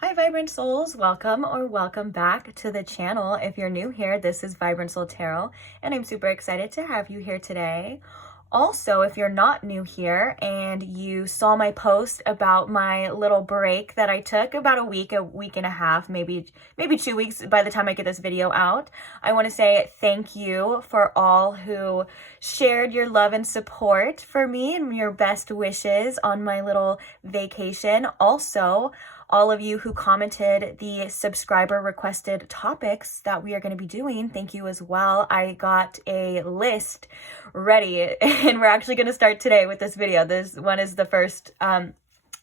Hi Vibrant Souls, welcome or welcome back to the channel. If you're new here, this is Vibrant Soul Tarot and I'm super excited to have you here today. Also, if you're not new here and you saw my post about my little break that I took about a week and a half, maybe 2 weeks by the time I get this video out, I want to say thank you for all who shared your love and support for me and your best wishes on my little vacation. Also, all of you who commented the subscriber requested topics that we are going to be doing, thank you as well. I got a list ready and we're actually going to start today with this video. This one is the first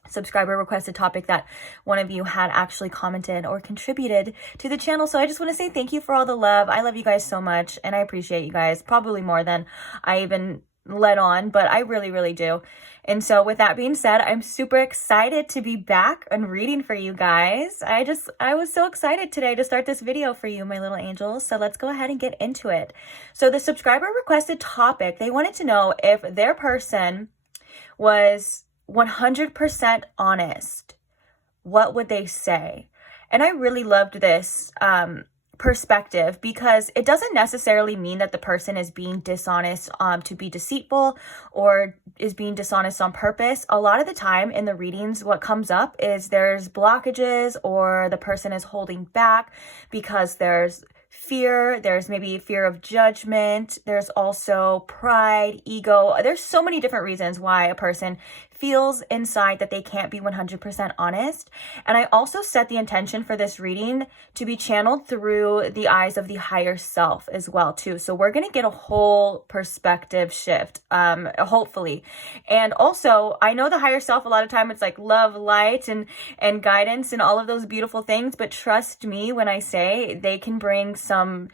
subscriber requested topic that one of you had actually commented or contributed to the channel. So I just want to say thank you for all the love. I love you guys so much and I appreciate you guys probably more than I even let on, but I really do. And so with that being said, I'm super excited to be back and reading for you guys. I was so excited today to start this video for you, my little angels. So let's go ahead and get into it. So the subscriber requested topic, they wanted to know if their person was 100% honest, what would they say? And I really loved this perspective because it doesn't necessarily mean that the person is being dishonest to be deceitful or is being dishonest on purpose. A lot of the time in the readings, what comes up is there's blockages or the person is holding back because there's fear, there's maybe fear of judgment, there's also pride, ego. There's so many different reasons why a person feels inside that they can't be 100% honest. And I also set the intention for this reading to be channeled through the eyes of the higher self as well too. So we're going to get a whole perspective shift, hopefully. And also, I know the higher self, a lot of time it's like love, light, and guidance and all of those beautiful things. But trust me when I say they can bring some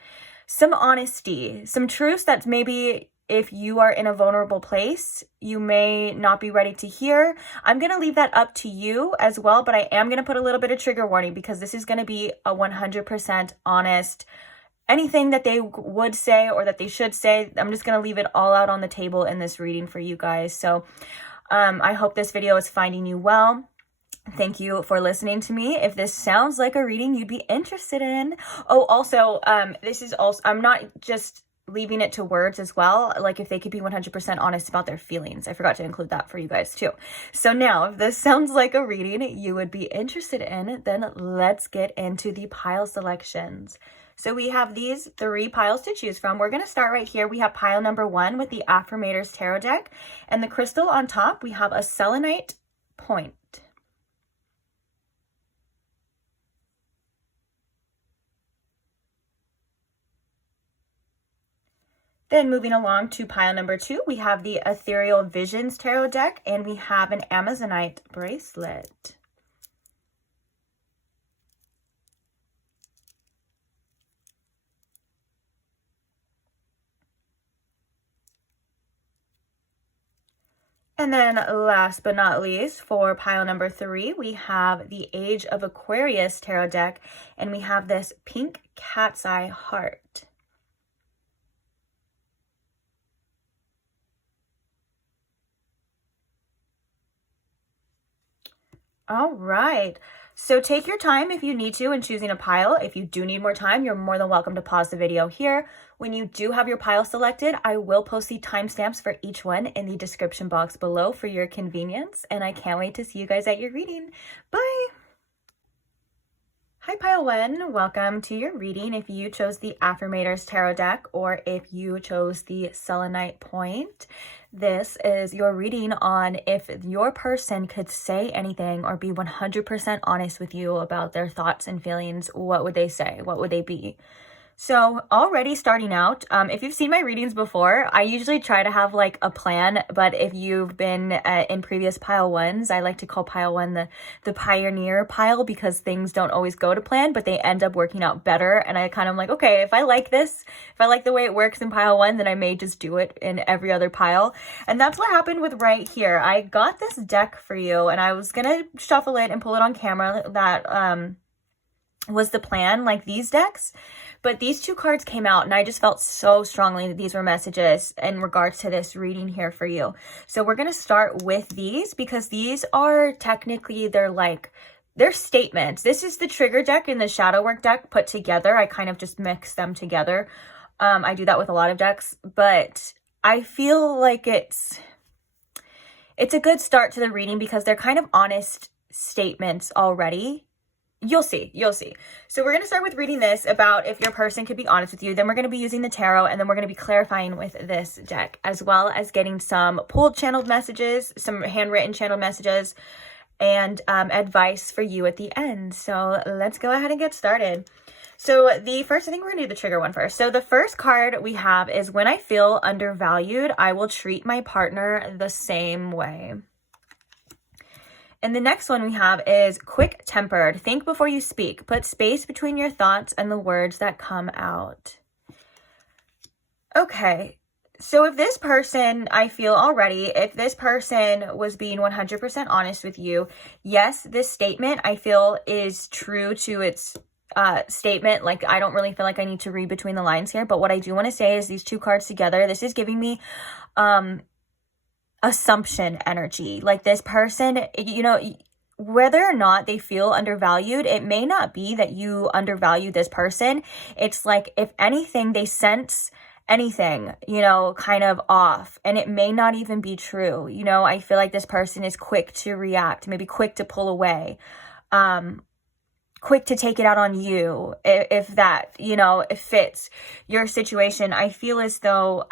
honesty, some truths that maybe if you are in a vulnerable place, you may not be ready to hear. I'm going to leave that up to you as well, but I am going to put a little bit of trigger warning because this is going to be a 100% honest. Anything that they would say or that they should say, I'm just going to leave it all out on the table in this reading for you guys. So I hope this video is finding you well. Thank you for listening to me. If this sounds like a reading you'd be interested in. Oh, also, this is also, I'm not just leaving it to words as well, like if they could be 100% honest about their feelings. I forgot to include that for you guys too. So now, if this sounds like a reading you would be interested in, then let's get into the pile selections. So we have these 3 piles to choose from. We're going to start right here. We have pile number 1 with the Affrimators tarot deck, and the crystal on top, we have a selenite point. Then moving along to pile number 2, we have the Ethereal Visions Tarot deck, and we have an Amazonite bracelet. And then last but not least, for pile number 3, we have the Age of Aquarius Tarot deck, and we have this pink cat's eye heart. All right, so take your time if you need to in choosing a pile. If you do need more time, you're more than welcome to pause the video here. When you do have your pile selected, I will post the timestamps for each one in the description box below for your convenience, and I can't wait to see you guys at your reading. Bye! Hi pile 1, welcome to your reading if you chose the Affrimators tarot deck or if you chose the selenite point. This is your reading on if your person could say anything or be 100% honest with you about their thoughts and feelings. What would they say? What would they be? So already starting out, if you've seen my readings before, I usually try to have like a plan, but if you've been in previous pile 1s, I like to call pile 1 the pioneer pile because things don't always go to plan, but they end up working out better. And I kind of like, okay, if I like this, if I like the way it works in pile 1, then I may just do it in every other pile. And that's what happened with right here. I got this deck for you and I was going to shuffle it and pull it on camera. That was the plan, like these decks. But these 2 cards came out and I just felt so strongly that these were messages in regards to this reading here for you. So we're going to start with these because these are technically, they're like they're statements. This is the trigger deck and the shadow work deck put together. I kind of just mix them together. I do that with a lot of decks, but I feel like it's a good start to the reading because they're kind of honest statements already. You'll see. So we're going to start with reading this about if your person could be honest with you. Then we're going to be using the tarot, and then we're going to be clarifying with this deck, as well as getting some pulled channeled messages, some handwritten channeled messages, and advice for you at the end. So let's go ahead and get started. So the first, I think we're going to do the trigger one first. So the first card we have is when I feel undervalued, I will treat my partner the same way. And the next one we have is quick-tempered. Think before you speak. Put space between your thoughts and the words that come out. Okay. So if this person, I feel already, if this person was being 100% honest with you, yes, this statement I feel is true to its statement. Like, I don't really feel like I need to read between the lines here, but what I do want to say is these two cards together, this is giving me assumption energy. Like, this person, you know, whether or not they feel undervalued, it may not be that you undervalue this person. It's like, if anything, they sense anything, you know, kind of off, and it may not even be true. You know, I feel like this person is quick to react, maybe quick to pull away, quick to take it out on you if that, you know, it fits your situation. I feel as though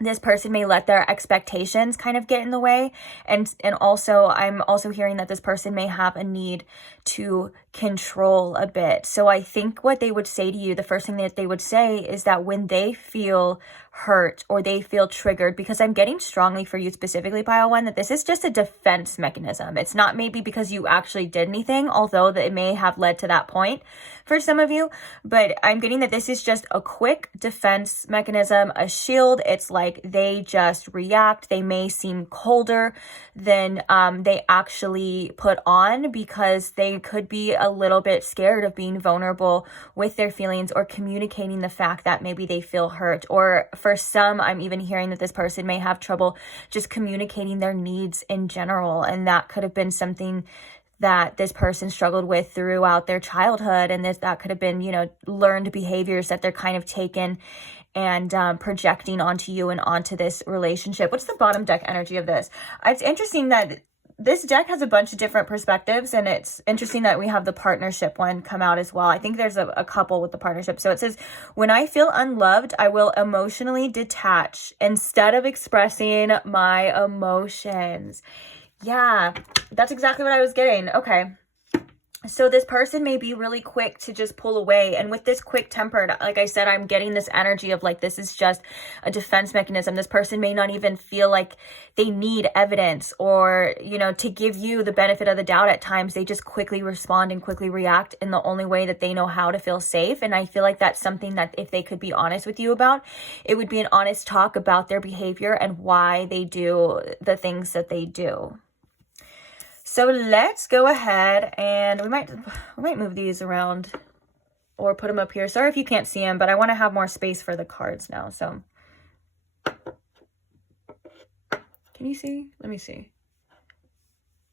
this person may let their expectations kind of get in the way. And also, I'm also hearing that this person may have a need to control a bit. So I think what they would say to you, the first thing that they would say is that when they feel hurt or they feel triggered, because I'm getting strongly for you specifically, Pile One, that this is just a defense mechanism. It's not maybe because you actually did anything, although that it may have led to that point for some of you, but I'm getting that this is just a quick defense mechanism, a shield. It's like they just react. They may seem colder than they actually put on because they could be a little bit scared of being vulnerable with their feelings or communicating the fact that maybe they feel hurt. Or for some, I'm even hearing that this person may have trouble just communicating their needs in general, and that could have been something that this person struggled with throughout their childhood, and that could have been, you know, learned behaviors that they're kind of taken and projecting onto you and onto this relationship. What's the bottom deck energy of this? It's interesting that this deck has a bunch of different perspectives, and it's interesting that we have the partnership one come out as well. I think there's a couple with the partnership. So it says, when I feel unloved, I will emotionally detach instead of expressing my emotions. Yeah, that's exactly what I was getting. Okay. So this person may be really quick to just pull away. And with this quick tempered, like I said, I'm getting this energy of like, this is just a defense mechanism. This person may not even feel like they need evidence or, you know, to give you the benefit of the doubt at times. They just quickly respond and quickly react in the only way that they know how to feel safe. And I feel like that's something that if they could be honest with you about, it would be an honest talk about their behavior and why they do the things that they do. So let's go ahead and we might move these around or put them up here. Sorry if you can't see them, but I want to have more space for the cards now. So can you see? Let me see.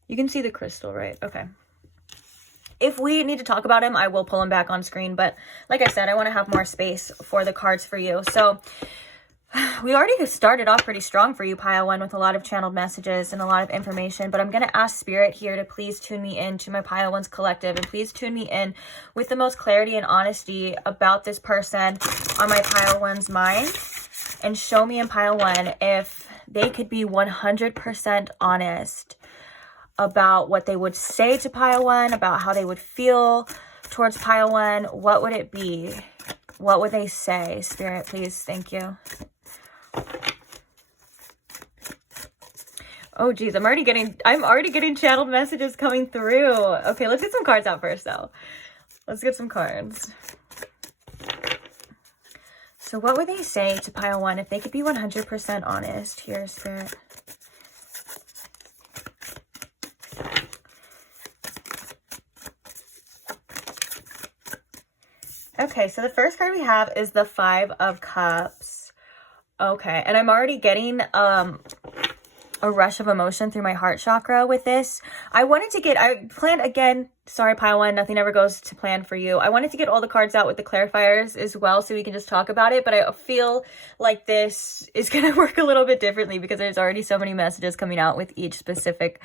You can see the crystal, right? Okay. If we need to talk about him, I will pull him back on screen. But like I said, I want to have more space for the cards for you. So we already started off pretty strong for you, Pile One, with a lot of channeled messages and a lot of information, but I'm going to ask Spirit here to please tune me in to my Pile Ones collective, and please tune me in with the most clarity and honesty about this person on my Pile One's mind, and show me in Pile One if they could be 100% honest about what they would say to Pile One, about how they would feel towards Pile One. What would it be? What would they say? Spirit, please. Thank you. Oh geez, I'm already getting channeled messages coming through. Okay, let's get some cards out first though. Let's get some cards. So what would they say to Pile One if they could be 100% honest here, Spirit? Okay, so the first card we have is the Five of Cups. Okay, and I'm already getting a rush of emotion through my heart chakra with this. I planned again, sorry pile one, nothing ever goes to plan for you. I wanted to get all the cards out with the clarifiers as well so we can just talk about it, but I feel like this is going to work a little bit differently because there's already so many messages coming out with each specific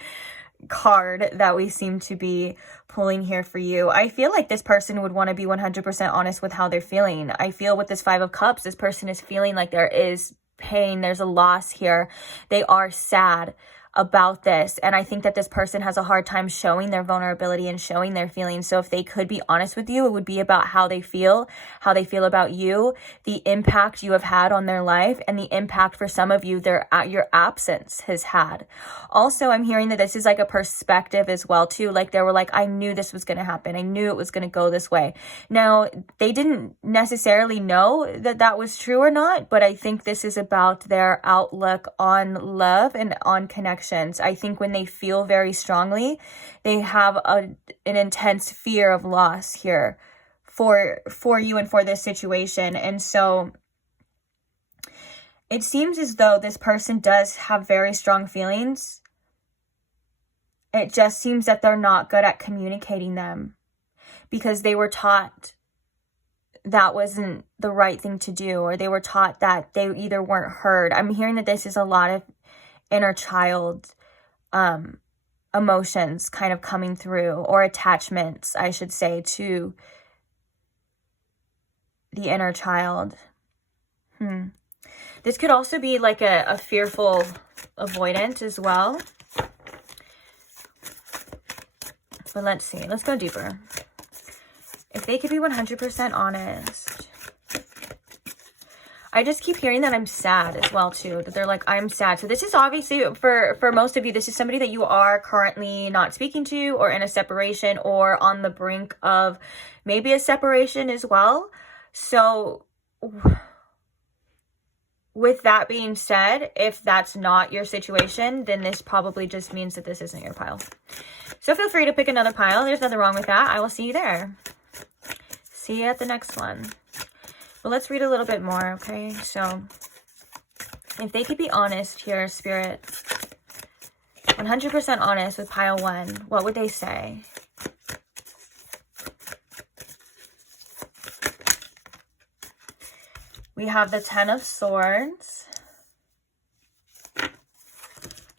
card that we seem to be pulling here for you. I feel like this person would want to be 100% honest with how they're feeling. I feel with this Five of Cups, this person is feeling like there is pain, there's a loss here. They are sad about this, and I think that this person has a hard time showing their vulnerability and showing their feelings. So if they could be honest with you, it would be about how they feel about you, the impact you have had on their life, and the impact for some of you your absence has had. Also, I'm hearing that this is like a perspective as well too. Like they were like, I knew this was going to happen, I knew it was going to go this way. Now they didn't necessarily know that that was true or not, but I think this is about their outlook on love and on connection. I think when they feel very strongly, they have an intense fear of loss here for you and for this situation. And so it seems as though this person does have very strong feelings. It just seems that they're not good at communicating them because they were taught that wasn't the right thing to do, or they were taught that they either weren't heard. I'm hearing that this is a lot of inner child emotions kind of coming through, or attachments, I should say, to the inner child. This could also be like a fearful avoidant as well. But let's see. Let's go deeper. If they could be 100% honest. I just keep hearing that I'm sad as well too, that they're like, I'm sad. So this is obviously for most of you, this is somebody that you are currently not speaking to, or in a separation, or on the brink of maybe a separation as well. So with that being said, if that's not your situation, then this probably just means that this isn't your pile. So feel free to pick another pile. There's nothing wrong with that. I will see you there. See you at the next one. Well, let's read a little bit more, okay? So, if they could be honest here, Spirit, 100% honest with pile one, what would they say? We have the Ten of Swords.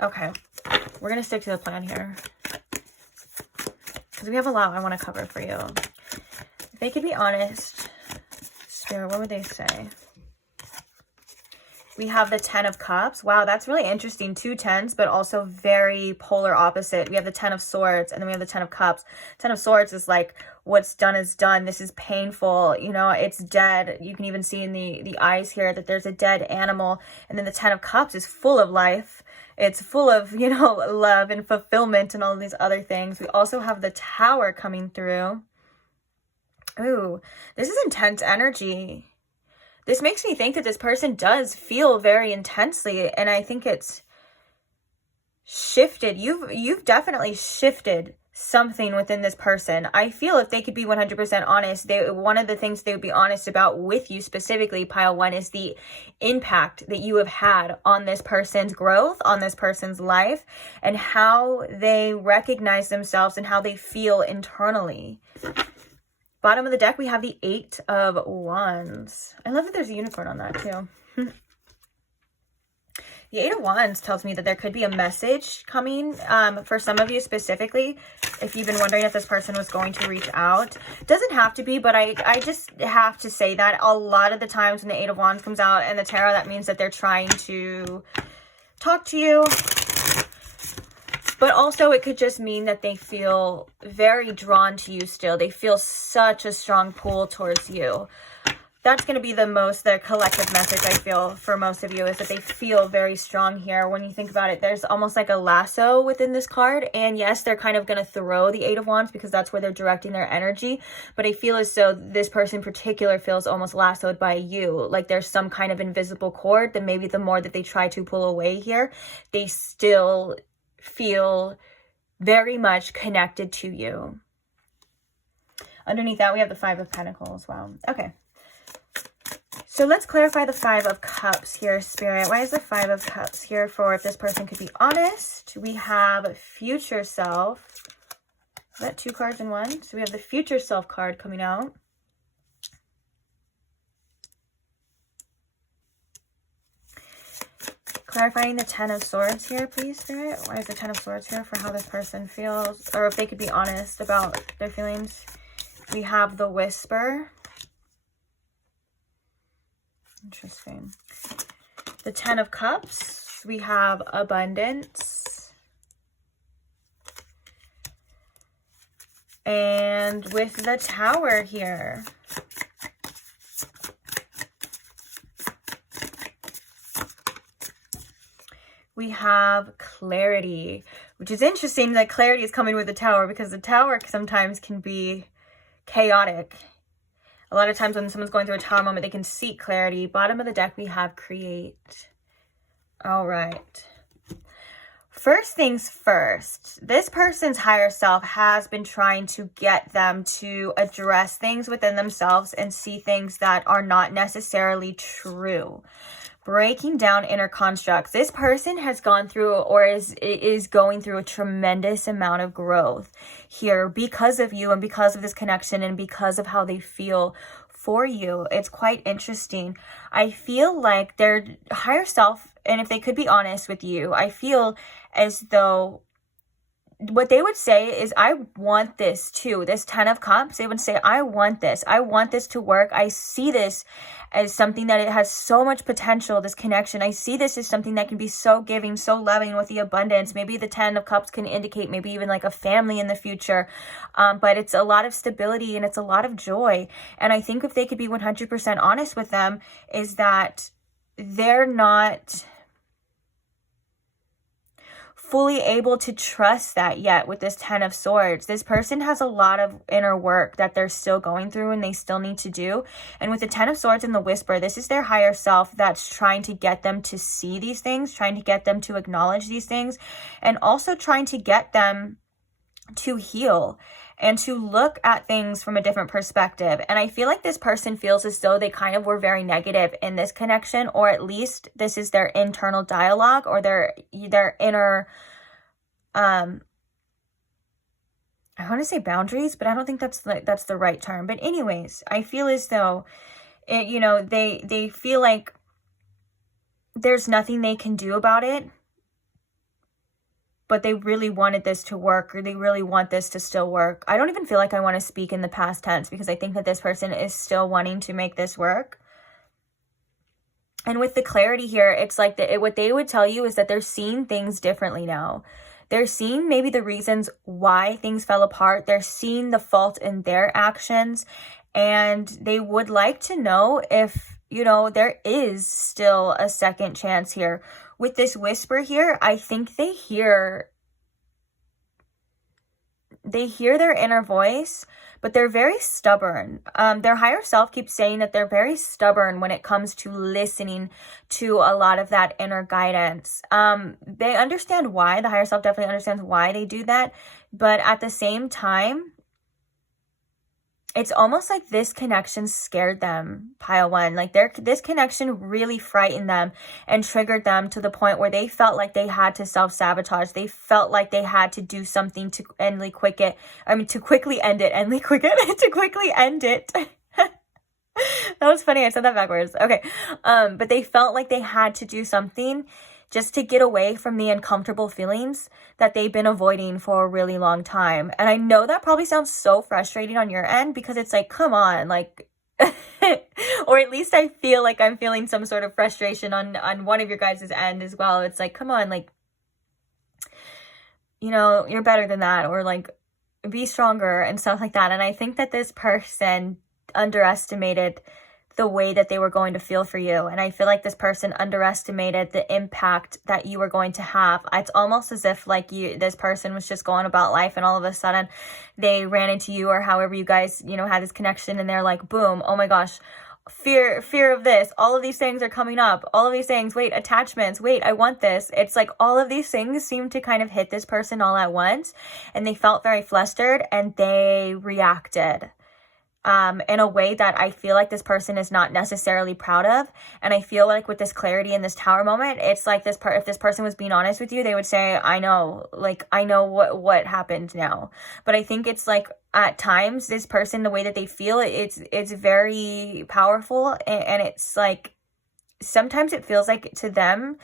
Okay, we're going to stick to the plan here, because we have a lot I want to cover for you. If they could be honest, what would they say? We have the Ten of Cups. Wow, that's really interesting. Two tens, but also very polar opposite. We have the Ten of Swords, and then we have the Ten of Cups. Ten of Swords is like, what's done is done. This is painful. You know, it's dead. You can even see in the eyes here that there's a dead animal. And then the Ten of Cups is full of life. It's full of, you know, love and fulfillment and all of these other things. We also have the Tower coming through. Ooh, this is intense energy. This makes me think that this person does feel very intensely, and I think it's shifted. You've definitely shifted something within this person. I feel if they could be 100% honest, one of the things they would be honest about with you specifically, pile one, is the impact that you have had on this person's growth, on this person's life, and how they recognize themselves and how they feel internally. Bottom of the deck, we have the Eight of Wands. I love that there's a unicorn on that too. The Eight of Wands tells me that there could be a message coming for some of you specifically. If you've been wondering if this person was going to reach out. Doesn't have to be, but I just have to say that a lot of the times when the Eight of Wands comes out in the tarot, that means that they're trying to talk to you. But also it could just mean that they feel very drawn to you still. They feel such a strong pull towards you. That's going to be their collective message, I feel, for most of you, is that they feel very strong here. When you think about it, there's almost like a lasso within this card. And yes, they're kind of going to throw the Eight of Wands because that's where they're directing their energy. But I feel as though this person in particular feels almost lassoed by you. Like there's some kind of invisible cord that maybe the more that they try to pull away here, they still feel very much connected to you. Underneath that, we have the Five of Pentacles. Wow. Okay. So So let's clarify the Five of Cups here, Spirit. Why is the Five of Cups here for if this person could be honest? We have future self. Is that 2 cards in one? So we have the future self card coming out. Clarifying the Ten of Swords here, please, Spirit. Why is the Ten of Swords here for how this person feels, or if they could be honest about their feelings? We have the Whisper. Interesting. The Ten of Cups. We have Abundance. And with the Tower here, we have clarity, which is interesting that clarity is coming with the Tower, because the Tower sometimes can be chaotic. A lot of times when someone's going through a Tower moment, they can seek clarity. Bottom of the deck, we have create. All right. First things first, this person's higher self has been trying to get them to address things within themselves and see things that are not necessarily true. Breaking down inner constructs. This person has gone through, or is going through, a tremendous amount of growth here because of you and because of this connection and because of how they feel for you. It's quite interesting. I feel like their higher self, and if they could be honest with you, I feel as though what they would say is, I want this too. This Ten of Cups, they would say, I want this. I want this to work. I see this as something that it has so much potential, this connection. I see this as something that can be so giving, so loving with the abundance. Maybe the Ten of Cups can indicate maybe even like a family in the future. But it's a lot of stability and it's a lot of joy. And I think if they could be 100% honest with them, is that they're not fully able to trust that yet with this Ten of Swords. This person has a lot of inner work that they're still going through and they still need to do. And with the Ten of Swords and the Whisper, this is their higher self that's trying to get them to see these things, trying to get them to acknowledge these things, and also trying to get them to heal and to look at things from a different perspective. And I feel like this person feels as though they kind of were very negative in this connection, or at least this is their internal dialogue or their inner, I want to say boundaries, but I don't think that's the right term. But anyways, I feel as though, they feel like there's nothing they can do about it, but they really wanted this to work, or they really want this to still work. I don't even feel like I want to speak in the past tense, because I think that this person is still wanting to make this work. And with the clarity here, it's like what they would tell you is that they're seeing things differently now. They're seeing maybe the reasons why things fell apart. They're seeing the fault in their actions. And they would like to know if, there is still a second chance here. With this Whisper here, I think they hear their inner voice, but they're very stubborn. Their higher self keeps saying that they're very stubborn when it comes to listening to a lot of that inner guidance. They understand why. The higher self definitely understands why they do that. But at the same time, it's almost like this connection scared them, pile one. Like this connection really frightened them and triggered them to the point where they felt like they had to self-sabotage. They felt like they had to do something to quickly end it. That was funny. I said that backwards. Okay. But they felt like they had to do something just to get away from the uncomfortable feelings that they've been avoiding for a really long time. And I know that probably sounds so frustrating on your end, because it's like, come on, like, or at least I feel like I'm feeling some sort of frustration on one of your guys' end as well. It's like, come on, like, you're better than that, or like, be stronger and stuff like that. And I think that this person underestimated the way that they were going to feel for you. And I feel like this person underestimated the impact that you were going to have. It's almost as if like this person was just going about life and all of a sudden they ran into you, or however you guys, had this connection, and they're like, boom, oh my gosh, fear of this. All of these things are coming up. All of these things, wait, attachments, wait, I want this. It's like all of these things seem to kind of hit this person all at once, and they felt very flustered and they reacted. in a way that I feel like this person is not necessarily proud of. And I feel like with this clarity in this tower moment, it's like if this person was being honest with you, they would say, I know, like, I know what happened now. But I think it's like at times this person, the way that they feel, it's very powerful. And it's like, sometimes it feels like to them,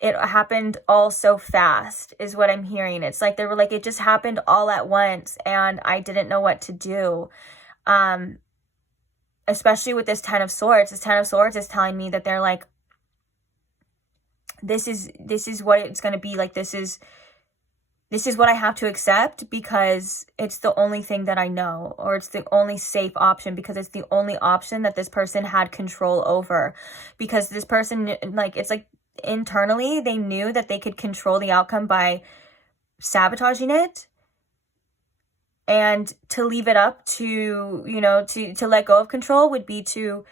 it happened all so fast is what I'm hearing. It's like they were like, it just happened all at once and I didn't know what to do. Especially with this Ten of Swords. This Ten of Swords is telling me that they're like, this is what it's going to be. Like, this is what I have to accept because it's the only thing that I know, or it's the only safe option because it's the only option that this person had control over. Because this person, like, it's like internally they knew that they could control the outcome by sabotaging it. And to leave it up to, you know, to let go of control would be to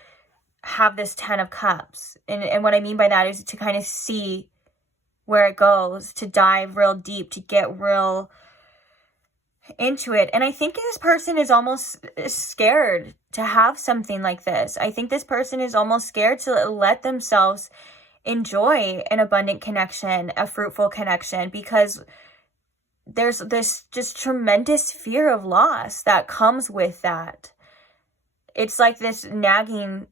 have this 10 of Cups. And what I mean by that is to kind of see where it goes, to dive real deep, to get real into it. And I think this person is almost scared to have something like this. I think this person is almost scared to let themselves enjoy an abundant connection, a fruitful connection, because there's this just tremendous fear of loss that comes with that. It's like this nagging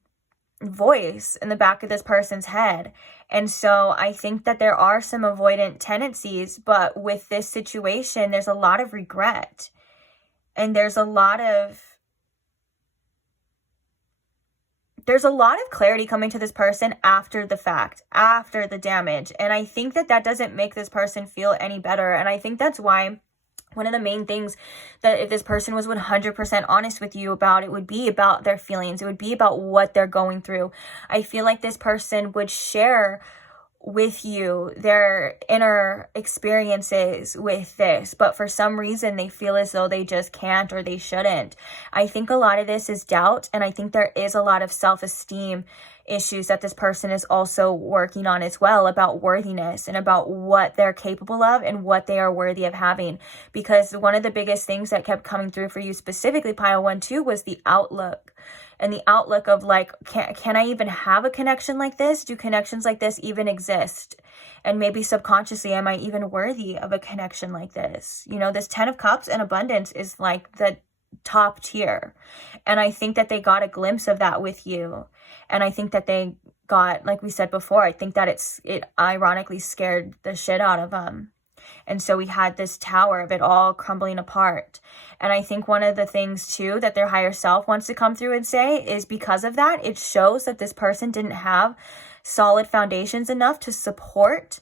voice in the back of this person's head. And so I think that there are some avoidant tendencies, but with this situation, there's a lot of regret. And there's a lot of clarity coming to this person after the fact, after the damage. And I think that doesn't make this person feel any better. And I think that's why one of the main things that if this person was 100% honest with you about, it would be about their feelings. It would be about what they're going through. I feel like this person would share with you their inner experiences with this, but for some reason they feel as though they just can't or they shouldn't. I think a lot of this is doubt, and I think there is a lot of self-esteem issues that this person is also working on as well, about worthiness and about what they're capable of and what they are worthy of having. Because one of the biggest things that kept coming through for you specifically, Pile 1-2, was the outlook. And the outlook of like, can I even have a connection like this? Do connections like this even exist? And maybe subconsciously, am I even worthy of a connection like this? You know, this 10 of Cups and abundance is like the top tier. And I think that they got a glimpse of that with you. And I think that they got, like we said before, I think that it ironically scared the shit out of them. And so we had this tower of it all crumbling apart. And I think one of the things too that their higher self wants to come through and say is because of that, it shows that this person didn't have solid foundations enough to support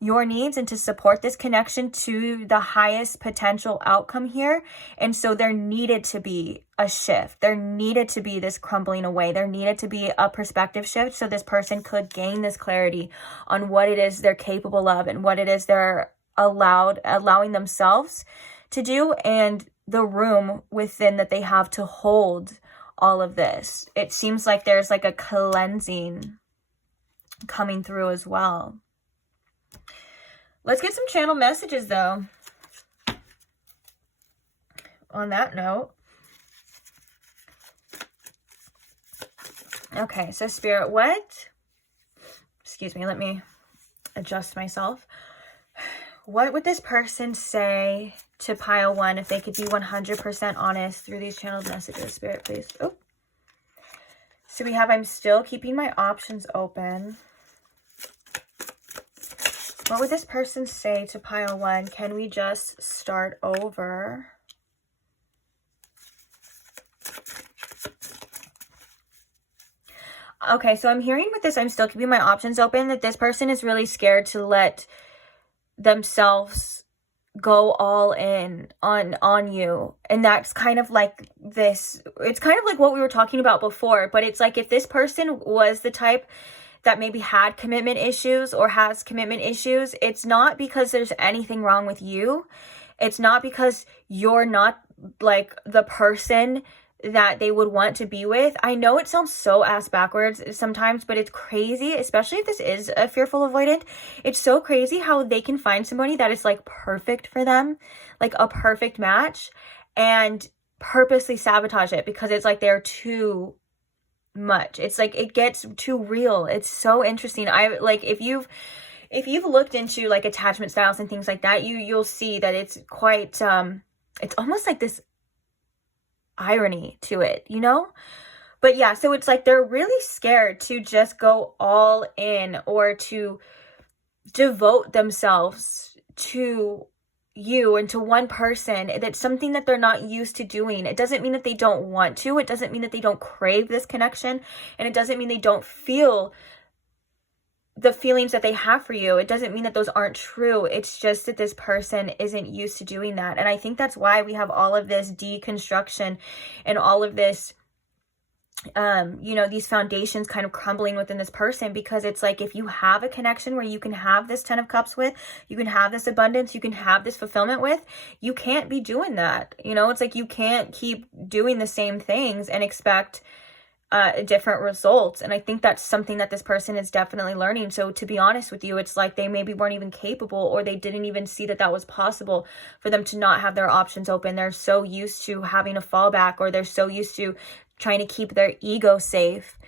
your needs and to support this connection to the highest potential outcome here. And so there needed to be a shift. There needed to be this crumbling away. There needed to be a perspective shift so this person could gain this clarity on what it is they're capable of and what it is they're allowing themselves to do, and the room within that they have to hold all of this. It seems like there's like a cleansing coming through as well. Let's get some channel messages though. On that note. Okay, so Spirit, excuse me, let me adjust myself. What would this person say to Pile 1 if they could be 100% honest through these channeled messages? Spirit, please. Oh. So we have, I'm still keeping my options open. What would this person say to Pile 1? Can we just start over? Okay, so I'm hearing with this, I'm still keeping my options open, that this person is really scared to let themselves go all in on you. And that's kind of like this, it's kind of like what we were talking about before, but it's like if this person was the type that maybe had commitment issues or has commitment issues, it's not because there's anything wrong with you. It's not because you're not like the person that they would want to be with. I know it sounds so ass backwards sometimes, but it's crazy, especially if this is a fearful avoidant. It's so crazy how they can find somebody that is like perfect for them, like a perfect match. And purposely sabotage it because it's like they're too much. It's like it gets too real. It's so interesting. I like if you've looked into like attachment styles and things like that, you'll see that it's quite it's almost like this irony to it, you know? But yeah, so it's like they're really scared to just go all in or to devote themselves to you and to one person. That's something that they're not used to doing. It doesn't mean that they don't want to. It doesn't mean that they don't crave this connection. And it doesn't mean they don't feel the feelings that they have for you. It doesn't mean that those aren't true. It's just that this person isn't used to doing that. And I think that's why we have all of this deconstruction and all of this you know, these foundations kind of crumbling within this person, because it's like if you have a connection where you can have this 10 of cups with, you can have this abundance, you can have this fulfillment with, you can't be doing that. You know, it's like you can't keep doing the same things and expect different results. And I think that's something that this person is definitely learning. So to be honest with you, it's like they maybe weren't even capable, or they didn't even see that that was possible for them to not have their options open. They're so used to having a fallback, or they're so used to trying to keep their ego safe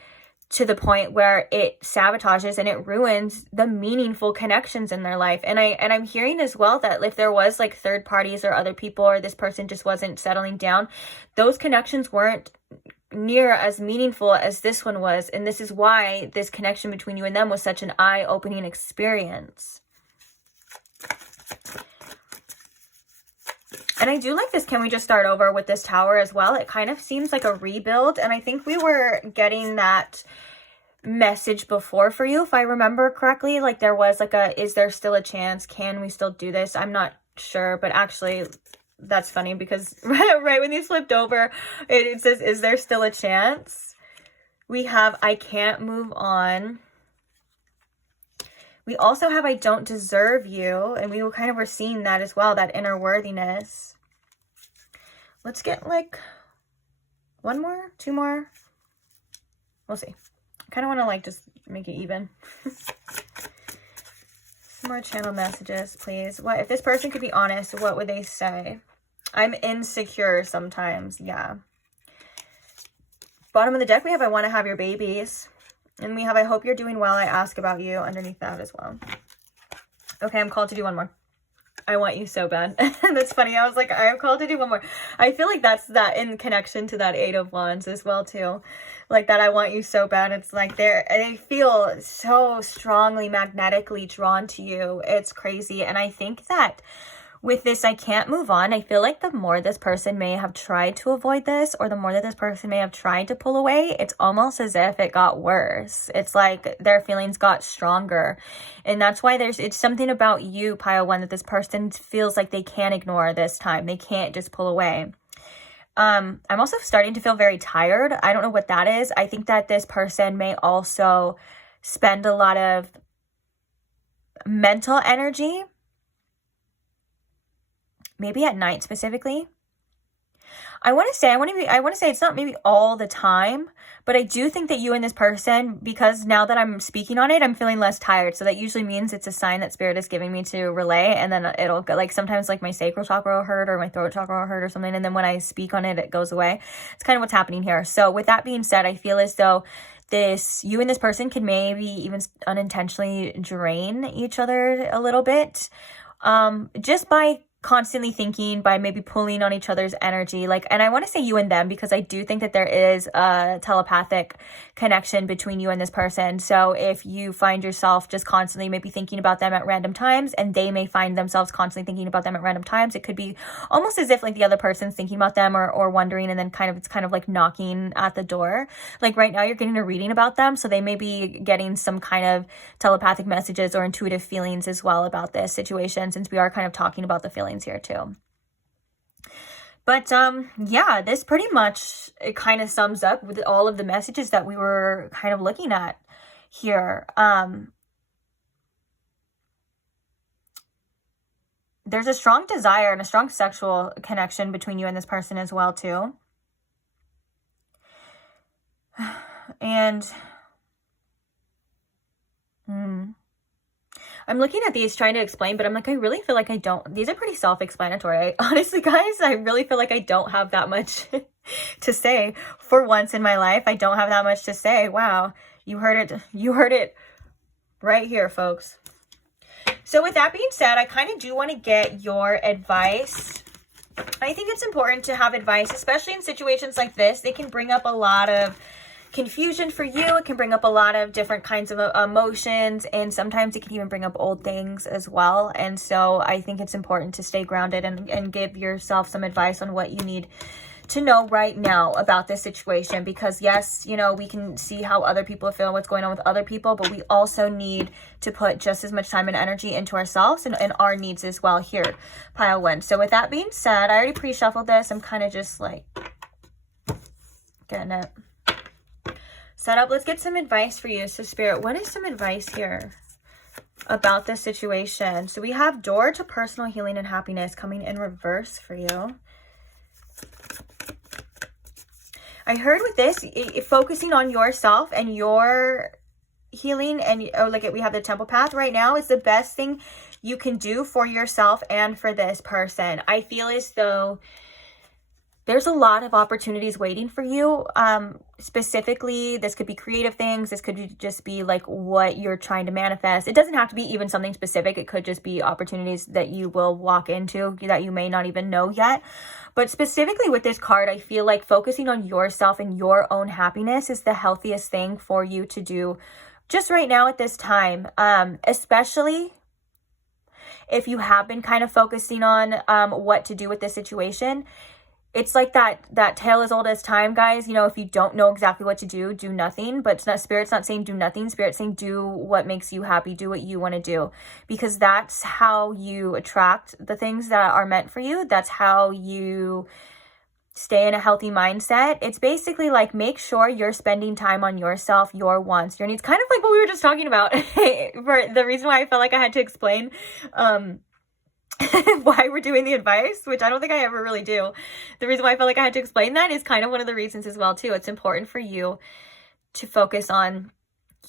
to the point where it sabotages and it ruins the meaningful connections in their life. And I'm hearing as well that if there was like third parties or other people, or this person just wasn't settling down, those connections weren't near as meaningful as this one was. And this is why this connection between you and them was such an eye-opening experience. And I do like this. Can we just start over with this Tower as well? It kind of seems like a rebuild. And I think we were getting that message before for you, if I remember correctly. Like there was like a, is there still a chance? Can we still do this? I'm not sure. But actually, that's funny because right when you flipped over, it says, is there still a chance? We have, I can't move on. We also have, I don't deserve you. And we kind of were seeing that as well, that inner worthiness. Let's get like one more, two more. We'll see. I kind of want to like just make it even. Some more channel messages, please. What if this person could be honest? What would they say? I'm insecure sometimes. Yeah. Bottom of the deck, we have, I want to have your babies. And we have, I hope you're doing well. I ask about you underneath that as well. Okay, I'm called to do one more. I want you so bad. That's funny. I was like, I'm called to do one more. I feel like that's that in connection to that 8 of Wands as well too. Like that I want you so bad. It's like they feel so strongly magnetically drawn to you. It's crazy. And I think that with this, I can't move on. I feel like the more this person may have tried to avoid this, or the more that this person may have tried to pull away, it's almost as if it got worse. It's like their feelings got stronger. And that's why it's something about you, Pile 1, that this person feels like they can't ignore this time. They can't just pull away. I'm also starting to feel very tired. I don't know what that is. I think that this person may also spend a lot of mental energy, maybe at night specifically. I want to say it's not maybe all the time, but I do think that you and this person, because now that I'm speaking on it, I'm feeling less tired. So that usually means it's a sign that Spirit is giving me to relay. And then it'll go, like sometimes like my sacral chakra will hurt or my throat chakra will hurt or something. And then when I speak on it, it goes away. It's kind of what's happening here. So with that being said, I feel as though you and this person can maybe even unintentionally drain each other a little bit. Just by constantly thinking, by maybe pulling on each other's energy. Like, and I want to say you and them, because I do think that there is a telepathic connection between you and this person. So if you find yourself just constantly maybe thinking about them at random times, and they may find themselves constantly thinking about them at random times, it could be almost as if like the other person's thinking about them or wondering, and then it's kind of like knocking at the door. Like right now you're getting a reading about them, so they may be getting some kind of telepathic messages or intuitive feelings as well about this situation, since we are kind of talking about the feelings here too. But yeah, this pretty much, it kind of sums up with all of the messages that we were kind of looking at here. There's a strong desire and a strong sexual connection between you and this person as well too. And I'm looking at these trying to explain, but I'm like, I really feel like I don't. These are pretty self-explanatory. Honestly, guys, I really feel like I don't have that much to say. For once in my life, I don't have that much to say. Wow. You heard it. You heard it right here, folks. So with that being said, I kind of do want to get your advice. I think it's important to have advice, especially in situations like this. They can bring up a lot of confusion for you. It can bring up a lot of different kinds of emotions, and sometimes it can even bring up old things as well. And so I think it's important to stay grounded and give yourself some advice on what you need to know right now about this situation, because yes, you know, we can see how other people feel, what's going on with other people, but we also need to put just as much time and energy into ourselves and our needs as well here, pile one. So with that being said, I already pre-shuffled this. I'm kind of just like getting it set up. Let's get some advice for you. So Spirit, what is some advice here about this situation? So we have door to personal healing and happiness coming in reverse for you. I heard with this, focusing on yourself and your healing, and we have the temple path right now, is the best thing you can do for yourself and for this person. I feel as though there's a lot of opportunities waiting for you. Specifically, this could be creative things. This could just be like what you're trying to manifest. It doesn't have to be even something specific. It could just be opportunities that you will walk into that you may not even know yet. But specifically with this card, I feel like focusing on yourself and your own happiness is the healthiest thing for you to do just right now at this time. Especially if you have been kind of focusing on what to do with this situation. It's like that tale as old as time, guys. You know, if you don't know exactly what to do, do nothing. But Spirit's not saying do nothing. Spirit's saying do what makes you happy. Do what you want to do. Because that's how you attract the things that are meant for you. That's how you stay in a healthy mindset. It's basically like, make sure you're spending time on yourself, your wants, your needs. Kind of like what we were just talking about. For the reason why I felt like I had to explain why we're doing the advice, which I don't think I ever really do. The reason why I felt like I had to explain that is kind of one of the reasons as well too. It's important for you to focus on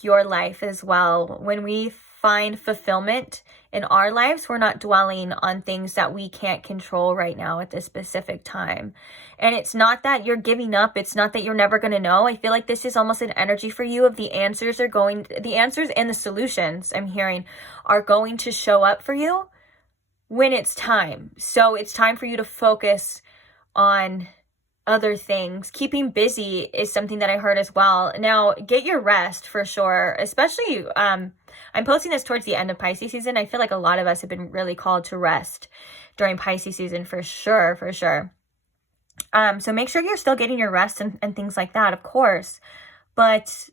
your life as well. When we find fulfillment in our lives, we're not dwelling on things that we can't control right now at this specific time. And it's not that you're giving up. It's not that you're never going to know. I feel like this is almost an energy for you of the answers and the solutions I'm hearing are going to show up for you when it's time. So it's time for you to focus on other things. Keeping busy is something that I heard as well. Now, get your rest for sure, especially, I'm posting this towards the end of Pisces season. I feel like a lot of us have been really called to rest during Pisces season for sure, for sure. So make sure you're still getting your rest and things like that, of course. But,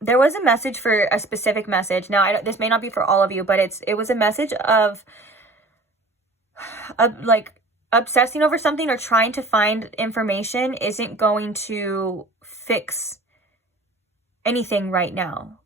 there was a message for a specific message. Now, this may not be for all of you, but it was a message of like obsessing over something or trying to find information isn't going to fix anything right now,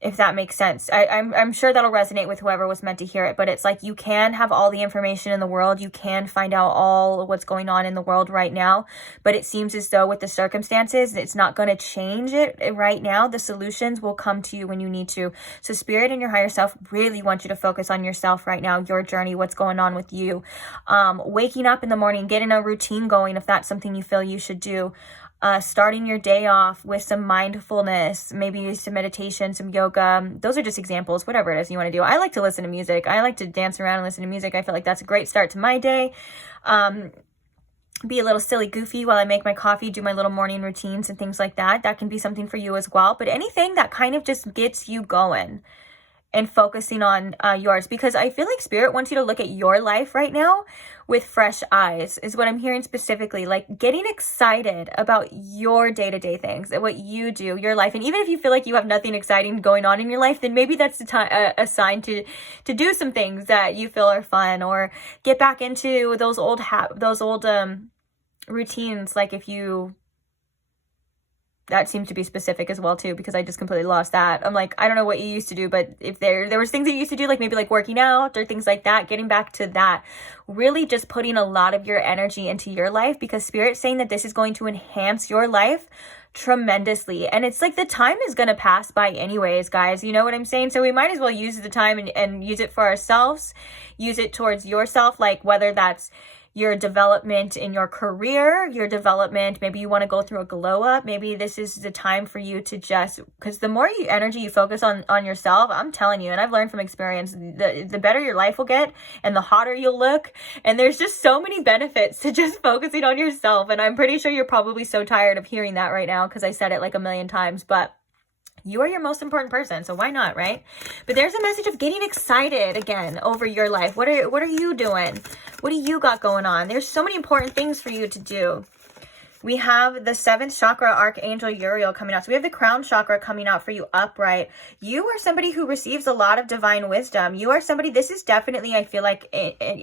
if that makes sense. I'm sure that'll resonate with whoever was meant to hear it, but it's like, you can have all the information in the world. You can find out all what's going on in the world right now, but it seems as though with the circumstances, it's not going to change it right now. The solutions will come to you when you need to. So Spirit and your higher self really want you to focus on yourself right now, your journey, what's going on with you. Waking up in the morning, getting a routine going if that's something you feel you should do. Starting your day off with some mindfulness, maybe some meditation, some yoga. Those are just examples, whatever it is you want to do. I like to listen to music. I like to dance around and listen to music. I feel like that's a great start to my day. Be a little silly goofy while I make my coffee, do my little morning routines and things like that. That can be something for you as well. But anything that kind of just gets you going and focusing on yours, because I feel like Spirit wants you to look at your life right now with fresh eyes, is what I'm hearing specifically. Like getting excited about your day-to-day things, what you do, your life. And even if you feel like you have nothing exciting going on in your life, then maybe that's a sign to do some things that you feel are fun, or get back into those old routines. Like if you that seemed to be specific as well too, because I just completely lost that. I'm like, I don't know what you used to do, but if there was things that you used to do, like maybe like working out or things like that, getting back to that, really just putting a lot of your energy into your life, because Spirit's saying that this is going to enhance your life tremendously. And it's like the time is going to pass by anyways, guys, you know what I'm saying? So we might as well use the time and use it for ourselves, use it towards yourself, like whether that's your development in your career, your development, maybe you want to go through a glow up, maybe this is the time for you to just, because the more energy you focus on yourself, I'm telling you, and I've learned from experience, the better your life will get and the hotter you'll look. And there's just so many benefits to just focusing on yourself. And I'm pretty sure you're probably so tired of hearing that right now, because I said it like a million times, but you are your most important person, so why not, right? But there's a message of getting excited again over your life. What are you doing? What do you got going on? There's so many important things for you to do. We have the 7th chakra, Archangel Uriel, coming out. So we have the crown chakra coming out for you upright. You are somebody who receives a lot of divine wisdom. You are somebody, this is definitely, I feel like,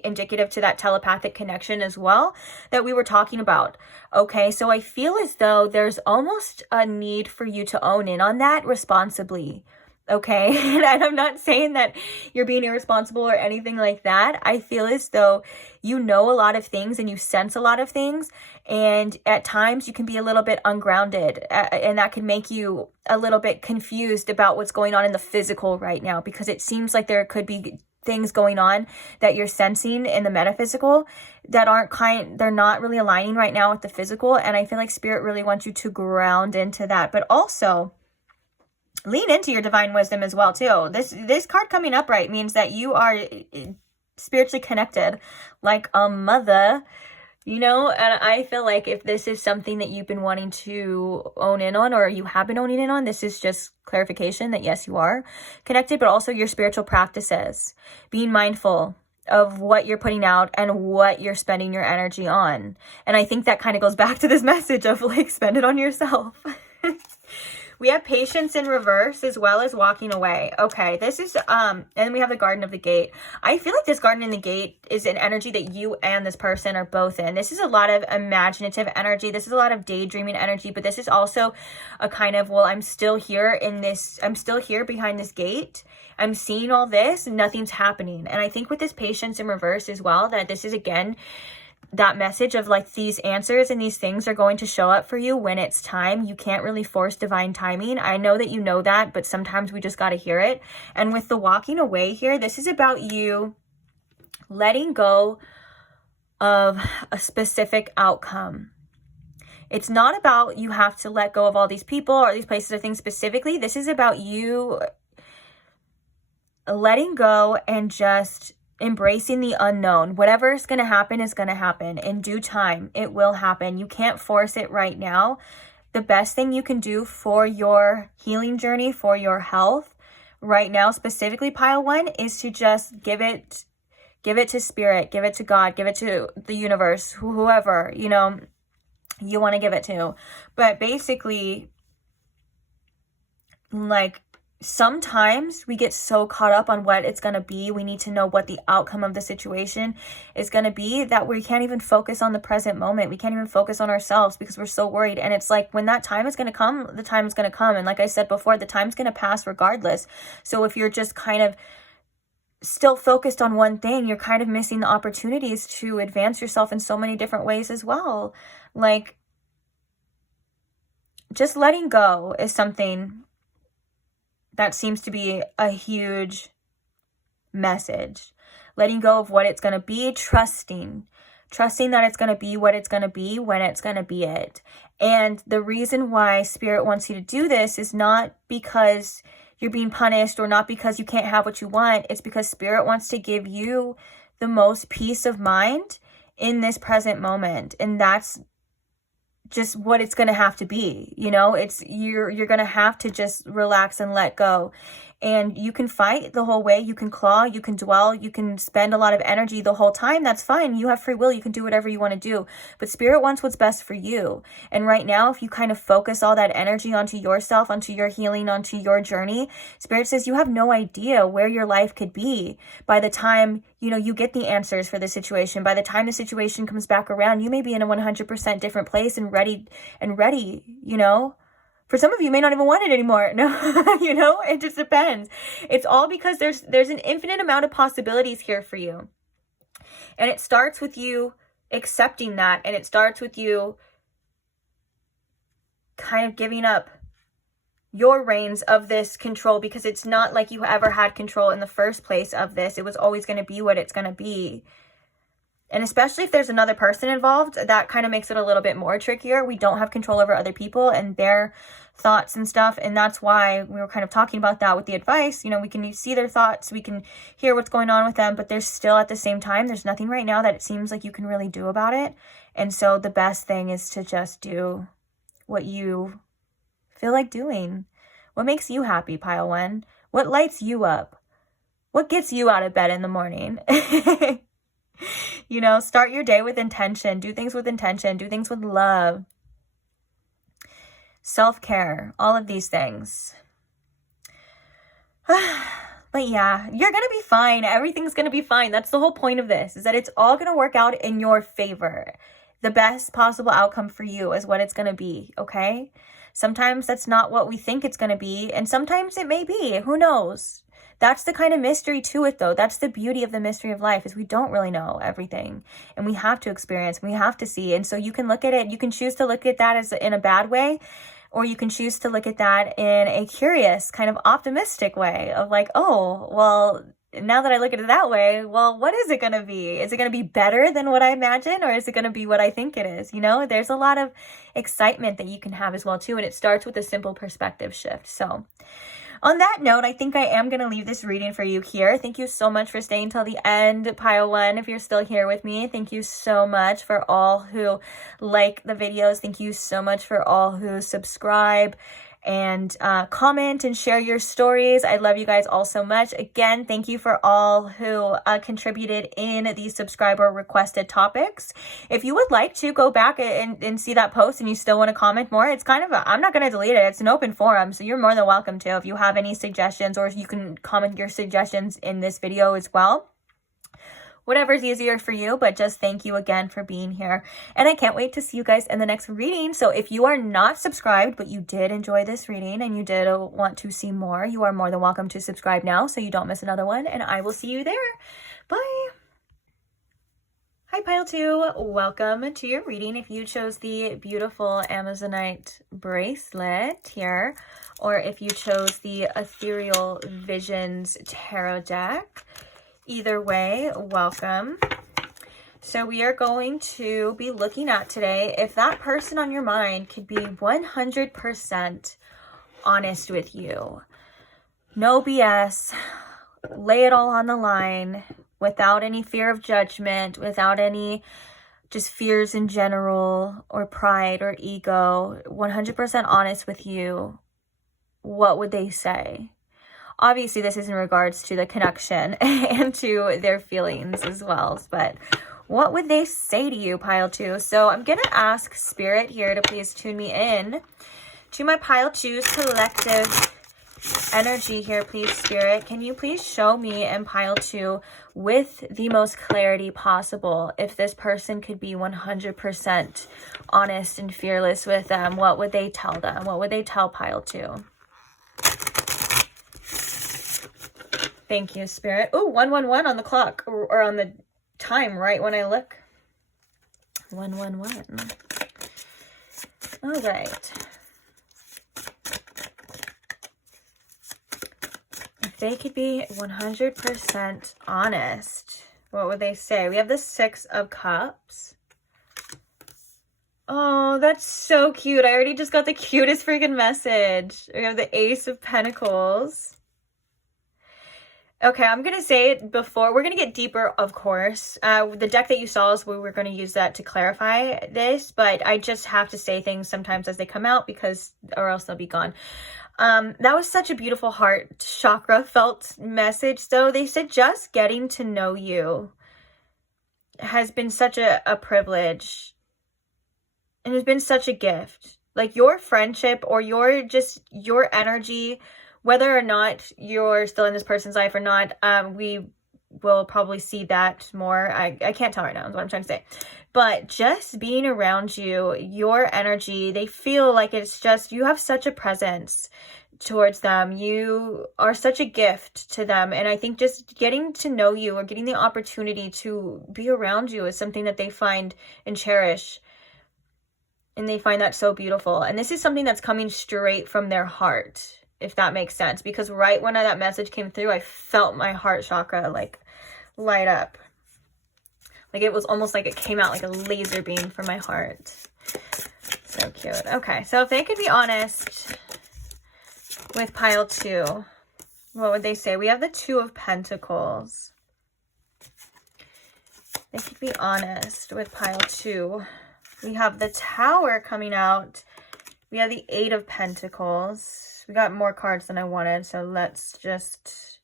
indicative to that telepathic connection as well that we were talking about. Okay, so I feel as though there's almost a need for you to own in on that responsibly. Okay, and I'm not saying that you're being irresponsible or anything like that. I feel as though you know a lot of things and you sense a lot of things, and at times you can be a little bit ungrounded, and that can make you a little bit confused about what's going on in the physical right now, because it seems like there could be things going on that you're sensing in the metaphysical that they're not really aligning right now with the physical. And I feel like Spirit really wants you to ground into that, but also lean into your divine wisdom as well too. This card coming upright means that you are spiritually connected like a mother, you know. And I feel like if this is something that you've been wanting to own in on, or you have been owning in on, this is just clarification that yes, you are connected, but also your spiritual practices, being mindful of what you're putting out and what you're spending your energy on. And I think that kind of goes back to this message of like, spend it on yourself. We have patience in reverse as well as walking away. Okay, this is, and then we have the Garden of the Gate. I feel like this Garden in the Gate is an energy that you and this person are both in. This is a lot of imaginative energy. This is a lot of daydreaming energy, but this is also a kind of, well, I'm still here behind this gate. I'm seeing all this and nothing's happening. And I think with this patience in reverse as well, that this is again, that message of like these answers and these things are going to show up for you when it's time. You can't really force divine timing. I know that you know that, but sometimes we just got to hear it. And with the walking away here, this is about you letting go of a specific outcome. It's not about you have to let go of all these people or these places or things specifically. This is about you letting go and just embracing the unknown. Whatever is going to happen is going to happen. In due time, it will happen. You can't force it right now. The best thing you can do for your healing journey, for your health right now, specifically pile 1, is to just give it to Spirit, give it to God, give it to the universe, whoever, you know, you want to give it to. But basically, like, sometimes we get so caught up on what it's going to be. We need to know what the outcome of the situation is going to be, that we can't even focus on the present moment. We can't even focus on ourselves because we're so worried. And it's like, when that time is going to come, the time is going to come. And like I said before, the time's going to pass regardless. So if you're just kind of still focused on one thing, you're kind of missing the opportunities to advance yourself in so many different ways as well. Like, just letting go is something that seems to be a huge message. Letting go of what it's going to be, trusting that it's going to be what it's going to be when it's going to be it. And the reason why Spirit wants you to do this is not because you're being punished or not because you can't have what you want. It's because Spirit wants to give you the most peace of mind in this present moment. And that's just what it's going to have to be. You know, it's you're going to have to just relax and let go. And you can fight the whole way. You can claw, you can dwell, you can spend a lot of energy the whole time. That's fine. You have free will. You can do whatever you want to do. But Spirit wants what's best for you. And right now, if you kind of focus all that energy onto yourself, onto your healing, onto your journey, Spirit says you have no idea where your life could be by the time, you know, you get the answers for the situation. By the time the situation comes back around, you may be in a 100% different place and ready, you know? For some of you, may not even want it anymore. No, you know, it just depends. It's all because there's an infinite amount of possibilities here for you. And it starts with you accepting that. And it starts with you kind of giving up your reins of this control, because it's not like you ever had control in the first place of this. It was always going to be what it's going to be. And especially if there's another person involved, that kind of makes it a little bit more trickier. We don't have control over other people and their thoughts and stuff. And that's why we were kind of talking about that with the advice. You know, we can see their thoughts, we can hear what's going on with them, but there's still, at the same time, there's nothing right now that it seems like you can really do about it. And so the best thing is to just do what you feel like doing. What makes you happy, pile one? What lights you up? What gets you out of bed in the morning? You know, start your day with intention. Do things with intention. Do things with love. Self-care. All of these things. But yeah, you're going to be fine. Everything's going to be fine. That's the whole point of this, is that it's all going to work out in your favor. The best possible outcome for you is what it's going to be, okay? Sometimes that's not what we think it's going to be, and sometimes it may be. Who knows? That's the kind of mystery to it, though. That's the beauty of the mystery of life, is we don't really know everything, and we have to experience, we have to see. And so you can look at it, you can choose to look at that as in a bad way, or you can choose to look at that in a curious, kind of optimistic way of like, oh, well, now that I look at it that way, well, what is it going to be? Is it going to be better than what I imagine, or is it going to be what I think it is? You know, there's a lot of excitement that you can have as well, too. And it starts with a simple perspective shift. So on that note, I think I am going to leave this reading for you here. Thank you so much for staying till the end, pile one. If you're still here with me, thank you so much for all who like the videos. Thank you so much for all who subscribe and comment and share your stories. I love you guys all so much. Again, thank you for all who contributed in the subscriber requested topics. If you would like to go back and see that post and you still want to comment more, it's kind of I'm not going to delete it. It's an open forum, so you're more than welcome to. If you have any suggestions, or you can comment your suggestions in this video as well. Whatever's easier for you, but just thank you again for being here. And I can't wait to see you guys in the next reading. So if you are not subscribed, but you did enjoy this reading and you did want to see more, you are more than welcome to subscribe now so you don't miss another one. And I will see you there. Bye. Hi, Pile 2. Welcome to your reading. If you chose the beautiful Amazonite bracelet here, or if you chose the Ethereal Visions Tarot deck, either way, welcome. So we are going to be looking at today if that person on your mind could be 100% honest with you. No BS. Lay it all on the line without any fear of judgment, without any just fears in general or pride or ego. 100% honest with you. What would they say? Obviously, this is in regards to the connection and to their feelings as well. But what would they say to you, pile 2? So I'm going to ask Spirit here to please tune me in to my pile 2's collective energy here, please, Spirit. Can you please show me and pile 2 with the most clarity possible if this person could be 100% honest and fearless with them? What would they tell them? What would they tell pile 2? Thank you, Spirit. Oh, 111 on the clock, or on the time, right when I look. 111. All right. If they could be 100% honest, what would they say? We have the 6 of Cups. Oh, that's so cute. I already just got the cutest freaking message. We have the Ace of Pentacles. Okay, I'm going to say it before. We're going to get deeper, of course. The deck that you saw is where we're going to use that to clarify this, but I just have to say things sometimes as they come out because, or else they'll be gone. That was such a beautiful heart chakra felt message. So they said just getting to know you has been such a privilege and has been such a gift. Like your friendship or your energy, whether or not you're still in this person's life or not, we will probably see that more. I can't tell right now is what I'm trying to say. But just being around you, your energy, they feel like it's just, you have such a presence towards them. You are such a gift to them. And I think just getting to know you or getting the opportunity to be around you is something that they find and cherish. And they find that so beautiful. And this is something that's coming straight from their heart, if that makes sense. Because right when that message came through, I felt my heart chakra like light up. Like it was almost like it came out like a laser beam from my heart. So cute. Okay, so if they could be honest with pile 2, what would they say? We have the 2 of Pentacles. They could be honest with pile 2. We have the Tower coming out. We have the 8 of Pentacles. We got more cards than I wanted, so let's just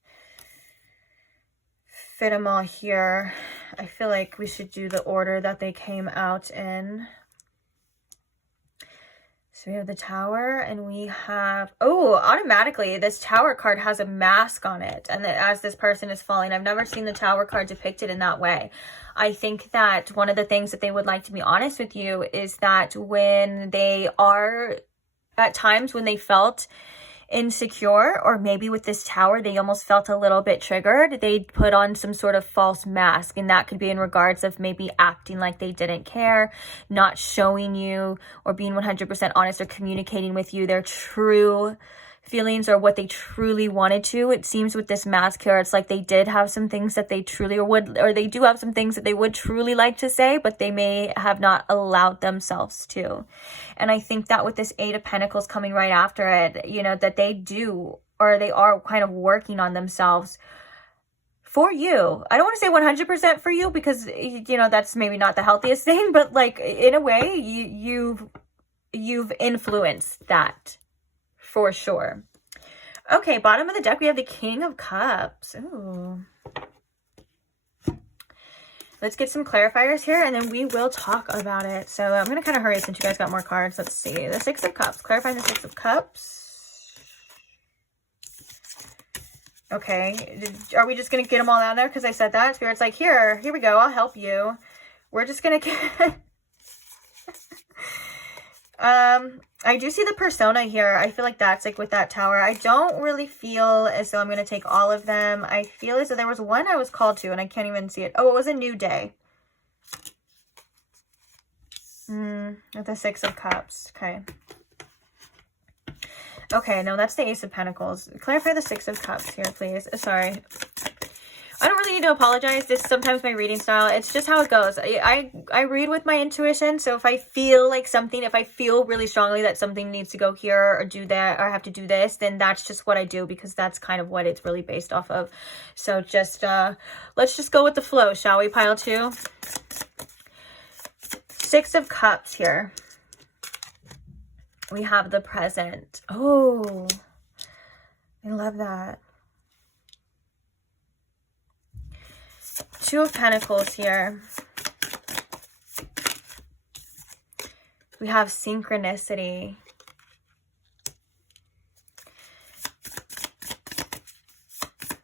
fit them all here. I feel like we should do the order that they came out in. So we have the Tower, and we have, oh, automatically this Tower card has a mask on it, and as this person is falling, I've never seen the Tower card depicted in that way. I think that one of the things that they would like to be honest with you is that when they are, at times when they felt insecure, or maybe with this Tower they almost felt a little bit triggered, they put on some sort of false mask, and that could be in regards of maybe acting like they didn't care, not showing you or being 100% honest or communicating with you their true feelings or what they truly wanted to. It seems with this mask here, it's like they did have some things that they truly or they do have some things that they would truly like to say, but they may have not allowed themselves to. And I think that with this 8 of Pentacles coming right after it, you know, that they do, or they are kind of working on themselves for you. I don't want to say 100% for you, because, you know, that's maybe not the healthiest thing, but like in a way you've influenced that. For sure. Okay, bottom of the deck, we have the King of Cups. Ooh. Let's get some clarifiers here, and then we will talk about it. So I'm going to kind of hurry since you guys got more cards. Let's see. The 6 of Cups. Clarifying the 6 of Cups. Okay. Are we just going to get them all down there because I said that? Spirit's like, here we go. I'll help you. We're just going to get... I do see the persona here. I feel like that's like with that Tower. I don't really feel as though I'm going to take all of them. I feel as though there was one I was called to and I can't even see it. Oh, it was a new day. With the 6 of Cups. Okay. Okay, no, that's the Ace of Pentacles. Clarify the 6 of Cups here, please. Sorry. I don't really need to apologize. This is sometimes my reading style. It's just how it goes. I read with my intuition. So if I feel like something, if I feel really strongly that something needs to go here or do that, or I have to do this, then that's just what I do, because that's kind of what it's really based off of. So just, let's just go with the flow, shall we, pile 2? 6 of Cups here. We have the Present. Oh, I love that. 2 of Pentacles here. We have Synchronicity.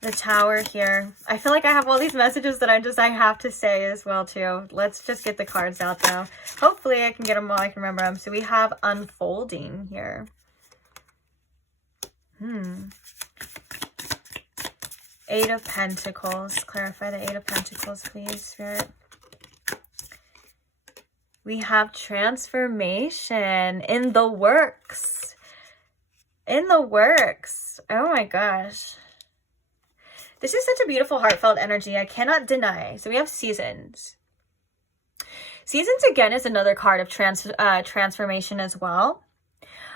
The Tower here. I feel like I have all these messages that I have to say as well too. Let's just get the cards out though. Hopefully I can get them all. I can remember them. So we have Unfolding here. 8 of Pentacles. Clarify the 8 of Pentacles, please, Spirit. We have Transformation in the works. In the works. Oh my gosh. This is such a beautiful, heartfelt energy. I cannot deny. So we have Seasons. Seasons, again, is another card of transformation as well.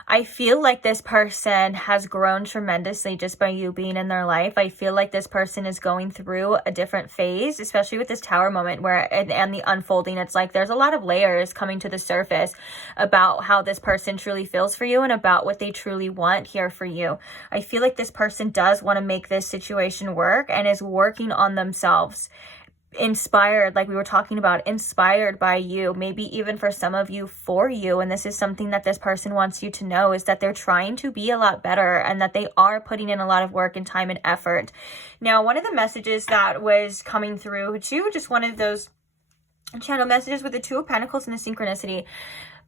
I feel like this person has grown tremendously just by you being in their life. I feel like this person is going through a different phase, especially with this Tower moment where, and the unfolding, it's like there's a lot of layers coming to the surface about how this person truly feels for you and about what they truly want here for you. I feel like this person does want to make this situation work and is working on themselves. inspired, like we were talking about, inspired by you, maybe even for some of you, for you. And this is something that this person wants you to know, is that they're trying to be a lot better and that they are putting in a lot of work and time and effort. Now, one of the messages that was coming through too, just one of those channel messages with the Two of Pentacles and the synchronicity.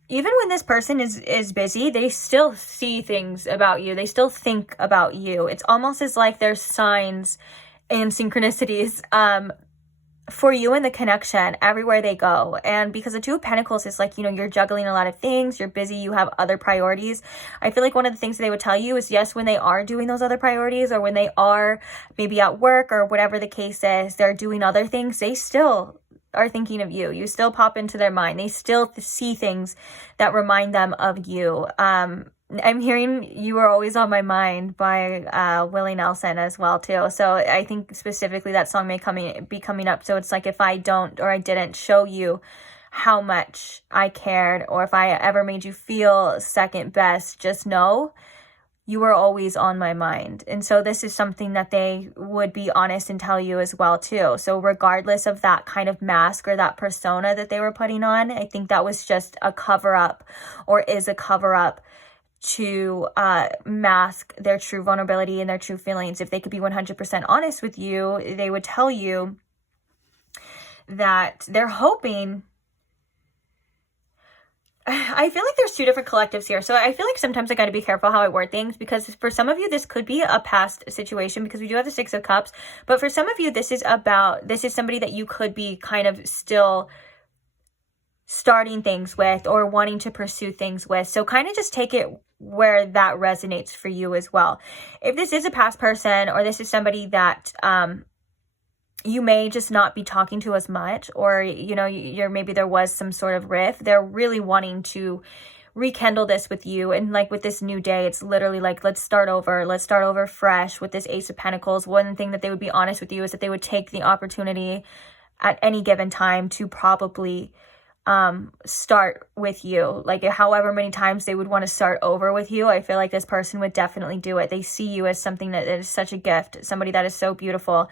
Even when this person is busy, they still see things about you. They still think about you. It's almost as like there's signs and synchronicities for you in the connection everywhere they go. And because the Two of Pentacles is like, you know, you're juggling a lot of things, you're busy, you have other priorities. I feel like one of the things they would tell you is, yes, when they are doing those other priorities, or when they are maybe at work or whatever the case is, they're doing other things, they still are thinking of you. You still pop into their mind. They still see things that remind them of you. I'm hearing You Are Always on My Mind by Willie Nelson as well too. So I think specifically that song may be coming up. So it's like, if I don't, or I didn't show you how much I cared, or if I ever made you feel second best, just know you were always on my mind. And so this is something that they would be honest and tell you as well too. So regardless of that kind of mask or that persona that they were putting on, I think that was just a cover up, or is a cover up, to mask their true vulnerability and their true feelings. If they could be 100% honest with you, they would tell you that they're hoping. I feel like there's two different collectives here. So I feel like sometimes I got to be careful how I word things, because for some of you, this could be a past situation, because we do have the Six of Cups. But for some of you, this is somebody that you could be kind of still starting things with, or wanting to pursue things with. So kind of just take it where that resonates for you as well. If this is a past person, or this is somebody that you may just not be talking to as much, or you know, maybe there was some sort of rift, they're really wanting to rekindle this with you. And like with this new day, it's literally like, let's start over fresh with this Ace of Pentacles. One thing that they would be honest with you is that they would take the opportunity at any given time to probably start with you. Like however many times they would want to start over with you, I feel like this person would definitely do it. They see you as something that is such a gift, somebody that is so beautiful.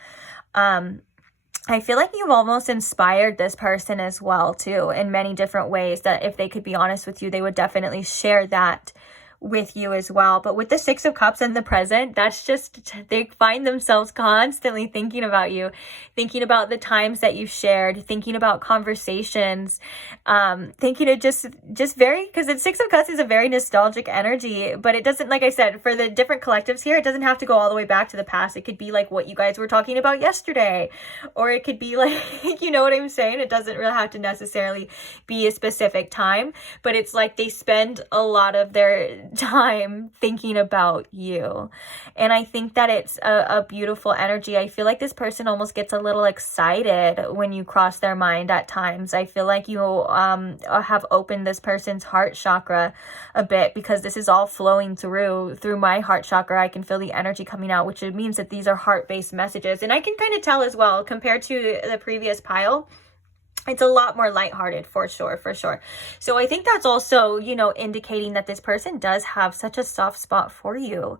I feel like you've almost inspired this person as well too, in many different ways, that if they could be honest with you, they would definitely share that with you as well. But with the Six of Cups in the present, that's just, they find themselves constantly thinking about you, thinking about the times that you've shared, thinking about conversations, thinking of just very, because the Six of Cups is a very nostalgic energy, but it doesn't, like I said, for the different collectives here, it doesn't have to go all the way back to the past. It could be like what you guys were talking about yesterday, or it could be like, you know what I'm saying? It doesn't really have to necessarily be a specific time, but it's like they spend a lot of their time thinking about you. And I think that it's a beautiful energy. I feel like this person almost gets a little excited when you cross their mind at times. I feel like you have opened this person's heart chakra a bit, because this is all flowing through my heart chakra. I can feel the energy coming out, which means that these are heart-based messages. And I can kind of tell as well, compared to the previous pile, it's a lot more lighthearted, for sure. So I think that's also, you know, indicating that this person does have such a soft spot for you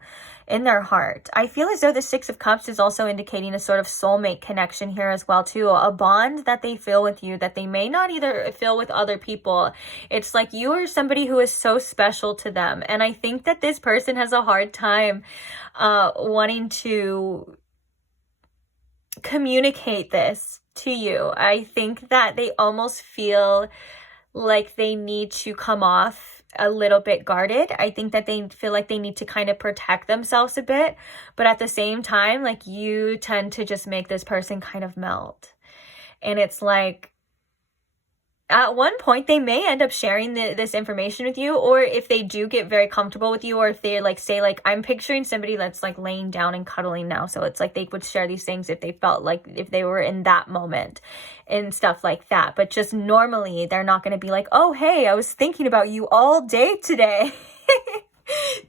in their heart. I feel as though the Six of Cups is also indicating a sort of soulmate connection here as well too, a bond that they feel with you that they may not either feel with other people. It's like you are somebody who is so special to them. And I think that this person has a hard time wanting to communicate this to you. I think that they almost feel like they need to come off a little bit guarded. I think that they feel like they need to kind of protect themselves a bit, but at the same time, like, you tend to just make this person kind of melt. And it's like, at one point they may end up sharing this information with you, or if they do get very comfortable with you, or if they like say, like, I'm picturing somebody that's like laying down and cuddling now, so it's like they would share these things if they felt like, if they were in that moment and stuff like that. But just normally they're not going to be like, oh hey, I was thinking about you all day today.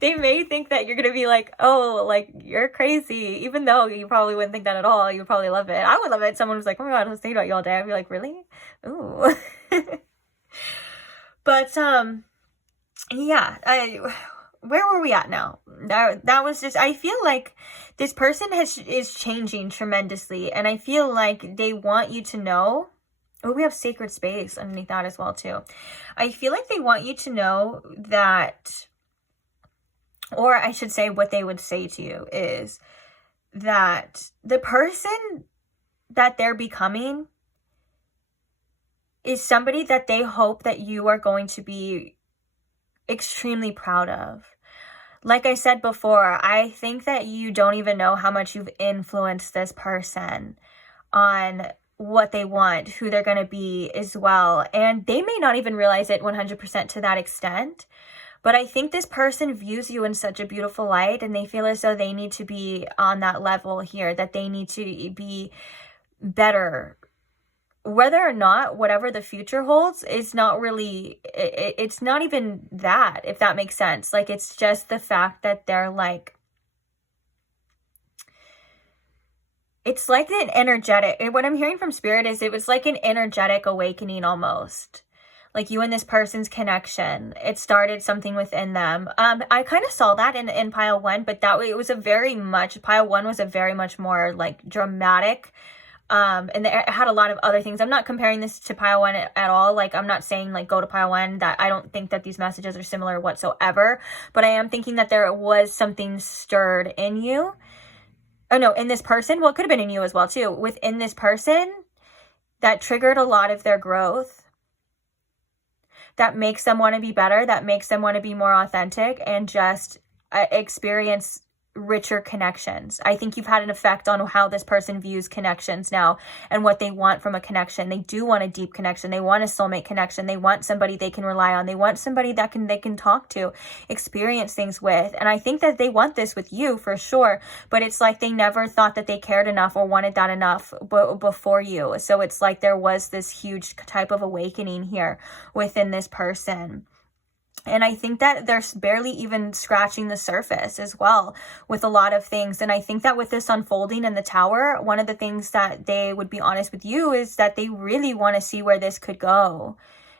They may think that you're going to be like, oh, like, you're crazy, even though you probably wouldn't think that at all. You would probably love it. I would love it. Someone was like, oh my God, I was thinking about you all day. I'd be like, really? Ooh. But, yeah, where were we at now? That was just, I feel like this person is changing tremendously, and I feel like they want you to know. Oh, we have sacred space underneath that as well too. I feel like they want you to know that, or I should say what they would say to you is that the person that they're becoming is somebody that they hope that you are going to be extremely proud of. Like I said before, I think that you don't even know how much you've influenced this person on what they want, who they're going to be as well. And they may not even realize it 100% to that extent. But I think this person views you in such a beautiful light, and they feel as though they need to be on that level here, that they need to be better. Whether or not, whatever the future holds, it's not really, it's not even that, if that makes sense. Like, it's just the fact that they're like, it's like an energetic, what I'm hearing from Spirit is it was like an energetic awakening almost. Like you and this person's connection, it started something within them. I kind of saw that in pile 1, but it was pile 1 was a very much more like dramatic. And it had a lot of other things. I'm not comparing this to pile 1 at all. Like, I'm not saying like go to pile 1, that I don't think that these messages are similar whatsoever, but I am thinking that there was something stirred in you. Oh no, in this person. Well, it could have been in you as well too. Within this person that triggered a lot of their growth, that makes them want to be better, that makes them want to be more authentic and just experience richer connections. I think you've had an effect on how this person views connections now and what they want from a connection. They do want a deep connection. They want a soulmate connection. They want somebody they can rely on. They want somebody that they can talk to, experience things with. And I think that they want this with you for sure, but it's like they never thought that they cared enough or wanted that enough before you. So it's like there was this huge type of awakening here within this person. And I think that they're barely even scratching the surface as well with a lot of things. And I think that with this unfolding in the Tower, one of the things that they would be honest with you is that they really want to see where this could go,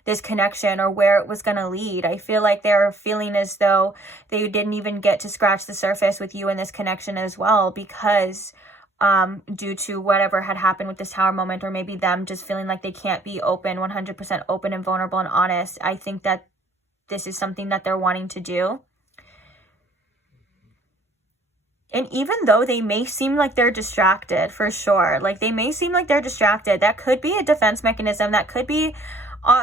this connection, or where it was going to lead. I feel like they're feeling as though they didn't even get to scratch the surface with you in this connection as well, because due to whatever had happened with this Tower moment, or maybe them just feeling like they can't be open, 100% open and vulnerable and honest. I think that this is something that they're wanting to do. And even though they may seem like they're distracted, for sure, like they may seem like they're distracted, that could be a defense mechanism. That could be,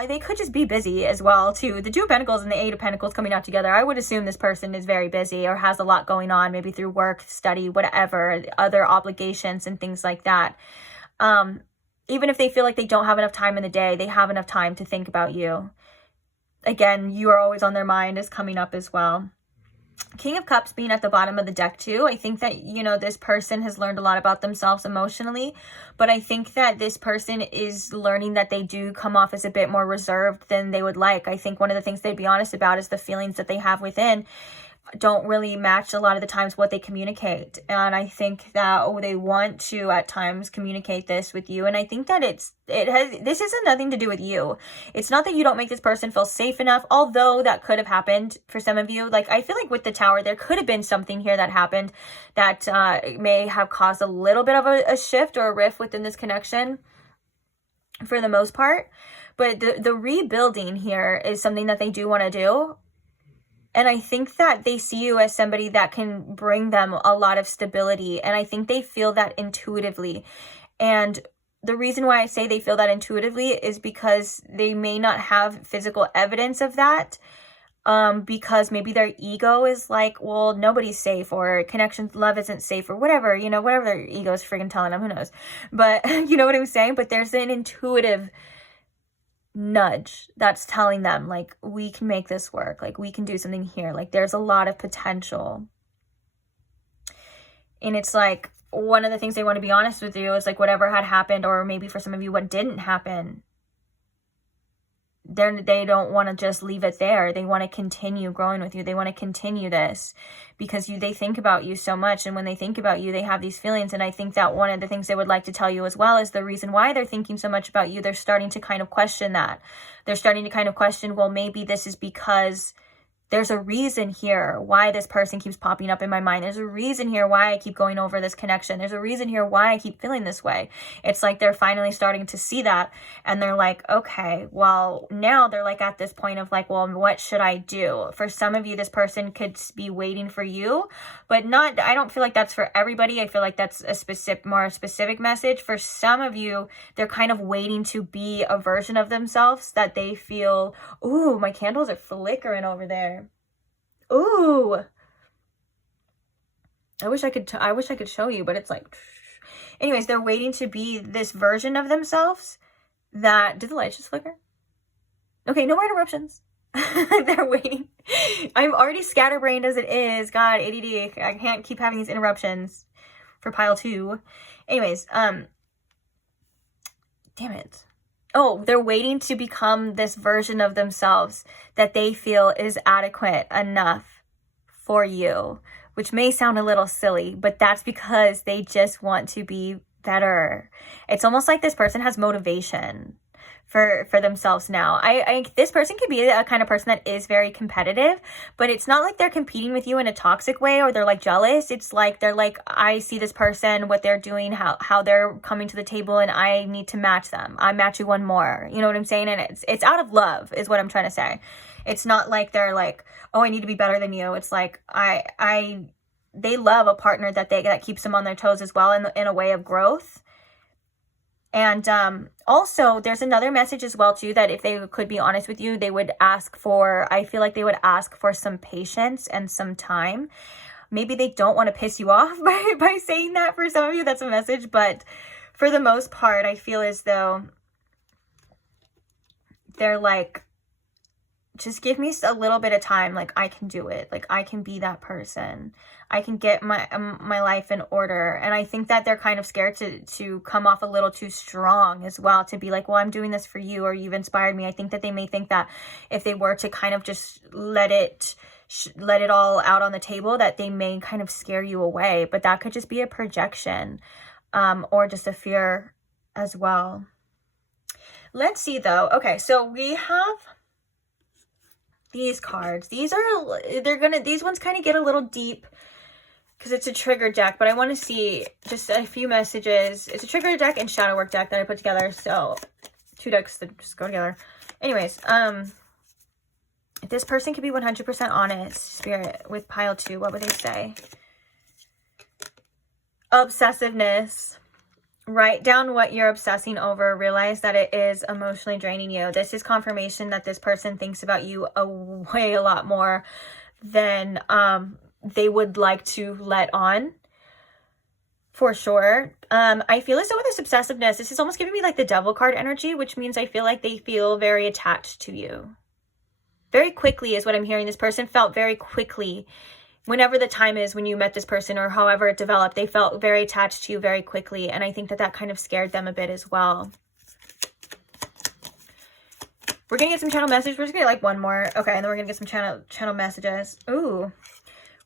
they could just be busy as well too. The 2 of Pentacles and the 8 of Pentacles coming out together, I would assume this person is very busy or has a lot going on, maybe through work, study, whatever, other obligations and things like that. Even if they feel like they don't have enough time in the day, they have enough time to think about you. Again, you are always on their mind is coming up as well. King of Cups being at the bottom of the deck too. I think that, this person has learned a lot about themselves emotionally, but I think that this person is learning that they do come off as a bit more reserved than they would like. I think one of the things they'd be honest about is the feelings that they have within don't really match a lot of the times what they communicate. And I think that they want to at times communicate this with you. And I think that this has nothing to do with you. It's not that you don't make this person feel safe enough, although that could have happened for some of you. Like, I feel like with the Tower, there could have been something here that happened that may have caused a little bit of a shift or a rift within this connection for the most part. But the rebuilding here is something that they do want to do. And I think that they see you as somebody that can bring them a lot of stability. And I think they feel that intuitively. And the reason why I say they feel that intuitively is because they may not have physical evidence of that. Because maybe their ego is like, well, nobody's safe, or connection, love isn't safe, or whatever, whatever their ego is freaking telling them, who knows. But you know what I'm saying? But there's an intuitive nudge that's telling them, like, we can make this work, like we can do something here, like there's a lot of potential. And it's like, one of the things they want to be honest with you is like, whatever had happened, or maybe for some of you what didn't happen, they don't want to just leave it there. They want to continue growing with you. They want to continue this because they think about you so much. And when they think about you, they have these feelings. And I think that one of the things they would like to tell you as well is the reason why they're thinking so much about you. They're starting to kind of question that. They're starting to kind of question, well, maybe this is because there's a reason here why this person keeps popping up in my mind. There's a reason here why I keep going over this connection. There's a reason here why I keep feeling this way. It's like they're finally starting to see that, and they're like, okay, well, now they're like at this point of like, well, what should I do? For some of you, this person could be waiting for you, but not, I don't feel like that's for everybody. I feel like that's a more specific message. For some of you, they're kind of waiting to be a version of themselves that they feel, ooh, my candles are flickering over there. Ooh. I wish I could show you, but it's like, anyways, they're waiting to be this version of themselves that, did the lights just flicker? Okay, no more interruptions. They're waiting. I'm already scatterbrained as it is. God, ADD. I can't keep having these interruptions for pile 2. Anyways, damn it. Oh, they're waiting to become this version of themselves that they feel is adequate enough for you, which may sound a little silly, but that's because they just want to be better. It's almost like this person has motivation for themselves now. This person could be a kind of person that is very competitive, but it's not like they're competing with you in a toxic way or they're like jealous. It's like they're like, I see this person, what they're doing, how they're coming to the table, and I need to match them. I match you one more. You know what I'm saying? And it's out of love is what I'm trying to say. It's not like they're like, oh, I need to be better than you. It's like they love a partner that keeps them on their toes as well in a way of growth. And also, there's another message as well, too, that if they could be honest with you, they would ask for, I feel like they would ask for some patience and some time. Maybe they don't want to piss you off by saying that. For some of you, that's a message. But for the most part, I feel as though they're like, just give me a little bit of time. Like, I can do it. Like, I can be that person. I can get my life in order. And I think that they're kind of scared to come off a little too strong as well, to be like, well, I'm doing this for you, or you've inspired me. I think that they may think that if they were to kind of just let it all out on the table, that they may kind of scare you away. But that could just be a projection, or just a fear as well. Let's see though. Okay, so we have these cards. These ones kind of get a little deep because it's a trigger deck, but I want to see just a few messages. It's a trigger deck and shadow work deck that I put together, so 2 decks that just go together. Anyways, this person could be 100% honest, Spirit, with pile 2. What would they say? Obsessiveness. Write down what you're obsessing over. Realize that it is emotionally draining you. This is confirmation that this person thinks about you a lot more than they would like to let on, for sure. I feel as though with this obsessiveness, this is almost giving me like the devil card energy, which means I feel like they feel very attached to you. Very quickly is what I'm hearing. This person felt very quickly, whenever the time is when you met this person or however it developed, they felt very attached to you very quickly. And I think that kind of scared them a bit as well. We're going to get some channel messages. We're just going to get like one more. Okay, and then we're going to get some channel messages. Ooh.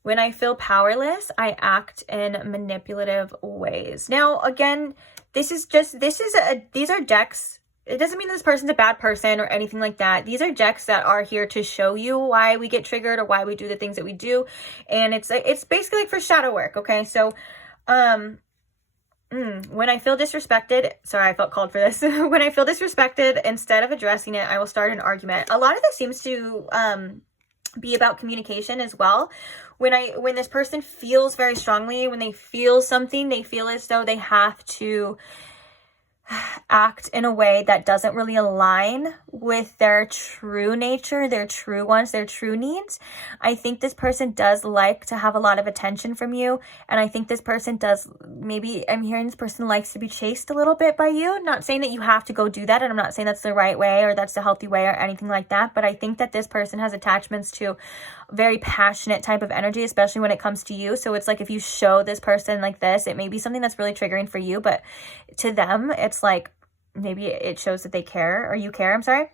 When I feel powerless, I act in manipulative ways. Now, again, these are decks. It doesn't mean this person's a bad person or anything like that. These are decks that are here to show you why we get triggered or why we do the things that we do. And it's basically like for shadow work, okay? So, when I feel disrespected, sorry, I felt called for this. When I feel disrespected, instead of addressing it, I will start an argument. A lot of this seems to be about communication as well. When this person feels very strongly, when they feel something, they feel as though they have to act in a way that doesn't really align with their true nature, their true wants, their true needs. I think this person does like to have a lot of attention from you. And I think this person does, maybe I'm hearing this person likes to be chased a little bit by you. Not saying that you have to go do that. And I'm not saying that's the right way or that's the healthy way or anything like that. But I think that this person has attachments to very passionate type of energy, especially when it comes to you. So it's like if you show this person like this, it may be something that's really triggering for you, but to them, it's like maybe it shows that they care, or you care, I'm sorry.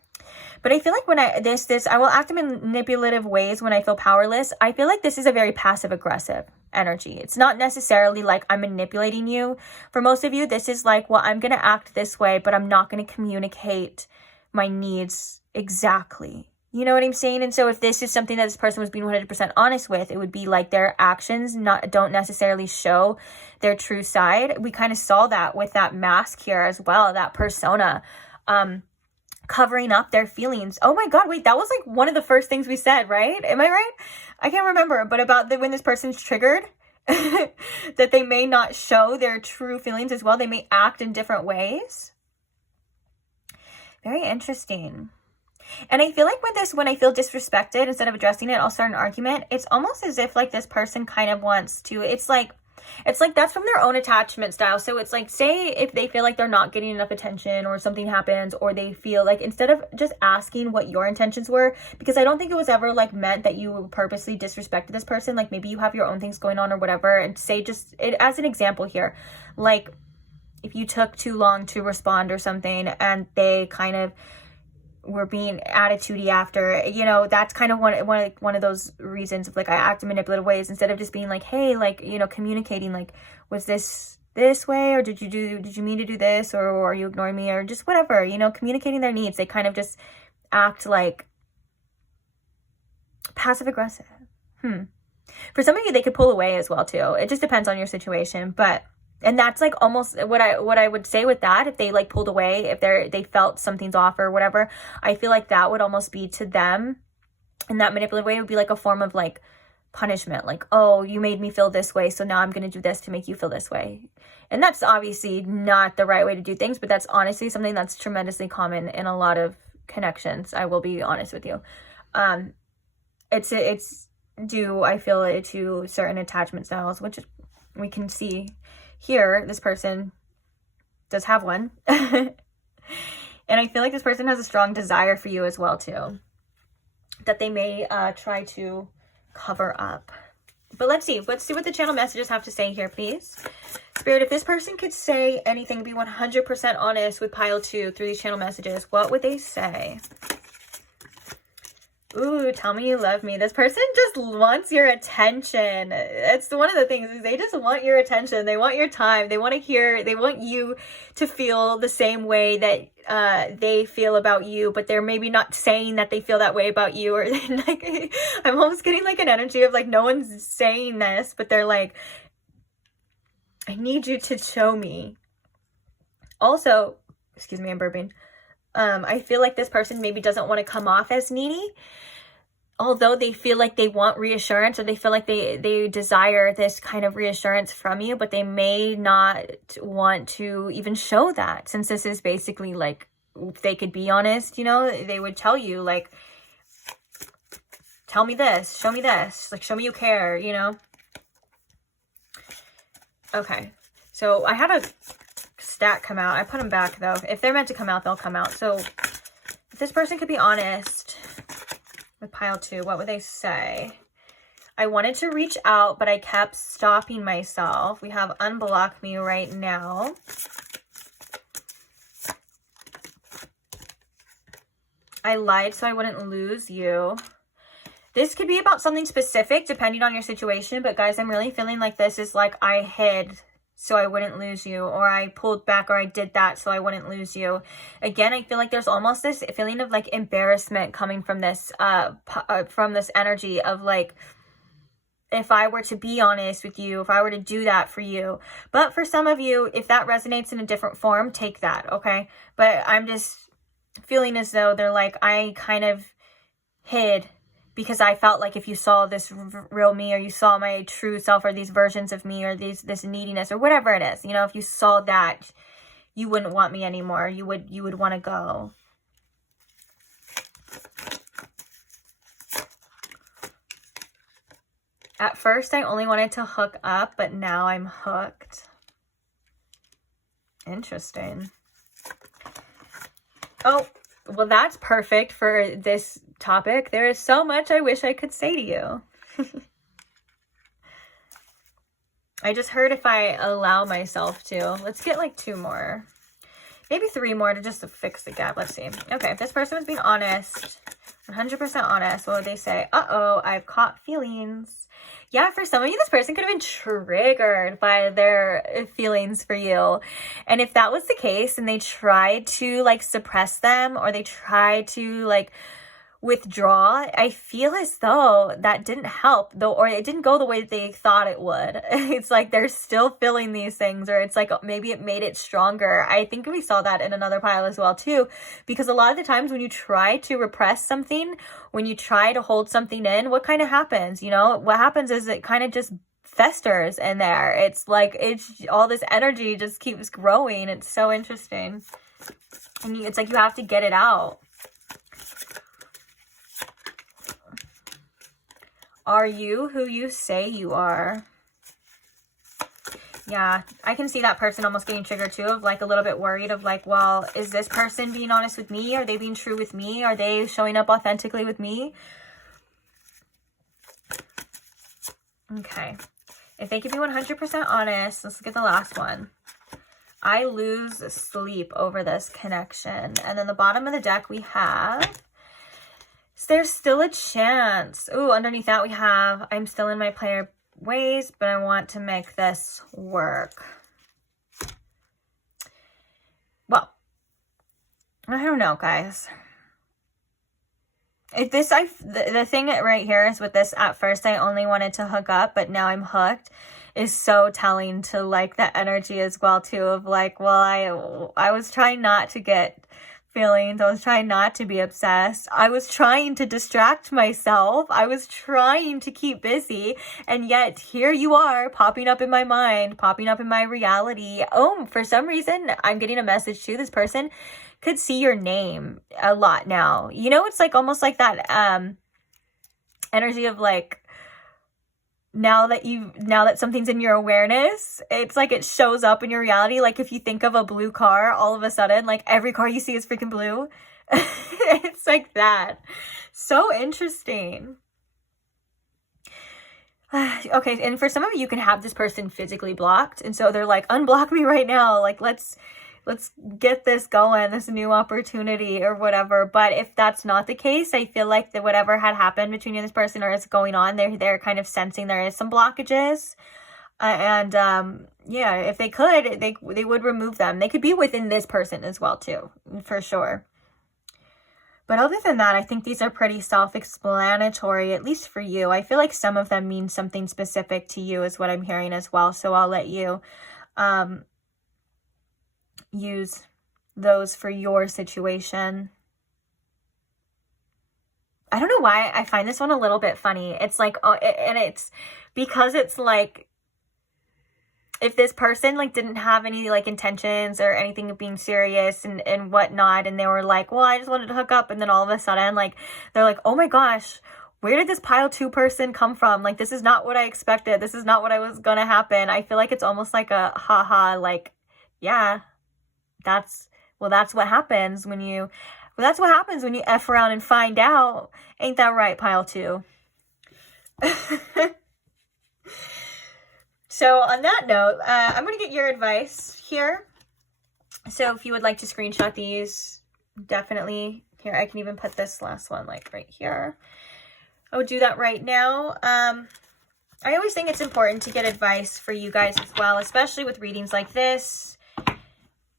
But I feel like when I will act in manipulative ways when I feel powerless. I feel like this is a very passive aggressive energy. It's not necessarily like I'm manipulating you. For most of you, this is like, well, I'm going to act this way, but I'm not going to communicate my needs exactly. You know what I'm saying? And so if this is something that this person was being 100% honest with, it would be like their actions don't necessarily show their true side. We kind of saw that with that mask here as well, that persona, covering up their feelings. Oh my God, wait, that was like one of the first things we said, right? Am I right? I can't remember, but about when this person's triggered, that they may not show their true feelings as well. They may act in different ways. Very interesting. And I feel like with this, when I feel disrespected, instead of addressing it, I'll start an argument. It's almost as if like this person kind of wants to, it's like that's from their own attachment style. So it's like, say if they feel like they're not getting enough attention or something happens, or they feel like, instead of just asking what your intentions were, because I don't think it was ever like meant that you purposely disrespected this person. Like maybe you have your own things going on or whatever. And say, just it as an example here, like if you took too long to respond or something and they kind of were being attitudey after, you know, that's kind of one of those reasons of like I act in manipulative ways, instead of just being like, hey, like, you know, communicating like, was this way, or did you mean to do this, or are you ignoring me, or just whatever, you know, communicating their needs. They kind of just act like passive aggressive. For some of you, they could pull away as well too. It just depends on your situation, and that's like almost what I would say with that. If they like pulled away, if they felt something's off or whatever, I feel like that would almost be to them, in that manipulative way, it would be like a form of like punishment. Like, oh, you made me feel this way, so now I'm going to do this to make you feel this way. And that's obviously not the right way to do things, but that's honestly something that's tremendously common in a lot of connections. I will be honest with you. It's due, I feel, to certain attachment styles, which we can see here. This person does have one. And I feel like this person has a strong desire for you as well too, that they may try to cover up. But let's see what the channel messages have to say here, please. Spirit, if this person could say anything, be 100% honest with pile 2 through these channel messages, what would they say? Ooh, tell me you love me. This person just wants your attention. It's one of the things, is they just want your attention. They want your time. They want you to feel the same way that they feel about you, but they're maybe not saying that they feel that way about you. Or like, I'm almost getting like an energy of like, no one's saying this, but they're like, I need you to show me. Also, excuse me, I'm burping. I feel like this person maybe doesn't want to come off as needy, although they feel like they want reassurance, or they feel like they desire this kind of reassurance from you, but they may not want to even show that, since this is basically like, if they could be honest, you know, they would tell you like, tell me this, show me this, like, show me you care, you know? Okay, so I had a stack come out. I put them back though. If they're meant to come out, they'll come out. So if this person could be honest with pile 2, what would they say? I wanted to reach out, but I kept stopping myself. We have unblock me right now. I lied so I wouldn't lose you. This could be about something specific depending on your situation, but guys, I'm really feeling like this is like, I hid so I wouldn't lose you, or I pulled back, or I did that so I wouldn't lose you. Again, I feel like there's almost this feeling of like embarrassment coming from this energy of like, if I were to be honest with you, if I were to do that for you. But for some of you, if that resonates in a different form, take that, okay? But I'm just feeling as though they're like, I kind of hid because I felt like if you saw this real me, or you saw my true self, or these versions of me, or this neediness, or whatever it is, you know, if you saw that, you wouldn't want me anymore. You would want to go. At first, I only wanted to hook up, but now I'm hooked. Interesting. Oh, well, that's perfect for this topic. There is so much I wish I could say to you. I just heard if I allow myself to. Let's get like 2 more. Maybe 3 more to just to fix the gap. Let's see. Okay, if this person was being honest, 100% honest, what would they say? Uh-oh, I've caught feelings. Yeah, for some of you, this person could have been triggered by their feelings for you. And if that was the case, and they tried to like suppress them, or they tried to like withdraw, I feel as though that didn't help though, or it didn't go the way that they thought it would. It's like they're still feeling these things, or it's like maybe it made it stronger. I think we saw that in another pile as well too, because a lot of the times when you try to repress something, when you try to hold something in, what kind of happens? You know, what happens is it kind of just festers in there. It's like, it's all this energy just keeps growing. It's so interesting. And it's like you have to get it out. Are you who you say you are? Yeah, I can see that person almost getting triggered too, of like a little bit worried of like, well, is this person being honest with me? Are they being true with me? Are they showing up authentically with me? Okay. If they could be 100% honest, let's look at the last one. I lose sleep over this connection. And then the bottom of the deck we have, there's still a chance. Ooh, underneath that we have, I'm still in my player ways, but I want to make this work. Well, I don't know, guys. If this, the thing right here is with this, at first I only wanted to hook up, but now I'm hooked, is so telling to like the energy as well too, of like, well, I was trying not to get feelings. I was trying not to be obsessed. I was trying to distract myself. I was trying to keep busy. And yet here you are popping up in my mind, popping up in my reality. Oh, for some reason, I'm getting a message to this person could see your name a lot now. You know, it's like almost like that energy of like, now that something's in your awareness, it's like it shows up in your reality. Like if you think of a blue car, all of a sudden, like every car you see is freaking blue. It's like that. So interesting. Okay, and for some of you can have this person physically blocked, and so they're like, unblock me right now. Like let's get this going, this new opportunity or whatever. But if that's not the case, I feel like that whatever had happened between you and this person or is going on, they're kind of sensing there is some blockages. Yeah, if they could, they would remove them. They could be within this person as well too, for sure. But other than that, I think these are pretty self-explanatory, at least for you. I feel like some of them mean something specific to you is what I'm hearing as well. So I'll let you use those for your situation. I don't know why I find this one a little bit funny. It's like, oh, and it's because it's like, if this person like didn't have any like intentions or anything of being serious and whatnot, and they were like, well, I just wanted to hook up, and then all of a sudden like they're like, oh my gosh, where did this pile 2 person come from? Like, this is not what I expected. This is not what I was gonna happen. I feel like it's almost like a haha, like, yeah, that's what happens when you F around and find out. Ain't that right, pile 2? So on that note, I'm going to get your advice here. So if you would like to screenshot these, definitely. Here, I can even put this last one like right here. I would do that right now. I always think it's important to get advice for you guys as well, especially with readings like this.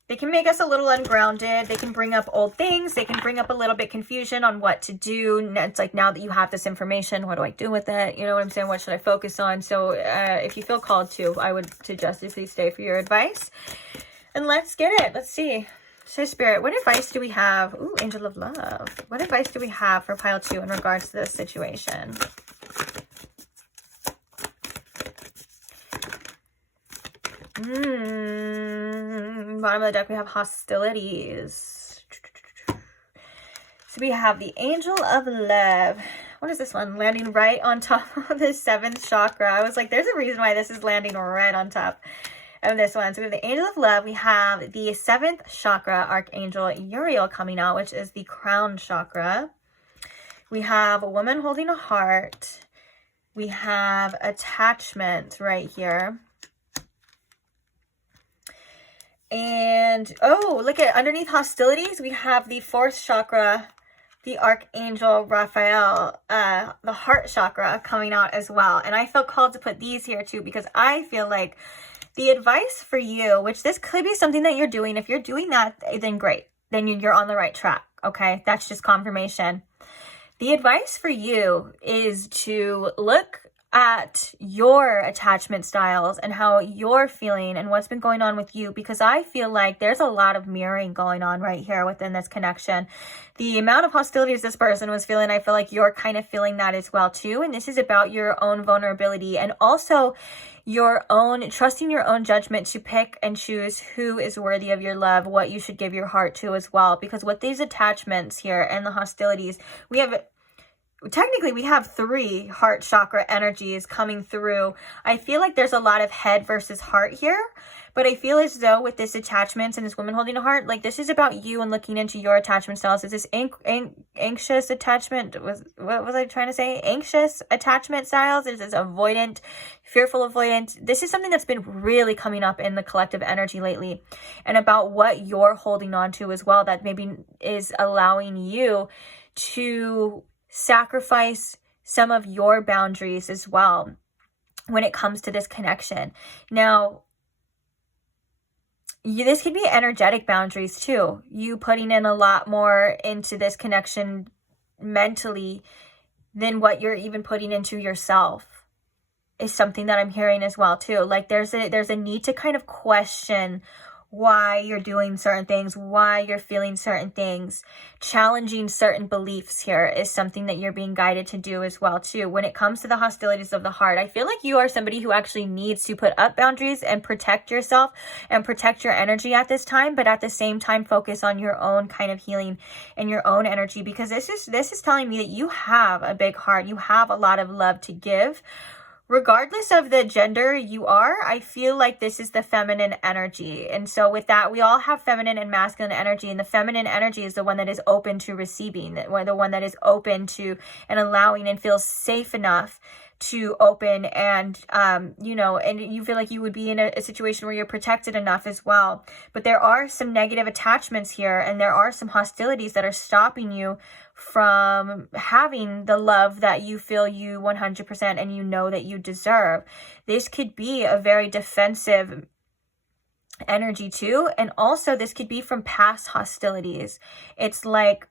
They can make us a little ungrounded. They can bring up old things. They can bring up a little bit confusion on what to do. It's like, now that you have this information, what do I do with it? You know what I'm saying? What should I focus on? So if you feel called to, I would suggest you please stay for your advice. And let's get it. Let's see. So Spirit, what advice do we have? Ooh, Angel of Love. What advice do we have for pile 2 in regards to this situation? Bottom of the deck, we have hostilities. So we have the Angel of Love. What is this one? Landing right on top of the 7th chakra. I was like, there's a reason why this is landing right on top of this one. So we have the Angel of Love. We have the 7th chakra, Archangel Uriel, coming out, which is the crown chakra. We have a woman holding a heart. We have attachment right here. And, oh, look at underneath hostilities, we have the 4th chakra, the Archangel Raphael, the heart chakra coming out as well. And I felt called to put these here too, because I feel like the advice for you, which this could be something that you're doing. If you're doing that, then great. Then you're on the right track. Okay. That's just confirmation. The advice for you is to look at your attachment styles and how you're feeling and what's been going on with you, because I feel like there's a lot of mirroring going on right here within this connection. The amount of hostilities this person was feeling, I feel like you're kind of feeling that as well too. And this is about your own vulnerability and also your own trusting your own judgment to pick and choose who is worthy of your love, what you should give your heart to as well. Because with these attachments here and the hostilities, we have 3 heart chakra energies coming through. I feel like there's a lot of head versus heart here, but I feel as though with this attachment and this woman holding a heart, like this is about you and looking into your attachment styles. Is this anxious attachment? What was I trying to say? Anxious attachment styles? Is this avoidant, fearful avoidant? This is something that's been really coming up in the collective energy lately, and about what you're holding on to as well, that maybe is allowing you to sacrifice some of your boundaries as well when it comes to this connection. Now, this could be energetic boundaries too. You putting in a lot more into this connection mentally than what you're even putting into yourself is something that I'm hearing as well too. Like there's a need to kind of question why you're doing certain things, why you're feeling certain things. Challenging certain beliefs here is something that you're being guided to do as well too. When it comes to the hostilities of the heart, I feel like you are somebody who actually needs to put up boundaries and protect yourself and protect your energy at this time, but at the same time focus on your own kind of healing and your own energy, because this is telling me that you have a big heart. You have a lot of love to give. Regardless of the gender you are, I feel like this is the feminine energy. And so with that, we all have feminine and masculine energy. And the feminine energy is the one that is open to receiving, the one that is open to and allowing and feels safe enough to open and, and you feel like you would be in a situation where you're protected enough as well. But there are some negative attachments here, and there are some hostilities that are stopping you from having the love that you feel you 100% and you know that you deserve. This could be a very defensive energy too, and also this could be from past hostilities. It's like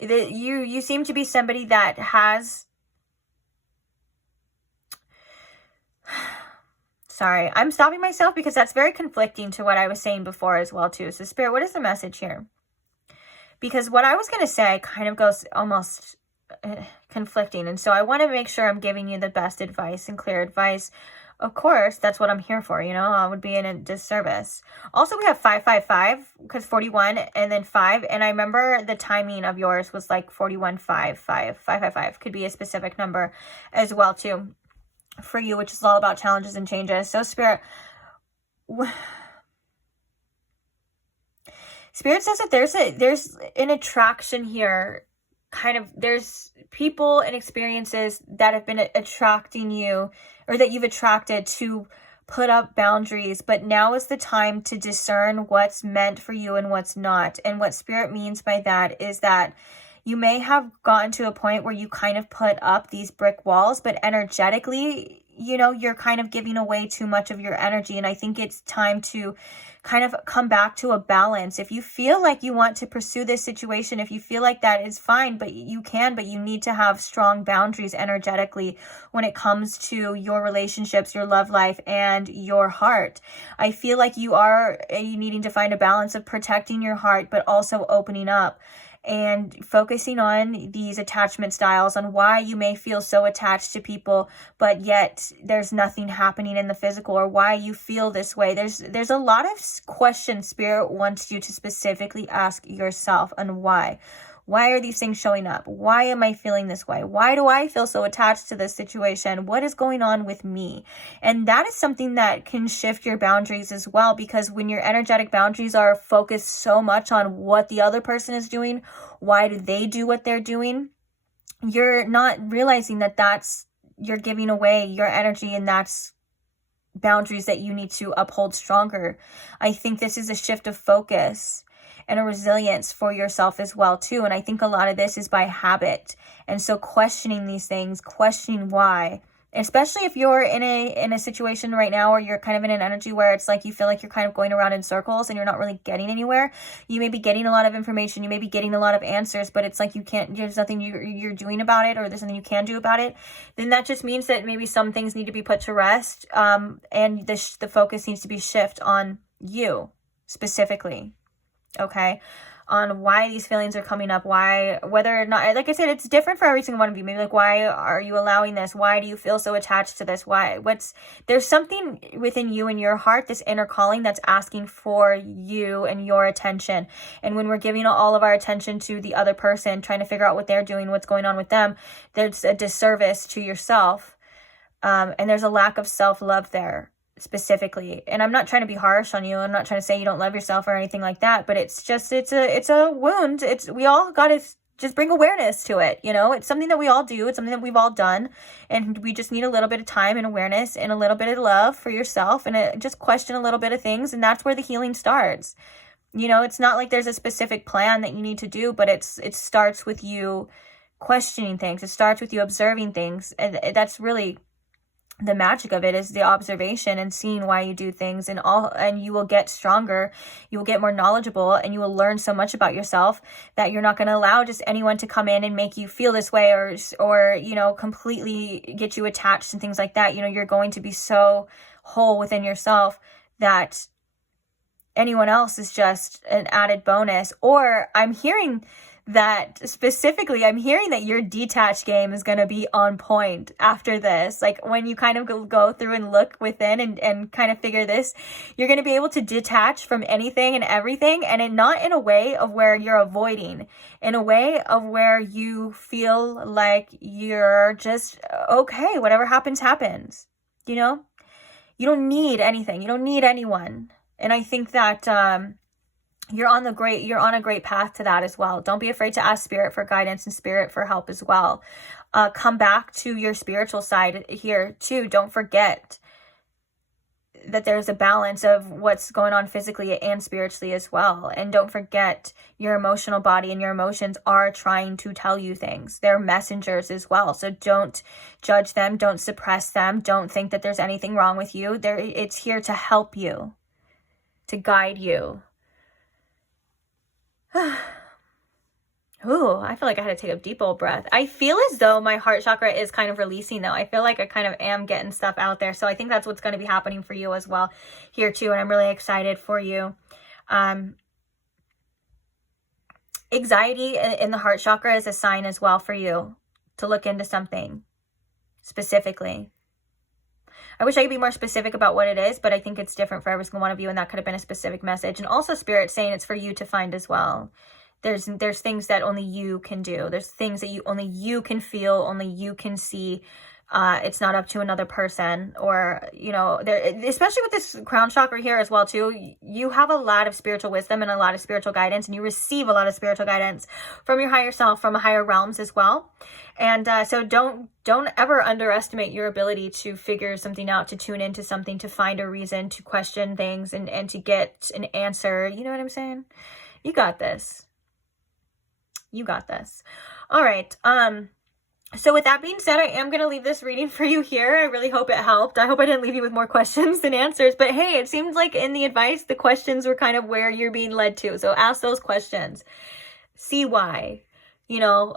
you seem to be somebody that has sorry, I'm stopping myself because that's very conflicting to what I was saying before as well too. So Spirit, what is the message here? Because what I was going to say kind of goes almost conflicting. And so I want to make sure I'm giving you the best advice and clear advice. Of course, that's what I'm here for, I would be in a disservice. Also, we have 555 because 41 and then 5. And I remember the timing of yours was like 41, 5, 5, 555. Could be a specific number as well too for you, which is all about challenges and changes. So Spirit says that there's an attraction here. Kind of there's people and experiences that have been attracting you, or that you've attracted to put up boundaries, but now is the time to discern what's meant for you and what's not. And what Spirit means by that is that you may have gotten to a point where you kind of put up these brick walls, but energetically, you're kind of giving away too much of your energy. And I think it's time to kind of come back to a balance. If you feel like you want to pursue this situation, if you feel like that is fine, but you need to have strong boundaries energetically when it comes to your relationships, your love life, and your heart. I feel like you needing to find a balance of protecting your heart, but also opening up and focusing on these attachment styles, on why you may feel so attached to people, but yet there's nothing happening in the physical, or why you feel this way. There's a lot of questions Spirit wants you to specifically ask yourself, and why. Why are these things showing up? Why am I feeling this way? Why do I feel so attached to this situation? What is going on with me? And that is something that can shift your boundaries as well, because when your energetic boundaries are focused so much on what the other person is doing, why do they do what they're doing, you're not realizing that you're giving away your energy, and that's boundaries that you need to uphold stronger. I think this is a shift of focus and a resilience for yourself as well too. And I think a lot of this is by habit. And so questioning these things, questioning why, Especially if you're in a situation right now where you're kind of in an energy where it's like you feel like you're kind of going around in circles and you're not really getting anywhere. You may be getting a lot of information, you may be getting a lot of answers, but it's like you can't, there's nothing you're doing about it, or there's nothing you can do about it. Then that just means that maybe some things need to be put to rest, and the focus needs to be shift on you specifically, okay? On why these feelings are coming up, why, whether or not, like I said, it's different for every single one of you. Maybe like, why are you allowing this? Why do you feel so attached to this? There's something within you and your heart, this inner calling, that's asking for you and your attention. And when we're giving all of our attention to the other person, trying to figure out what they're doing, what's going on with them, there's a disservice to yourself. And there's a lack of self-love there. Specifically. And I'm not trying to be harsh on you. I'm not trying to say you don't love yourself or anything like that, but it's just, it's a wound. We all got to just bring awareness to it. You know, it's something that we all do. It's something that we've all done. And we just need a little bit of time and awareness and a little bit of love for yourself, and just question a little bit of things. And that's where the healing starts. You know, it's not like there's a specific plan that you need to do, but it starts with you questioning things. It starts with you observing things. And that's really the magic of it, is the observation and seeing why you do things, and you will get stronger, you will get more knowledgeable, and you will learn so much about yourself that you're not going to allow just anyone to come in and make you feel this way, or you know, completely get you attached and things like that. You know, you're going to be so whole within yourself that anyone else is just an added bonus. Or I'm hearing that your detached game is going to be on point after this. Like when you kind of go through and look within and kind of figure this, you're going to be able to detach from anything and everything, and not in a way of where you're avoiding, in a way of where you feel like you're just okay, whatever happens, you know? You don't need anything. You don't need anyone. And I think that, you're on a great path to that as well. Don't be afraid to ask spirit for guidance and spirit for help as well. Come back to your spiritual side here too. Don't forget that there's a balance of what's going on physically and spiritually as well. And don't forget, your emotional body and your emotions are trying to tell you things. They're messengers as well. So don't judge them. Don't suppress them. Don't think that there's anything wrong with you. It's here to help you, to guide you. Ooh, I feel like I had to take a deep old breath. I feel as though my heart chakra is kind of releasing though. I feel like I kind of am getting stuff out there. So I think that's what's going to be happening for you as well here too. And I'm really excited for you. Anxiety in the heart chakra is a sign as well for you to look into something specifically. I wish I could be more specific about what it is, but I think it's different for every single one of you, and that could have been a specific message. And also Spirit saying it's for you to find as well. There's things that only you can do. There's things that only you can feel, only you can see. It's not up to another person, or, you know, especially with this crown chakra here as well too, you have a lot of spiritual wisdom and a lot of spiritual guidance, and you receive a lot of spiritual guidance from your higher self, from higher realms as well. And so don't ever underestimate your ability to figure something out, to tune into something, to find a reason, to question things, and to get an answer. You know what I'm saying? You got this. You got this. All right. So with that being said, I am going to leave this reading for you here. I really hope it helped. I hope I didn't leave you with more questions than answers. But hey, it seems like in the advice, the questions were kind of where you're being led to. So ask those questions. See why. You know,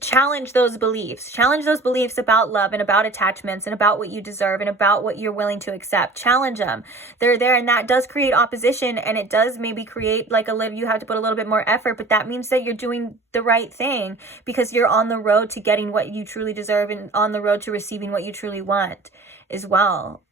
challenge those beliefs. Challenge those beliefs about love and about attachments and about what you deserve and about what you're willing to accept. Challenge them. They're there, and that does create opposition, and it does maybe create like you have to put a little bit more effort, but that means that you're doing the right thing because you're on the road to getting what you truly deserve and on the road to receiving what you truly want as well.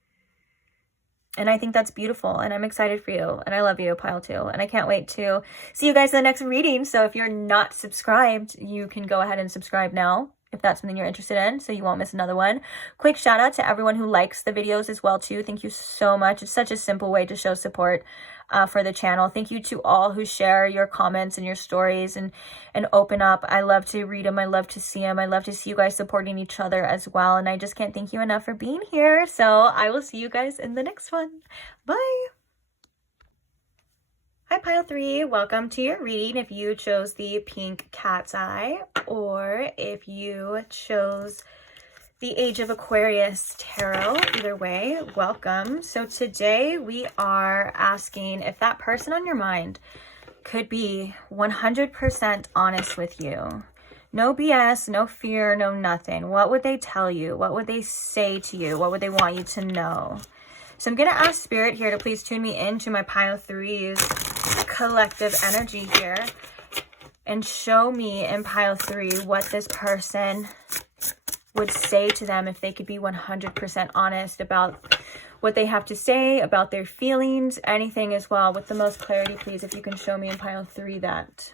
And I think that's beautiful, and I'm excited for you, and I love you, Pile 2, and I can't wait to see you guys in the next reading. So if you're not subscribed, you can go ahead and subscribe now if that's something you're interested in, so you won't miss another one. Quick shout out to everyone who likes the videos as well too. Thank you so much. It's such a simple way to show support for the channel. Thank you to all who share your comments and your stories and open up. I love to read them. I love to see them. I love to see you guys supporting each other as well. And I just can't thank you enough for being here. So I will see you guys in the next one. Bye. Hi, Pile 3. Welcome to your reading. If you chose the pink cat's eye, or if you chose the Age of Aquarius Tarot. Either way, welcome. So today we are asking if that person on your mind could be 100% honest with you. No BS, no fear, no nothing. What would they tell you? What would they say to you? What would they want you to know? So I'm going to ask Spirit here to please tune me into my pile threes collective energy here and show me in pile three what this person would say to them if they could be 100% honest about what they have to say, about their feelings, anything as well. With the most clarity, please, if you can show me in pile three that.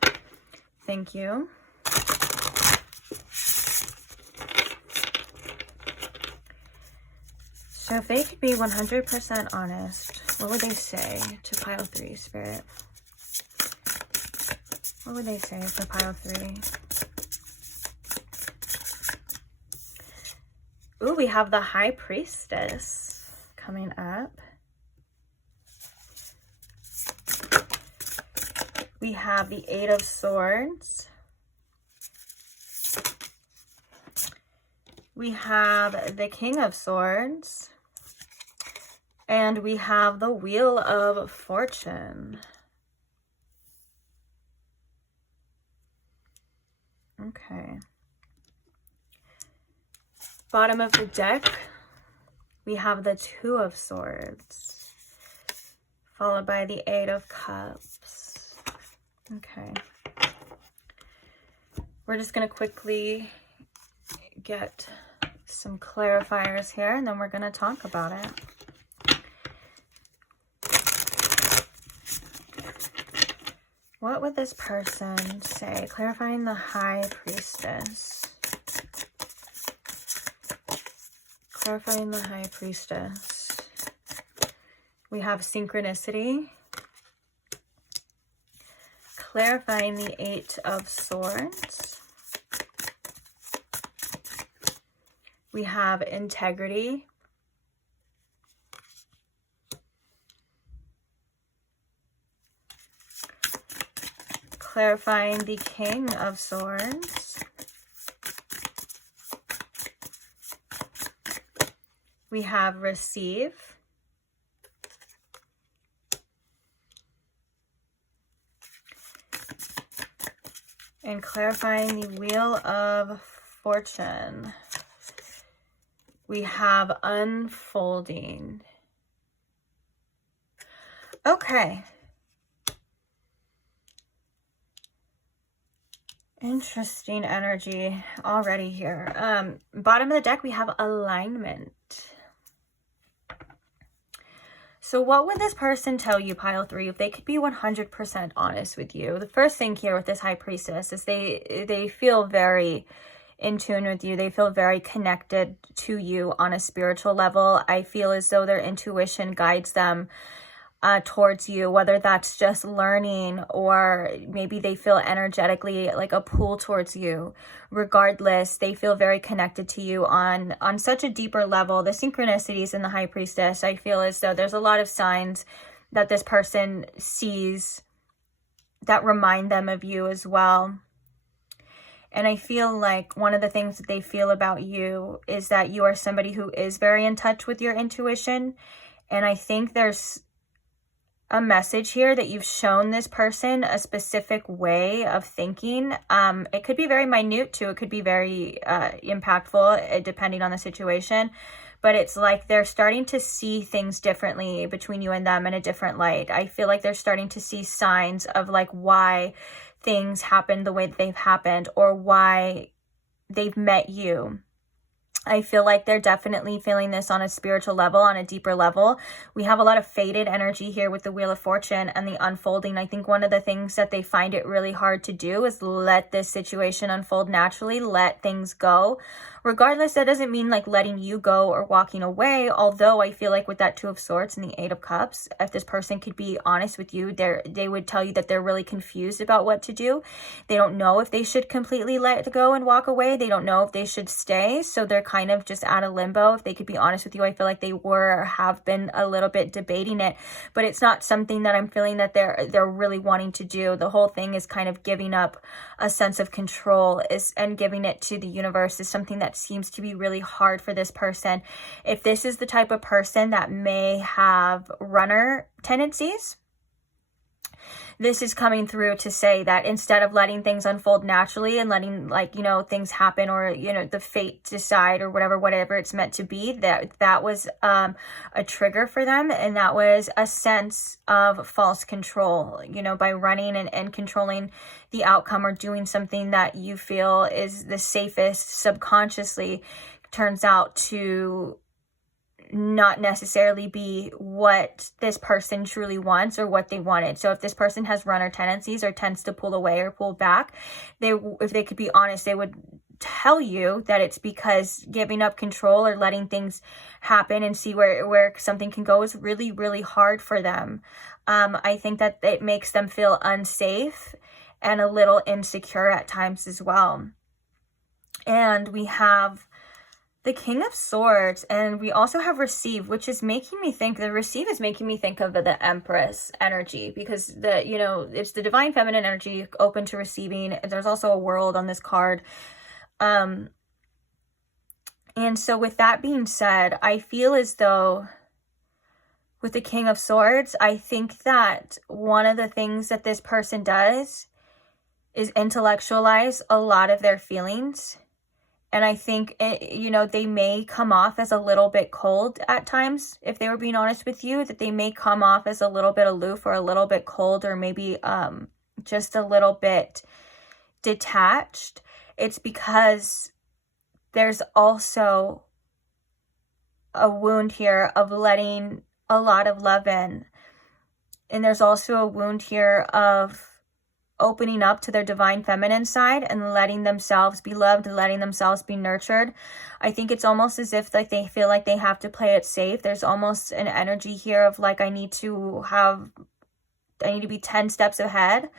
Thank you. So if they could be 100% honest, what would they say to pile three, Spirit? What would they say for pile three? Ooh, we have the High Priestess coming up. We have the Eight of Swords. We have the King of Swords. And we have the Wheel of Fortune. Okay. Bottom of the deck, we have the Two of Swords, followed by the Eight of Cups. Okay. We're just going to quickly get some clarifiers here, and then we're going to talk about it. What would this person say? Clarifying the High Priestess. Clarifying the High Priestess. We have synchronicity. Clarifying the Eight of Swords. We have integrity. Clarifying the King of Swords. We have receive. And clarifying the Wheel of Fortune. We have unfolding. Okay. Interesting energy already here. Bottom of the deck, we have alignment. So what would this person tell you, pile three, if they could be 100% honest with you? The first thing here with this High Priestess is they feel very in tune with you. They feel very connected to you on a spiritual level. I feel as though their intuition guides them towards you, whether that's just learning or maybe they feel energetically like a pull towards you. Regardless, they feel very connected to you on such a deeper level. The synchronicities in the High Priestess, I feel as though there's a lot of signs that this person sees that remind them of you as well. And I feel like one of the things that they feel about you is that you are somebody who is very in touch with your intuition. And I think there's a message here that you've shown this person a specific way of thinking. It could be very minute too. It could be very impactful depending on the situation. But it's like they're starting to see things differently between you and them in a different light. I feel like they're starting to see signs of like why things happened the way that they've happened or why they've met you. I feel like they're definitely feeling this on a spiritual level, on a deeper level. We have a lot of faded energy here with the Wheel of Fortune and the unfolding. I think one of the things that they find it really hard to do is let this situation unfold naturally, let things go. Regardless, that doesn't mean like letting you go or walking away. Although I feel like with that Two of Swords and the Eight of Cups, if this person could be honest with you, they would tell you that they're really confused about what to do. They don't know if they should completely let go and walk away. They don't know if they should stay. So they're kind of just out of limbo. If they could be honest with you, I feel like they were or have been a little bit debating it, but it's not something that I'm feeling that they're really wanting to do. The whole thing is kind of giving up a sense of control and giving it to the universe is something that that seems to be really hard for this person. If this is the type of person that may have runner tendencies, this is coming through to say that instead of letting things unfold naturally and letting, like, you know, things happen, or, you know, the fate decide, or whatever it's meant to be, that was a trigger for them. And that was a sense of false control, you know, by running and controlling the outcome, or doing something that you feel is the safest subconsciously, turns out to not necessarily be what this person truly wants or what they wanted. So if this person has runner tendencies or tends to pull away or pull back, if they could be honest, they would tell you that it's because giving up control or letting things happen and see where something can go is really, really hard for them. I think that it makes them feel unsafe and a little insecure at times as well. And we have the King of Swords, and we also have Receive, which is making me think, the Receive is making me think of the Empress energy, because you know, it's the divine feminine energy, open to receiving. There's also a world on this card. And so with that being said, I feel as though with the King of Swords, I think that one of the things that this person does is intellectualize a lot of their feelings. And I think, you know, they may come off as a little bit cold at times, if they were being honest with you, that they may come off as a little bit aloof or a little bit cold, or maybe just a little bit detached. It's because there's also a wound here of letting a lot of love in. And there's also a wound here of opening up to their divine feminine side and letting themselves be loved and letting themselves be nurtured. I think it's almost as if like they feel like they have to play it safe. There's almost an energy here of like, I need to be 10 steps ahead.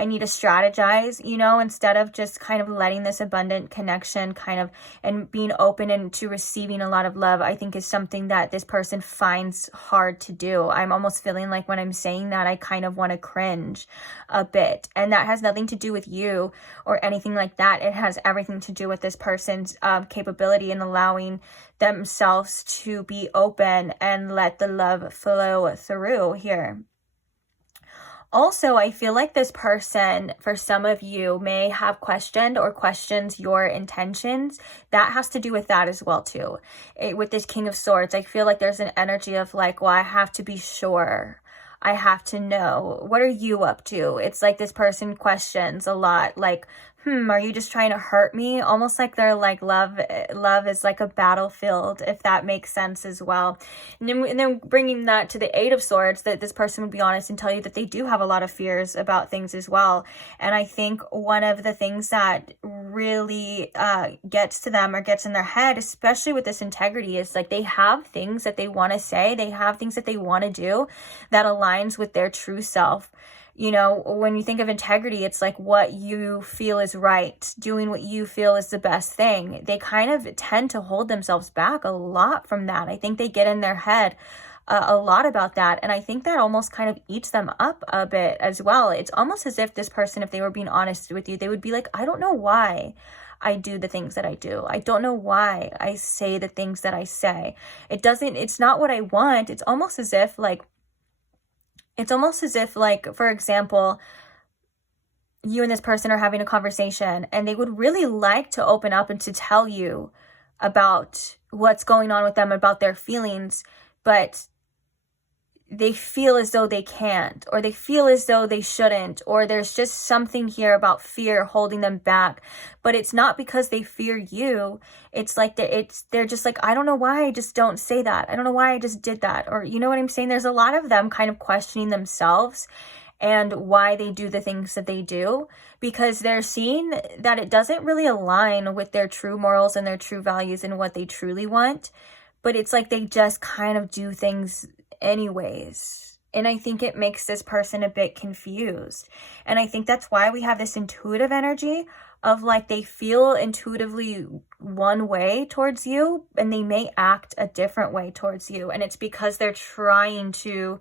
I need to strategize, you know, instead of just kind of letting this abundant connection kind of, and being open and to receiving a lot of love, I think is something that this person finds hard to do. I'm almost feeling like when I'm saying that, I kind of want to cringe a bit. And that has nothing to do with you or anything like that. It has everything to do with this person's capability in allowing themselves to be open and let the love flow through here. Also, I feel like this person, for some of you, may have questioned or questions your intentions. That has to do with that as well, too. With this King of Swords, I feel like there's an energy of like, well, I have to be sure. I have to know. What are you up to? It's like this person questions a lot, like, are you just trying to hurt me? Almost like they're like, love is like a battlefield, if that makes sense as well. And then bringing that to the Eight of Swords, that this person would be honest and tell you that they do have a lot of fears about things as well. And I think one of the things that really gets to them or gets in their head, especially with this integrity, is like they have things that they want to say, they have things that they want to do that aligns with their true self. You know, when you think of integrity, it's like what you feel is right, doing what you feel is the best thing. They kind of tend to hold themselves back a lot from that. I think they get in their head a lot about that. And I think that almost kind of eats them up a bit as well. It's almost as if this person, if they were being honest with you, they would be like, I don't know why I do the things that I do. I don't know why I say the things that I say. It's not what I want. It's almost as if like, for example, you and this person are having a conversation and they would really like to open up and to tell you about what's going on with them, about their feelings, but they feel as though they can't, or they feel as though they shouldn't, or there's just something here about fear holding them back. But it's not because they fear you. It's like they're just like, I don't know why I just don't say that. I don't know why I just did that. Or you know what I'm saying? There's a lot of them kind of questioning themselves and why they do the things that they do, because they're seeing that it doesn't really align with their true morals and their true values and what they truly want. But it's like they just kind of do things anyways. And I think it makes this person a bit confused. And I think that's why we have this intuitive energy of like they feel intuitively one way towards you and they may act a different way towards you. And it's because they're trying to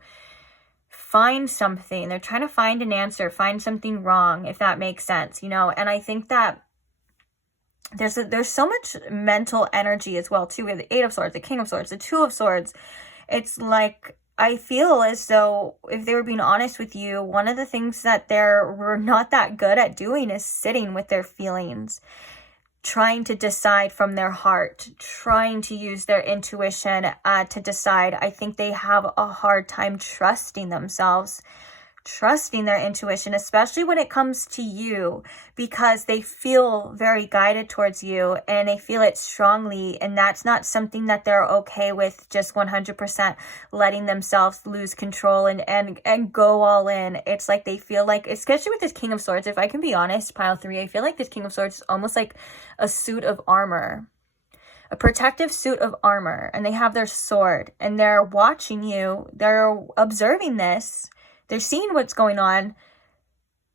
find something. They're trying to find an answer, find something wrong, if that makes sense, you know. And I think that there's so much mental energy as well too. We have the Eight of Swords, the King of Swords, the Two of Swords. It's like, I feel as though if they were being honest with you, one of the things that we're not that good at doing is sitting with their feelings, trying to decide from their heart, trying to use their intuition to decide. I think they have a hard time trusting themselves, trusting their intuition, especially when it comes to you, because they feel very guided towards you and they feel it strongly, and that's not something that they're okay with, just 100% letting themselves lose control and go all in. It's like they feel like, especially with this King of Swords, if I can be honest, pile 3, I feel like this King of Swords is almost like a suit of armor, a protective suit of armor, and they have their sword and they're watching you, they're observing this, they're seeing what's going on,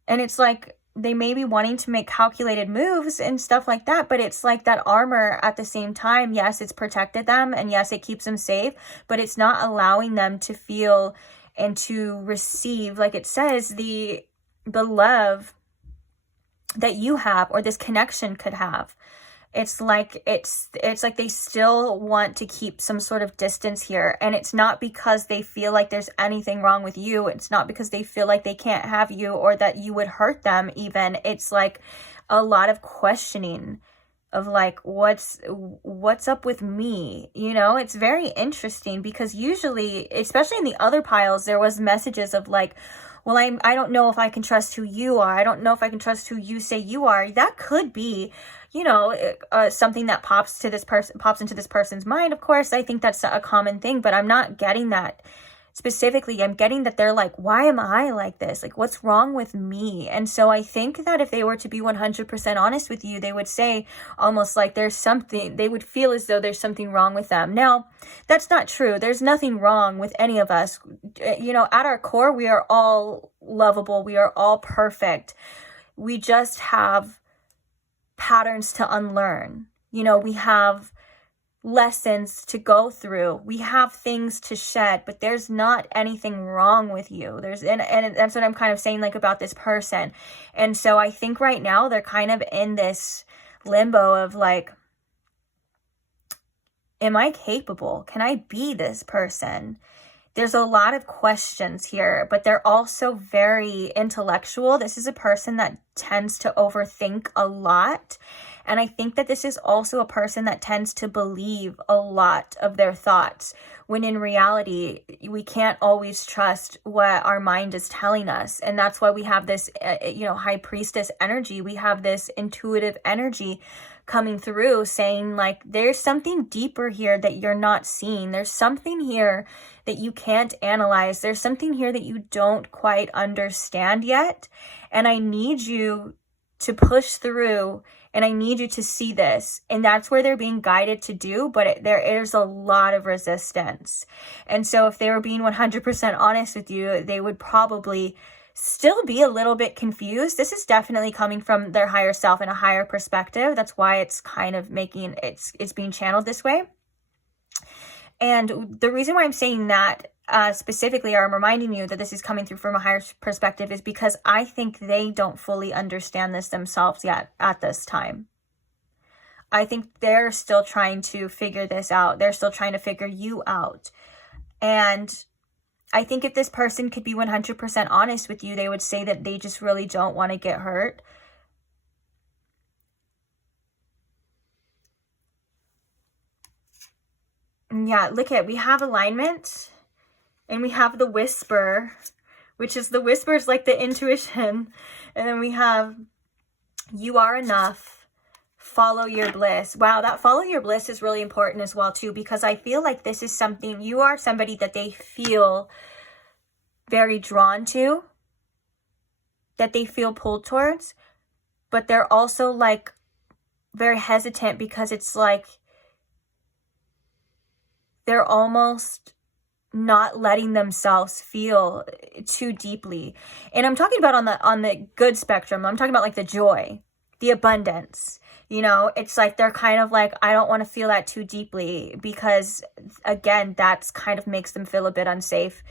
and it's like they may be wanting to make calculated moves and stuff like that, but it's like that armor at the same time, yes, it's protected them, and yes, it keeps them safe, but it's not allowing them to feel and to receive, like it says, the love that you have or this connection could have. It's like they still want to keep some sort of distance here, and it's not because they feel like there's anything wrong with you. It's not because they feel like they can't have you or that you would hurt them even. It's like a lot of questioning of like, what's up with me? You know, it's very interesting because usually, especially in the other piles, there was messages of like, well, I don't know if I can trust who you are. I don't know if I can trust who you say you are. That could be, you know, something that pops into this person's mind. Of course, I think that's a common thing, but I'm not getting that specifically. I'm getting that they're like, why am I like this? Like, what's wrong with me? And so I think that if they were to be 100% honest with you, they would say almost like there's something, they would feel as though there's something wrong with them. Now, that's not true. There's nothing wrong with any of us. You know, at our core, we are all lovable. We are all perfect. We just have patterns to unlearn. You know, we have lessons to go through. We have things to shed, but there's not anything wrong with you. And that's what I'm kind of saying, like, about this person. And so I think right now they're kind of in this limbo of like, am I capable? Can I be this person? There's a lot of questions here, but they're also very intellectual. This is a person that tends to overthink a lot. And I think that this is also a person that tends to believe a lot of their thoughts, when in reality, we can't always trust what our mind is telling us. And that's why we have this, high priestess energy. We have this intuitive energy coming through saying like, there's something deeper here that you're not seeing. There's something here that you can't analyze. There's something here that you don't quite understand yet. And I need you to push through, and I need you to see this. And that's where they're being guided to do, but there is a lot of resistance. And so if they were being 100% honest with you, they would probably still be a little bit confused. This is definitely coming from their higher self and a higher perspective. That's why it's kind of making it's being channeled this way. And the reason why I'm saying that specifically, or I'm reminding you that this is coming through from a higher perspective, is because I think they don't fully understand this themselves yet at this time. I think they're still trying to figure this out. They're still trying to figure you out. And I think if this person could be 100% honest with you, they would say that they just really don't want to get hurt. Yeah, look at, we have alignment and we have the whisper, which is the whisper is like the intuition. And then we have you are enough, follow your bliss. Wow, that follow your bliss is really important as well too, because I feel like this is something, you are somebody that they feel very drawn to, that they feel pulled towards, but they're also like very hesitant because it's like they're almost not letting themselves feel too deeply. And I'm talking about on the good spectrum. I'm talking about like the joy, the abundance. You know, it's like they're kind of like, I don't want to feel that too deeply, because again, that's kind of makes them feel a bit unsafe.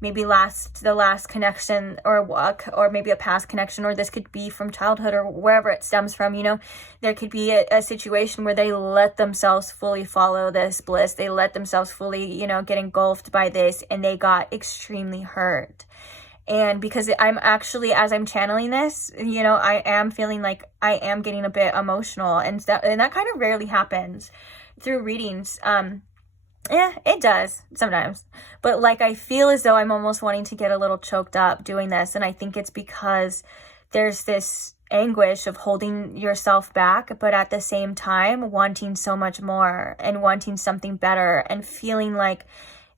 maybe the last connection, or maybe a past connection, or this could be from childhood or wherever it stems from. You know, there could be a situation where they let themselves fully follow this bliss. They let themselves fully, you know, get engulfed by this, and they got extremely hurt. And because I'm actually, as I'm channeling this, you know, I am feeling like I am getting a bit emotional, and that kind of rarely happens through readings. Yeah, it does sometimes, but like I feel as though I'm almost wanting to get a little choked up doing this, and I think it's because there's this anguish of holding yourself back, but at the same time wanting so much more and wanting something better, and feeling like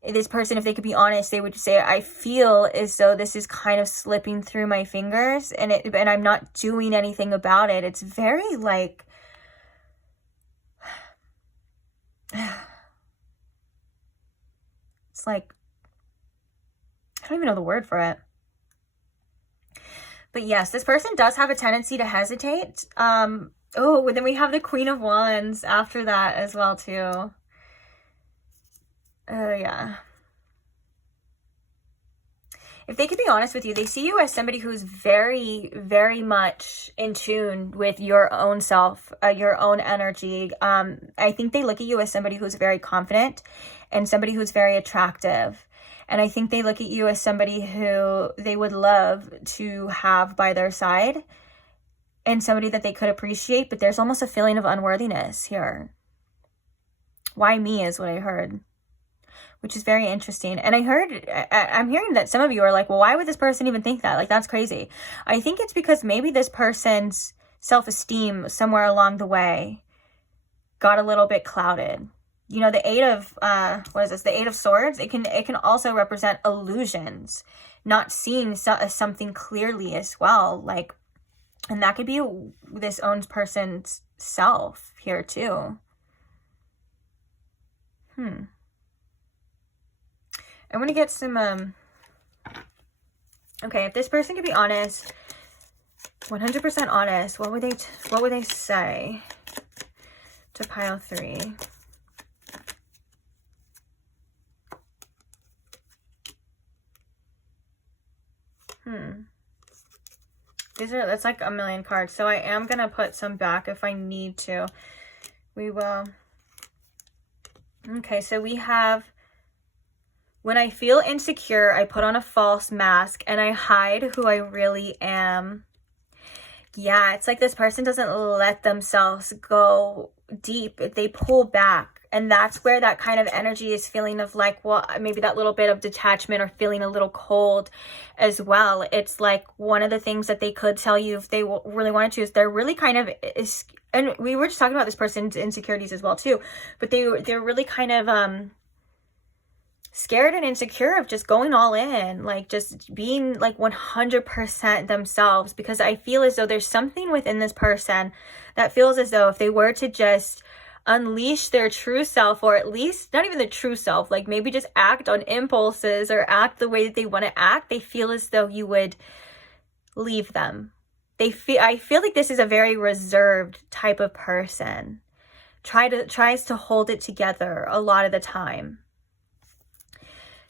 this person, if they could be honest, they would say, I feel as though this is kind of slipping through my fingers, and I'm not doing anything about it. It's very like it's like, I don't even know the word for it. But yes, this person does have a tendency to hesitate. Oh, then we have the Queen of Wands after that as well too. Oh yeah. If they could be honest with you, they see you as somebody who's very, very much in tune with your own self, your own energy. I think they look at you as somebody who's very confident and somebody who's very attractive. And I think they look at you as somebody who they would love to have by their side, and somebody that they could appreciate, but there's almost a feeling of unworthiness here. Why me is what I heard, which is very interesting. And I'm hearing that some of you are like, well, why would this person even think that? Like, that's crazy. I think it's because maybe this person's self-esteem somewhere along the way got a little bit clouded. You know, the Eight of, the Eight of Swords, it can also represent illusions, not seeing something clearly as well. Like, and that could be this own person's self here too. I want to get some, okay, if this person could be honest, 100% honest, what would they say to pile 3? That's like a million cards. So I am going to put some back if I need to. We will. Okay, so we have, when I feel insecure, I put on a false mask and I hide who I really am. Yeah, it's like this person doesn't let themselves go deep. They pull back. And that's where that kind of energy is feeling of like, well, maybe that little bit of detachment or feeling a little cold as well. It's like one of the things that they could tell you if they really wanted to is they're really kind of, and we were just talking about this person's insecurities as well too, but they're really kind of scared and insecure of just going all in, like just being like 100% themselves, because I feel as though there's something within this person that feels as though if they were to just unleash their true self, or at least not even the true self, like maybe just act on impulses or act the way that they want to act, they feel as though you would leave them. I feel like this is a very reserved type of person. Tries to hold it together a lot of the time.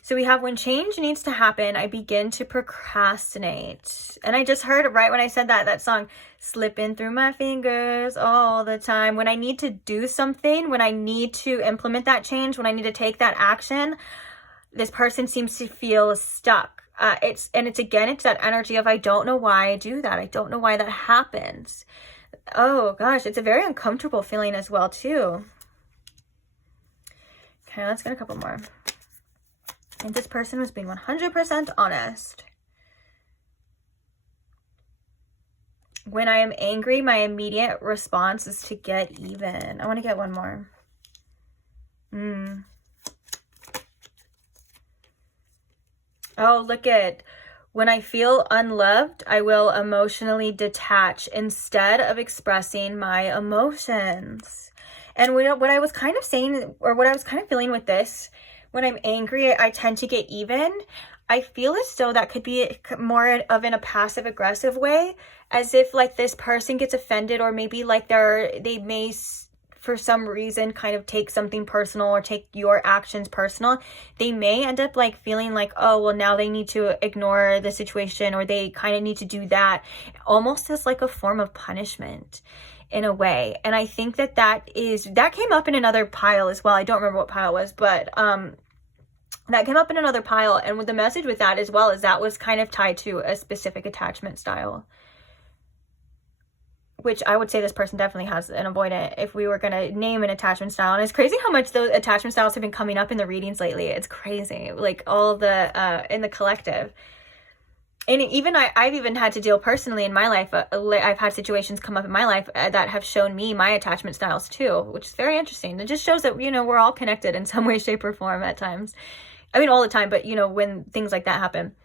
So we have, when change needs to happen, I begin to procrastinate. And I just heard it right when I said that song, slipping through my fingers all the time. When I need to do something, when I need to implement that change, when I need to take that action, this person seems to feel stuck. It's that energy of, I don't know why I do that. I don't know why that happens. Oh gosh, it's a very uncomfortable feeling as well too. Okay, let's get a couple more. And this person was being 100% honest. When I am angry, my immediate response is to get even. I want to get one more. Oh, look at, when I feel unloved, I will emotionally detach instead of expressing my emotions. And what I was kind of saying, or what I was kind of feeling with this, when I'm angry, I tend to get even. I feel as though that could be more of in a passive aggressive way, as if like this person gets offended, or maybe like they may for some reason kind of take something personal or take your actions personal, they may end up like feeling like, oh, well, now they need to ignore the situation, or they kind of need to do that almost as like a form of punishment in a way. And I think that that came up in another pile as well. I don't remember what pile it was, but that came up in another pile. And with the message with that as well is that was kind of tied to a specific attachment style, which I would say this person definitely has an avoidant if we were going to name an attachment style. And it's crazy how much those attachment styles have been coming up in the readings lately. It's crazy, like all the in the collective. And even I've even had to deal personally in my life. I've had situations come up in my life that have shown me my attachment styles too, which is very interesting. It just shows that, you know, we're all connected in some way, shape, or form at times. I mean, all the time, but, you know, when things like that happen.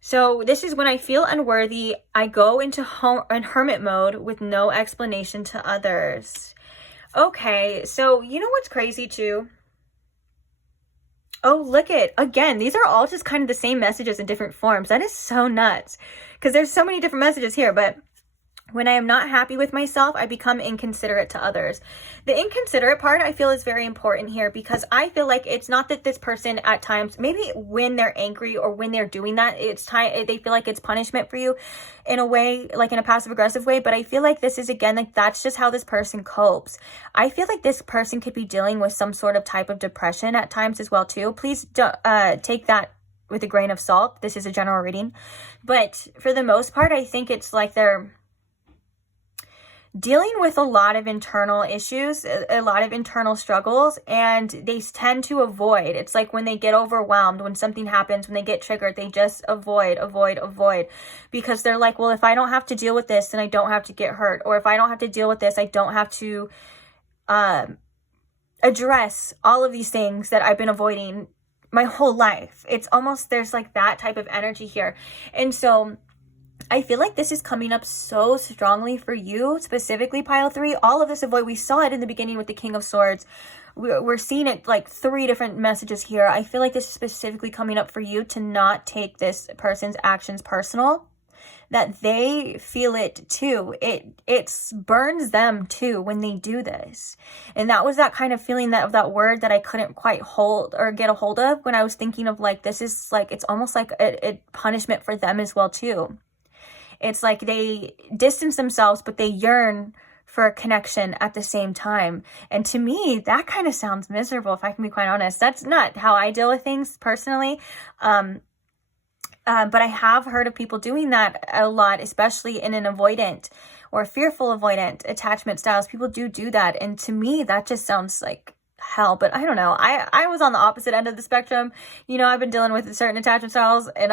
So this is when I feel unworthy, I go into hermit mode with no explanation to others. Okay, so you know what's crazy too? Oh, look it. Again, these are all just kind of the same messages in different forms. That is so nuts because there's so many different messages here. But when I am not happy with myself, I become inconsiderate to others. The inconsiderate part I feel is very important here because I feel like it's not that this person at times, maybe when they're angry or when they're doing that, it's time, they feel like it's punishment for you in a way, like in a passive aggressive way. But I feel like this is, again, like that's just how this person copes. I feel like this person could be dealing with some sort of type of depression at times as well too. Please take that with a grain of salt. This is a general reading. But for the most part, I think it's like they're dealing with a lot of internal issues, a lot of internal struggles, and they tend to avoid. It's like when they get overwhelmed, when something happens, when they get triggered, they just avoid, because they're like, well, if I don't have to deal with this, then I don't have to get hurt. Or if I don't have to deal with this, I don't have to address all of these things that I've been avoiding my whole life. It's almost, there's like that type of energy here. And so I feel like this is coming up so strongly for you, specifically pile 3. All of this avoid, we saw it in the beginning with the King of Swords. We're seeing it like 3 different messages here. I feel like this is specifically coming up for you to not take this person's actions personal, that they feel it too. It burns them too when they do this. And that was that kind of feeling of that word that I couldn't quite hold or get a hold of when I was thinking of like, this is like, it's almost like a punishment for them as well too. It's like they distance themselves, but they yearn for a connection at the same time. And to me, that kind of sounds miserable, if I can be quite honest. That's not how I deal with things personally. But I have heard of people doing that a lot, especially in an avoidant or fearful avoidant attachment styles. People do that. And to me, that just sounds like hell. But I don't know. I was on the opposite end of the spectrum. You know, I've been dealing with certain attachment styles, and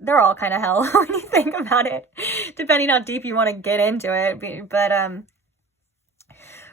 they're all kind of hell when you think about it, depending how deep you want to get into it. But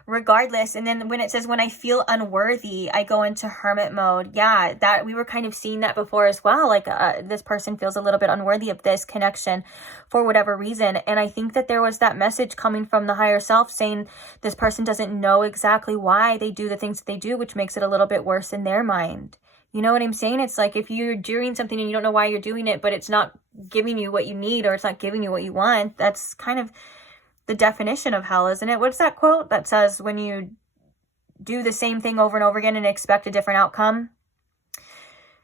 regardless, and then when it says when I feel unworthy, I go into hermit mode. Yeah, that we were kind of seeing that before as well. Like this person feels a little bit unworthy of this connection for whatever reason. And I think that there was that message coming from the higher self saying this person doesn't know exactly why they do the things that they do, which makes it a little bit worse in their mind. You know what I'm saying? It's like if you're doing something and you don't know why you're doing it, but it's not giving you what you need, or it's not giving you what you want, that's kind of the definition of hell, isn't it? What's that quote that says when you do the same thing over and over again and expect a different outcome?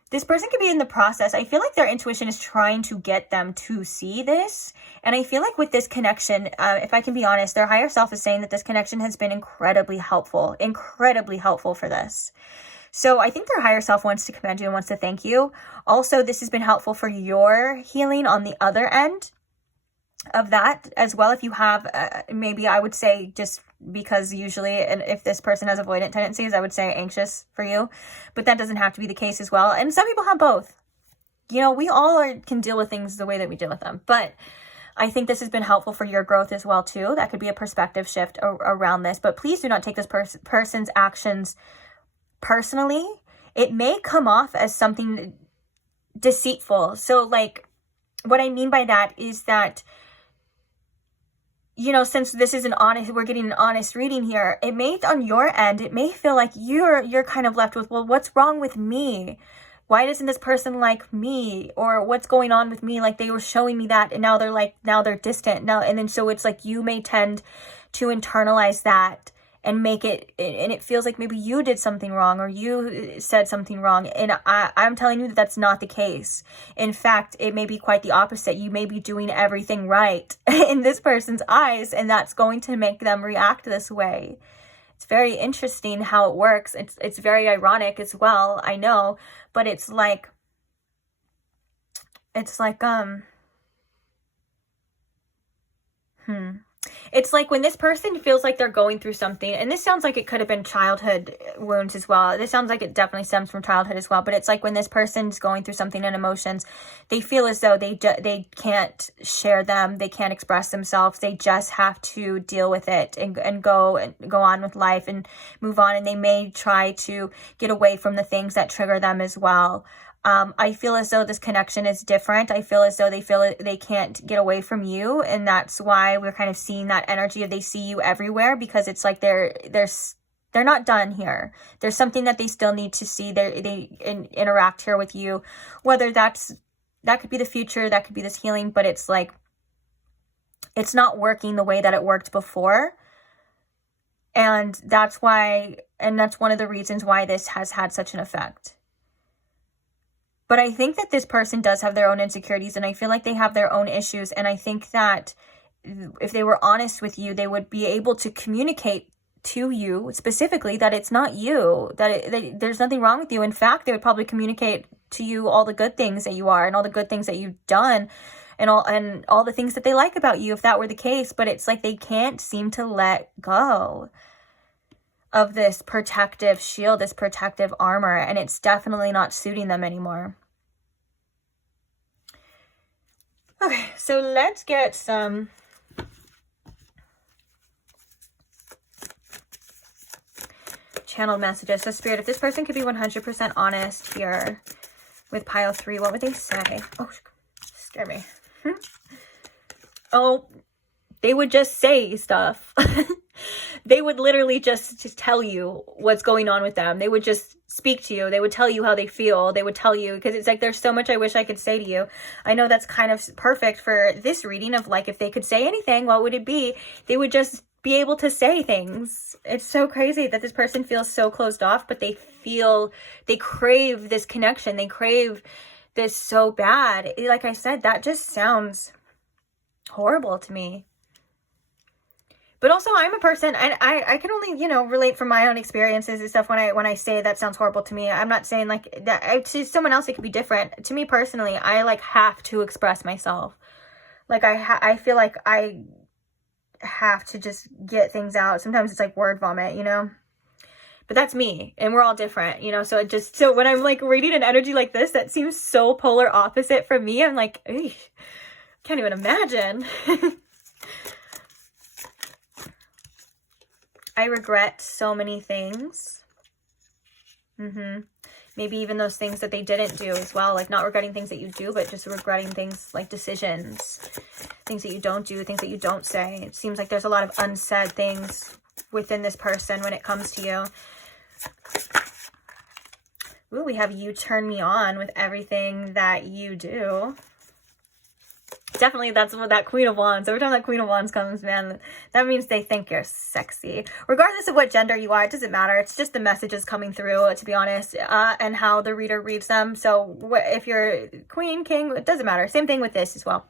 This person could be in the process. I feel like their intuition is trying to get them to see this. And I feel like with this connection, if I can be honest, their higher self is saying that this connection has been incredibly helpful for this. So I think their higher self wants to commend you and wants to thank you. Also, this has been helpful for your healing on the other end of that as well. If you have maybe I would say, just because usually, and if this person has avoidant tendencies, I would say anxious for you, but that doesn't have to be the case as well. And some people have both. You know, we all can deal with things the way that we deal with them, but I think this has been helpful for your growth as well too. That could be a perspective shift around this, but please do not take this person's actions personally. It may come off as something deceitful. So like what I mean by that is that, you know, since this is we're getting an honest reading here, it may, on your end, it may feel like you're kind of left with, well, what's wrong with me? Why doesn't this person like me? Or what's going on with me? Like they were showing me that, and now they're distant now. And then so it's like you may tend to internalize that and make it, and it feels like maybe you did something wrong or you said something wrong. And I'm telling you that that's not the case. In fact, it may be quite the opposite. You may be doing everything right in this person's eyes, and that's going to make them react this way. It's very interesting how it works. It's very ironic as well, I know, but it's like it's like when this person feels like they're going through something, and this sounds like it could have been childhood wounds as well. This sounds like it definitely stems from childhood as well, but it's like when this person's going through something in emotions, they feel as though they can't share them, they can't express themselves, they just have to deal with it and go on with life and move on, and they may try to get away from the things that trigger them as well. I feel as though this connection is different. I feel as though they can't get away from you, and that's why we're kind of seeing that energy of they see you everywhere, because it's like they're not done here. There's something that they still need to see. They interact here with you, whether that could be the future, that could be this healing, but it's like it's not working the way that it worked before. And that's one of the reasons why this has had such an effect. But I think that this person does have their own insecurities, and I feel like they have their own issues. And I think that if they were honest with you, they would be able to communicate to you specifically that it's not you, that there's nothing wrong with you. In fact, they would probably communicate to you all the good things that you are and all the good things that you've done and all the things that they like about you, if that were the case. But it's like they can't seem to let go of this protective shield, this protective armor, and it's definitely not suiting them anymore. Okay, so let's get some channeled messages. So Spirit, if this person could be 100% honest here with pile 3, what would they say? Oh, scare me. Oh, they would just say stuff. They would literally just tell you what's going on with them. They would just speak to you. They would tell you how they feel. They would tell you, because it's like there's so much I wish I could say to you. I know that's kind of perfect for this reading of like if they could say anything, what would it be? They would just be able to say things. It's so crazy that this person feels so closed off, but they crave this connection. They crave this so bad. Like I said, that just sounds horrible to me. But also, I'm a person, and I can only, relate from my own experiences and stuff when I say that sounds horrible to me. I'm not saying like that to someone else it could be different. To me personally, I like have to express myself. Like I feel like I have to just get things out. Sometimes it's like word vomit, But that's me, and we're all different, So when I'm like reading an energy like this that seems so polar opposite from me, I'm like, can't even imagine. I regret so many things. Maybe even those things that they didn't do as well. Like not regretting things that you do, but just regretting things like decisions. Things that you don't do, things that you don't say. It seems like there's a lot of unsaid things within this person when it comes to you. Ooh, we have you turn me on with everything that you do. Definitely, that's what that Queen of Wands. Every time that Queen of Wands comes, man, that means they think you're sexy. Regardless of what gender you are, it doesn't matter. It's just the messages coming through, to be honest, and how the reader reads them. So if you're Queen, King, it doesn't matter. Same thing with this as well.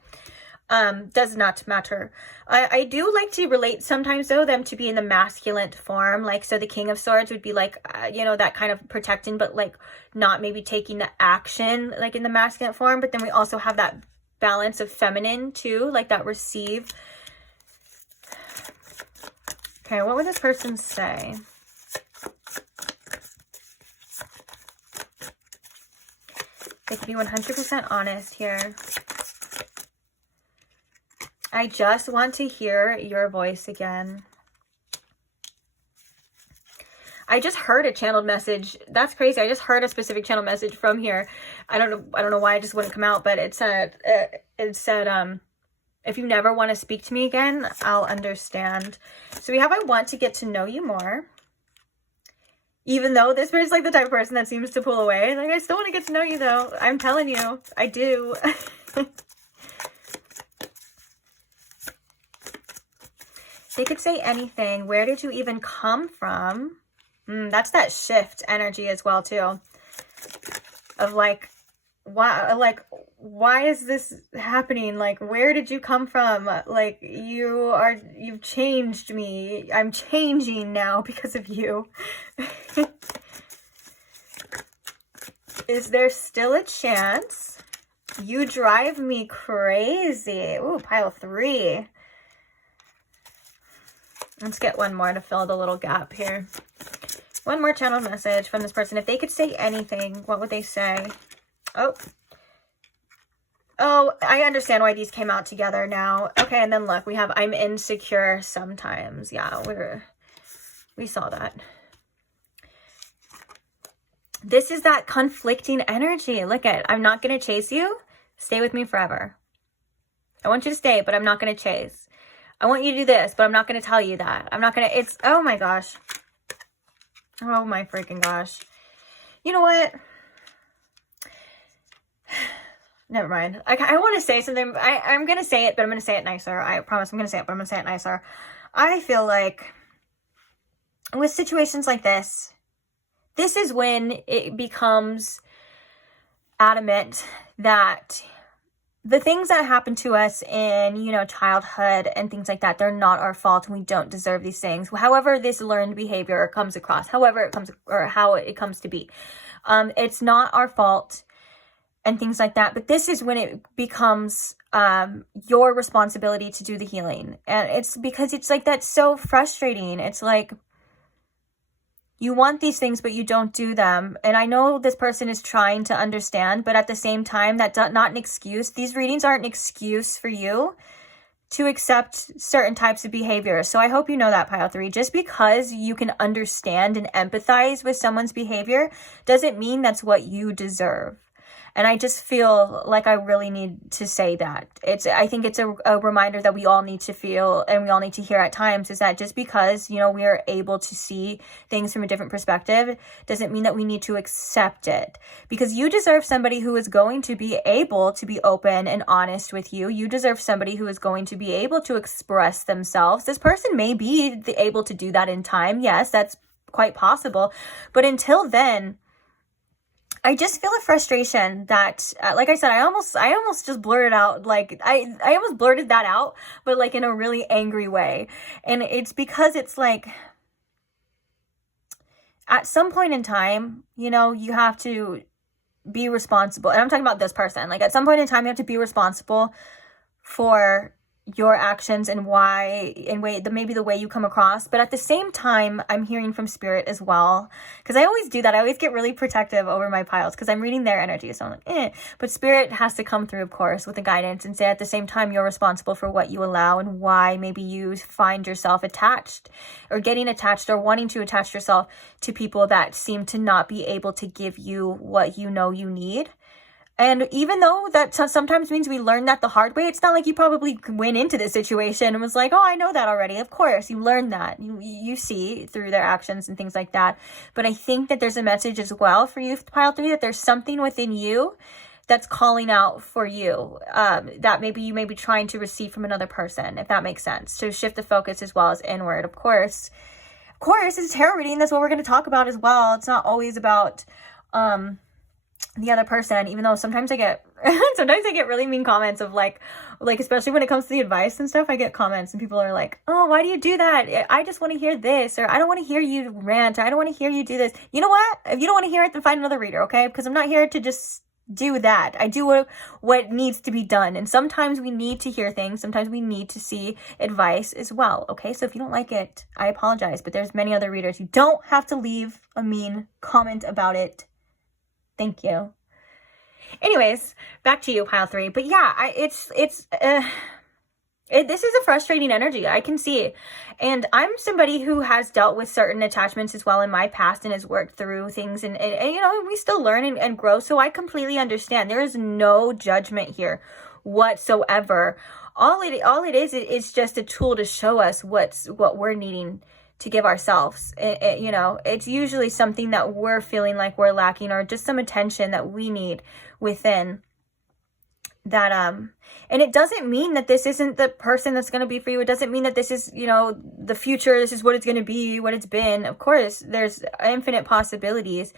Does not matter. I do like to relate sometimes, though, them to be in the masculine form. Like, so the King of Swords would be like, that kind of protecting, but like not maybe taking the action like in the masculine form. But then we also have that balance of feminine too, like that receive. Okay, what would this person say? They could be 100% honest here. I just want to hear your voice again. I just heard a channeled message. That's crazy. I just heard a specific channel message from here. I don't know why it just wouldn't come out, but it said, if you never want to speak to me again, I'll understand. So we have, I want to get to know you more. Even though this person's like the type of person that seems to pull away. Like, I still want to get to know you though. I'm telling you, I do. They could say anything. Where did you even come from? That's that shift energy as well too. Of like, why is this happening? Like, where did you come from? Like, you've changed me. I'm changing now because of you. Is there still a chance? You drive me crazy. Ooh, pile 3. Let's get one more to fill the little gap here. One more channel message from this person. If they could say anything, what would they say? Oh, I understand why these came out together now. Okay, and then look, we have I'm insecure sometimes. Yeah, we saw that. This is that conflicting energy. Look at, I'm not going to chase you. Stay with me forever. I want you to stay, but I'm not going to chase. I want you to do this, but I'm not going to tell you that. I'm not going to, it's, oh my gosh. Oh my freaking gosh. You know what? Never mind. I want to say something. I'm going to say it, but I'm going to say it nicer. I promise I'm going to say it, but I'm going to say it nicer. I feel like with situations like this is when it becomes adamant that the things that happen to us in, you know, childhood and things like that, they're not our fault and we don't deserve these things. However this learned behavior comes across, however it comes, or how it comes to be. It's not our fault and things like that. But this is when it becomes your responsibility to do the healing. And it's because it's like, that's so frustrating. It's like, you want these things, but you don't do them. And I know this person is trying to understand, but at the same time, that's not an excuse. These readings aren't an excuse for you to accept certain types of behavior. So I hope you know that, pile 3. Just because you can understand and empathize with someone's behavior doesn't mean that's what you deserve. And I just feel like I really need to say that. I think it's a reminder that we all need to feel and we all need to hear at times, is that just because, you know, we are able to see things from a different perspective doesn't mean that we need to accept it. Because you deserve somebody who is going to be able to be open and honest with you. You deserve somebody who is going to be able to express themselves. This person may be able to do that in time. Yes, that's quite possible. But until then, I just feel a frustration that, like I said, I almost just blurted out, like, I almost blurted that out, but like in a really angry way. And it's because it's like, at some point in time, you know, you have to be responsible. And I'm talking about this person. Like, at some point in time, you have to be responsible for your actions and why, and maybe the way you come across. But at the same time, I'm hearing from spirit as well, because I always do that. I always get really protective over my piles because I'm reading their energy, so I'm like, but spirit has to come through, of course, with the guidance and say at the same time, you're responsible for what you allow and why maybe you find yourself attached or getting attached or wanting to attach yourself to people that seem to not be able to give you what you know you need. And even though that sometimes means we learn that the hard way, it's not like you probably went into this situation and was like, oh, I know that already. Of course, you learned that. You see through their actions and things like that. But I think that there's a message as well for you, pile 3, that there's something within you that's calling out for you, that maybe you may be trying to receive from another person, if that makes sense. So shift the focus as well as inward. Of course, it's tarot reading. That's what we're going to talk about as well. It's not always about the other person, even though sometimes I get really mean comments of like especially when it comes to the advice and stuff. I get comments and people are like, oh, why do you do that? I just want to hear this, or I don't want to hear you rant, or I don't want to hear you do this. You know what? If you don't want to hear it, then find another reader, okay? Because I'm not here to just do that. I do what needs to be done. And sometimes we need to hear things. Sometimes we need to see advice as well, okay? So if you don't like it, I apologize, but there's many other readers. You don't have to leave a mean comment about it. Thank you. Anyways, back to you, pile 3. But yeah, this is a frustrating energy. I can see it. And I'm somebody who has dealt with certain attachments as well in my past and has worked through things. And you know, we still learn and grow. So I completely understand. There is no judgment here whatsoever. All it is just a tool to show us what we're needing to give ourselves. You know, it's usually something that we're feeling like we're lacking, or just some attention that we need within. that, and it doesn't mean that this isn't the person that's going to be for you. It doesn't mean that this is, you know, the future. This is what it's going to be, what it's been. Of course, there's infinite possibilities,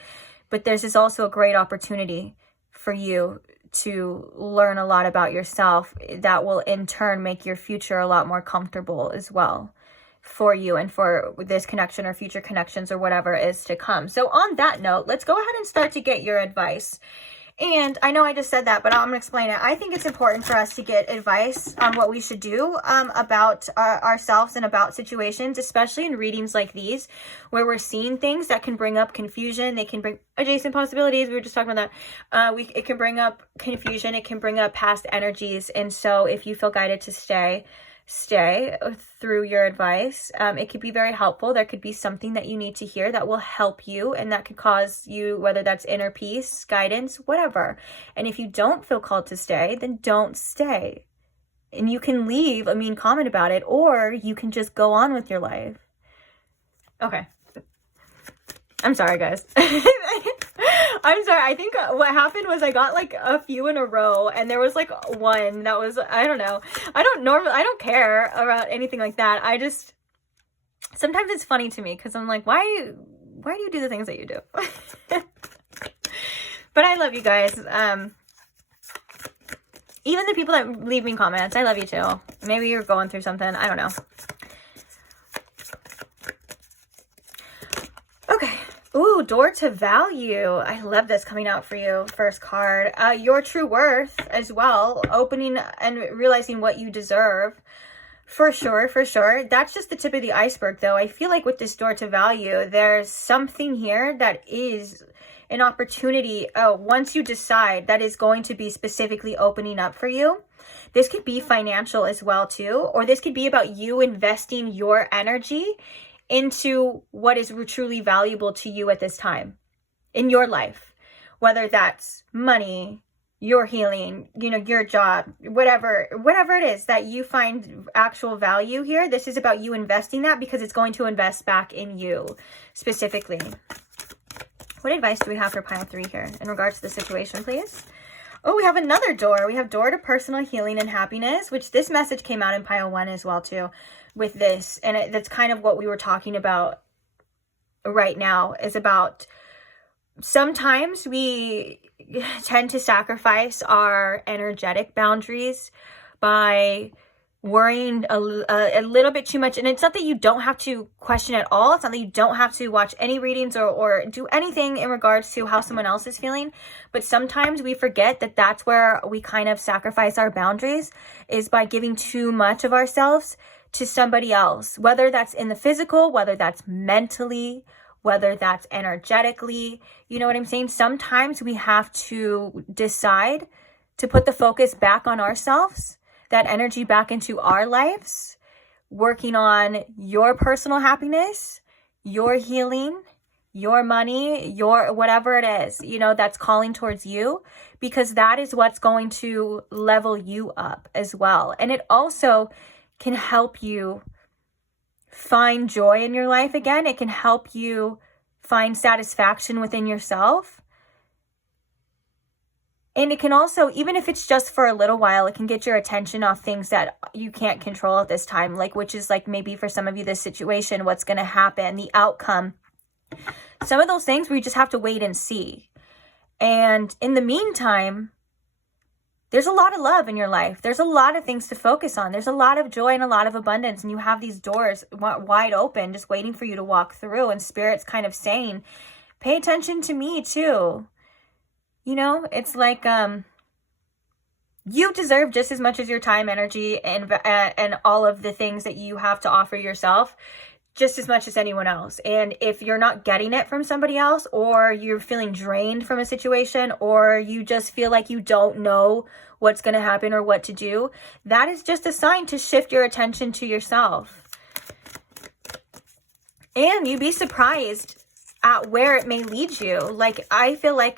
but there's just also a great opportunity for you to learn a lot about yourself that will in turn make your future a lot more comfortable as well for you and for this connection or future connections or whatever is to come. So on that note, let's go ahead and start to get your advice. And I know I just said that, but I'm going to explain it. I think it's important for us to get advice on what we should do about ourselves and about situations, especially in readings like these, where we're seeing things that can bring up confusion. They can bring adjacent possibilities. We were just talking about that. It can bring up confusion. It can bring up past energies. And so if you feel guided to stay through your advice, it could be very helpful. There could be something that you need to hear that will help you, and that could cause you, whether that's inner peace, guidance, whatever. And if you don't feel called to stay, then don't stay, and you can leave a mean comment about it, or you can just go on with your life. Okay, I'm sorry, guys. I'm sorry. I think what happened was I got like a few in a row, and there was like one that was, I don't know. I don't care about anything like that. Sometimes it's funny to me because I'm like, why do you do the things that you do? But I love you guys. Even the people that leave me comments, I love you too. Maybe you're going through something. I don't know. Okay. Ooh, door to value. I love this coming out for you. First card. Your true worth as well. Opening and realizing what you deserve. For sure, for sure. That's just the tip of the iceberg, though. I feel like with this door to value, there's something here that is an opportunity. Once you decide, that is going to be specifically opening up for you. This could be financial as well, too. Or this could be about you investing your energy into what is truly valuable to you at this time in your life, whether that's money, your healing, you know, your job, whatever it is that you find actual value here. This is about you investing that because it's going to invest back in you specifically. What advice do we have for pile 3 here in regards to the situation, please? Oh, we have another door. We have door to personal healing and happiness, which this message came out in pile 1 as well too with this. And that's kind of what we were talking about right now, is about sometimes we tend to sacrifice our energetic boundaries by worrying a little bit too much. And it's not that you don't have to question at all. It's not that you don't have to watch any readings or do anything in regards to how someone else is feeling. But sometimes we forget that that's where we kind of sacrifice our boundaries, is by giving too much of ourselves to somebody else, whether that's in the physical, whether that's mentally, whether that's energetically. You know what I'm saying? Sometimes we have to decide to put the focus back on ourselves, that energy back into our lives, working on your personal happiness, your healing, your money, your whatever it is, you know, that's calling towards you, because that is what's going to level you up as well. And it also can help you find joy in your life again. It can help you find satisfaction within yourself. And it can also, even if it's just for a little while, it can get your attention off things that you can't control at this time, like, which is like maybe for some of you, this situation, what's going to happen, the outcome. Some of those things we just have to wait and see. And in the meantime, there's a lot of love in your life. There's a lot of things to focus on. There's a lot of joy and a lot of abundance. And you have these doors wide open, just waiting for you to walk through. And Spirit's kind of saying, pay attention to me too. You know, it's like you deserve just as much as your time, energy, and all of the things that you have to offer yourself, just as much as anyone else. And if you're not getting it from somebody else, or you're feeling drained from a situation, or you just feel like you don't know what's going to happen or what to do, that is just a sign to shift your attention to yourself. And you'd be surprised at where it may lead you. Like, I feel like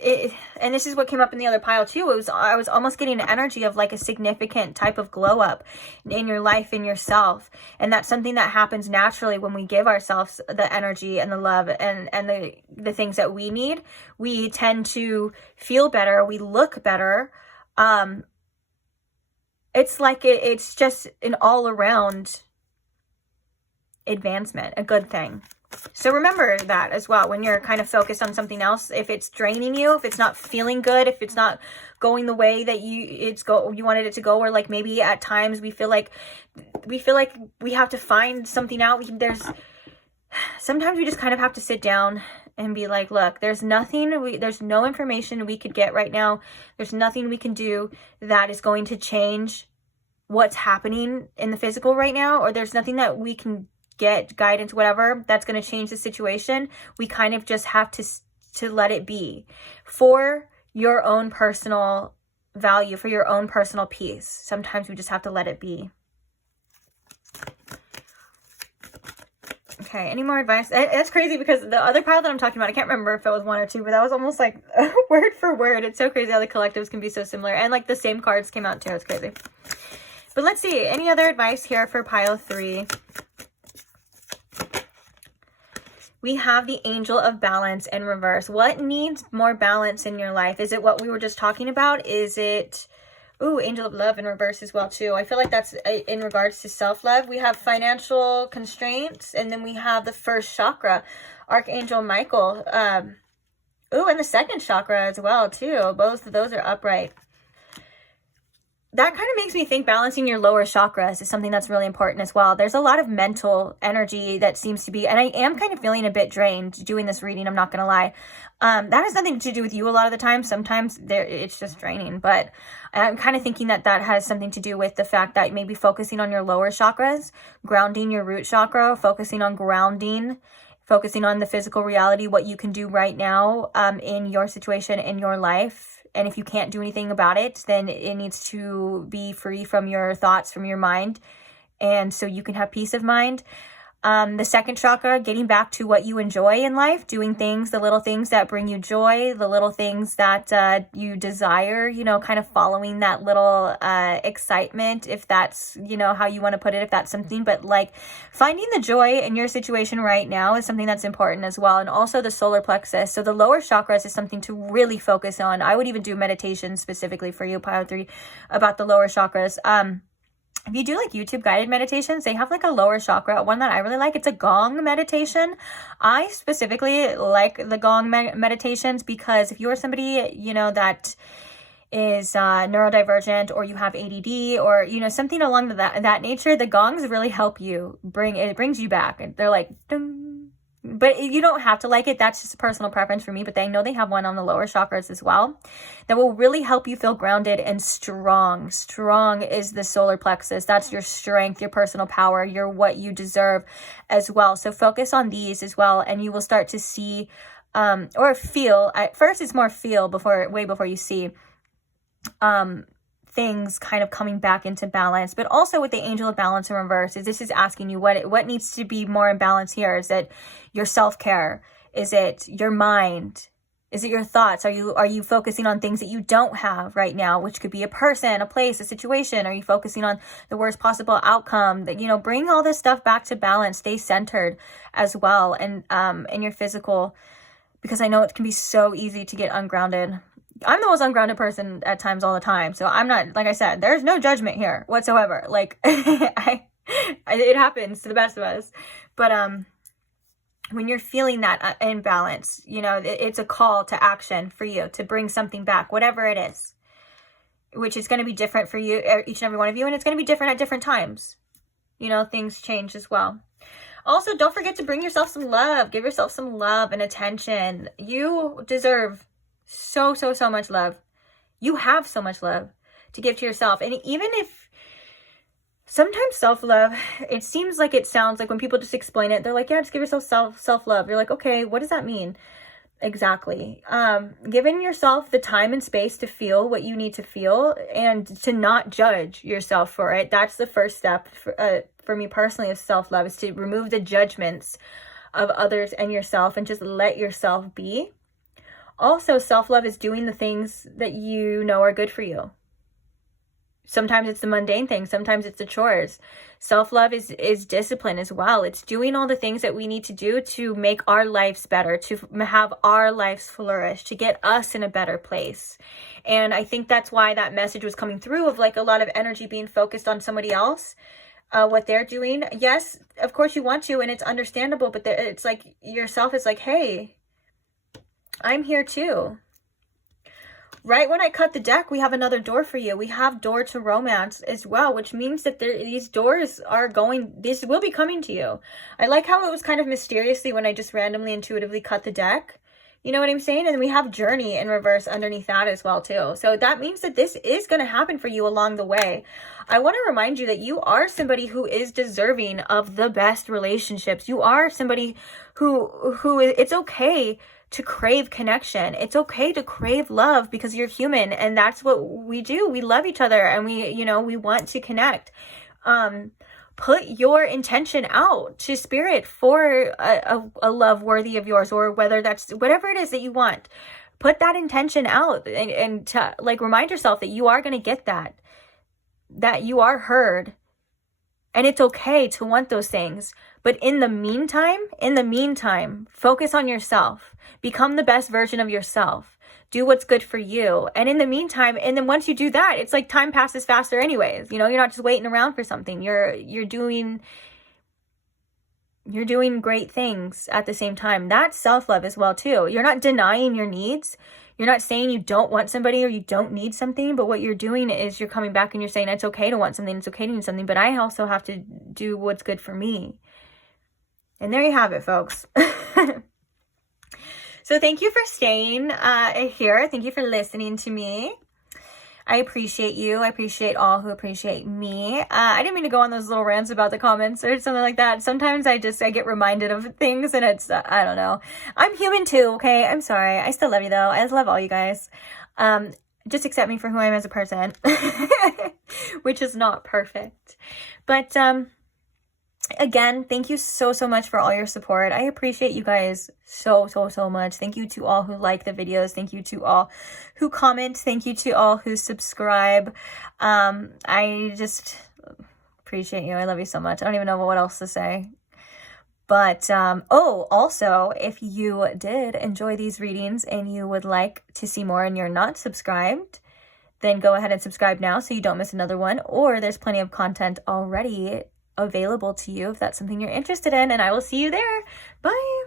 and this is what came up in the other pile too, I was almost getting an energy of like a significant type of glow up in your life, in yourself. And that's something that happens naturally when we give ourselves the energy and the love and the things that we need. We tend to feel better, we look better. It's like it's just an all around advancement, a good thing. So remember that as well when you're kind of focused on something else. If it's draining you, if it's not feeling good, if it's not going the way that you wanted it to go, or like maybe at times we feel like we have to find something out. Sometimes we just kind of have to sit down and be like, look, there's no information we could get right now. There's nothing we can do that is going to change what's happening in the physical right now, or there's nothing that we can get guidance, whatever, that's going to change the situation. We kind of just have to let it be for your own personal value, for your own personal peace. Sometimes we just have to let it be. Okay, any more advice? It's crazy because the other pile that I'm talking about, I can't remember if it was one or two, but that was almost like word for word. It's so crazy how the collectives can be so similar, and like the same cards came out too. It's crazy. But let's see, any other advice here for pile 3? We have the Angel of Balance in reverse. What needs more balance in your life? Is it what we were just talking about? Is it, Angel of Love in reverse as well too. I feel like that's in regards to self-love. We have financial constraints, and then we have the first chakra, Archangel Michael. And the second chakra as well too. Both of those are upright. That kind of makes me think balancing your lower chakras is something that's really important as well. There's a lot of mental energy that seems to be, and I am kind of feeling a bit drained doing this reading, I'm not going to lie. That has nothing to do with you a lot of the time. Sometimes it's just draining, but I'm kind of thinking that has something to do with the fact that maybe focusing on your lower chakras, grounding your root chakra, focusing on grounding, focusing on the physical reality, what you can do right now in your situation, in your life. And if you can't do anything about it, then it needs to be free from your thoughts, from your mind. And so you can have peace of mind. The second chakra, getting back to what you enjoy in life, doing things, the little things that bring you joy, the little things that you desire, kind of following that little excitement, if that's, how you want to put it, if that's something. But like finding the joy in your situation right now is something that's important as well. And also the solar plexus. So the lower chakras is something to really focus on. I would even do meditation specifically for you, pile 3, about the lower chakras. If you do like YouTube guided meditations, they have like a lower chakra, one that I really like. It's a gong meditation. I specifically like the gong meditations because if you are somebody, that is neurodivergent, or you have ADD, or, something along that nature, the gongs really help you it brings you back. And they're like, ding. But you don't have to like it. That's just a personal preference for me. But I know they have one on the lower chakras as well that will really help you feel grounded and strong. Strong is the solar plexus. That's your strength, your personal power, your what you deserve as well. So focus on these as well, and you will start to see or feel. At first, it's more feel way before you see things kind of coming back into balance. But also with the Angel of Balance in reverse, this is asking you what needs to be more in balance here. Is it your self-care? Is it your mind? Is it your thoughts? Are you focusing on things that you don't have right now, which could be a person, a place, a situation? Are you focusing on the worst possible outcome? That, bring all this stuff back to balance. Stay centered as well, and in your physical, because I know it can be so easy to get ungrounded. I'm the most ungrounded person at times all the time. So I'm not, like I said, there's no judgment here whatsoever. Like it happens to the best of us. But when you're feeling that imbalance, it's a call to action for you to bring something back, whatever it is, which is going to be different for you, each and every one of you. And it's going to be different at different times. Things change as well. Also, don't forget to bring yourself some love. Give yourself some love and attention. You deserve so much love. You have so much love to give to yourself. And even if sometimes self-love, it sounds like when people just explain it, they're like, yeah, just give yourself self-love. You're like, okay, what does that mean exactly? Giving yourself the time and space to feel what you need to feel and to not judge yourself for it. That's the first step for me personally of self-love, is to remove the judgments of others and yourself and just let yourself be. Also, self-love is doing the things that you know are good for you. Sometimes it's the mundane things. Sometimes it's the chores. Self-love is discipline as well. It's doing all the things that we need to do to make our lives better, to have our lives flourish, to get us in a better place. And I think that's why that message was coming through of like a lot of energy being focused on somebody else, what they're doing. Yes, of course you want to, and it's understandable, but it's like yourself is like, hey, I'm here too. Right when I cut the deck, we have another door for you. We have door to romance as well, which means that these doors this will be coming to you. I like how it was kind of mysteriously when I just randomly intuitively cut the deck. You know what I'm saying? And we have journey in reverse underneath that as well too. So that means that this is going to happen for you along the way. I want to remind you that you are somebody who is deserving of the best relationships. You are somebody who it's okay to crave connection. It's okay to crave love because you're human, and that's what we do. We love each other, and we want to connect. Put your intention out to spirit for a love worthy of yours, or whether that's whatever it is that you want. Put that intention out and to like remind yourself that you are going to get that you are heard. And it's okay to want those things. But in the meantime, focus on yourself. Become the best version of yourself. Do what's good for you. And in the meantime, and then once you do that, it's like time passes faster anyways. You know, you're not just waiting around for something. You're doing great things at the same time. That's self-love as well too. You're not denying your needs. You're not saying you don't want somebody or you don't need something, but what you're doing is you're coming back and you're saying it's okay to want something, it's okay to need something, but I also have to do what's good for me. And there you have it, folks. So thank you for staying here. Thank you for listening to me. I appreciate you. I appreciate all who appreciate me. I didn't mean to go on those little rants about the comments or something like that. Sometimes I get reminded of things and it's, I don't know. I'm human too, okay? I'm sorry. I still love you though. I love all you guys. Just accept me for who I am as a person, which is not perfect. But, again, thank you so much for all your support. I appreciate you guys so much. Thank you to all who like the videos. Thank you to all who comment. Thank you to all who subscribe. I just appreciate you. I love you so much. I don't even know what else to say. But, also, if you did enjoy these readings and you would like to see more and you're not subscribed, then go ahead and subscribe now so you don't miss another one. Or there's plenty of content already available to you if that's something you're interested in, and I will see you there. Bye.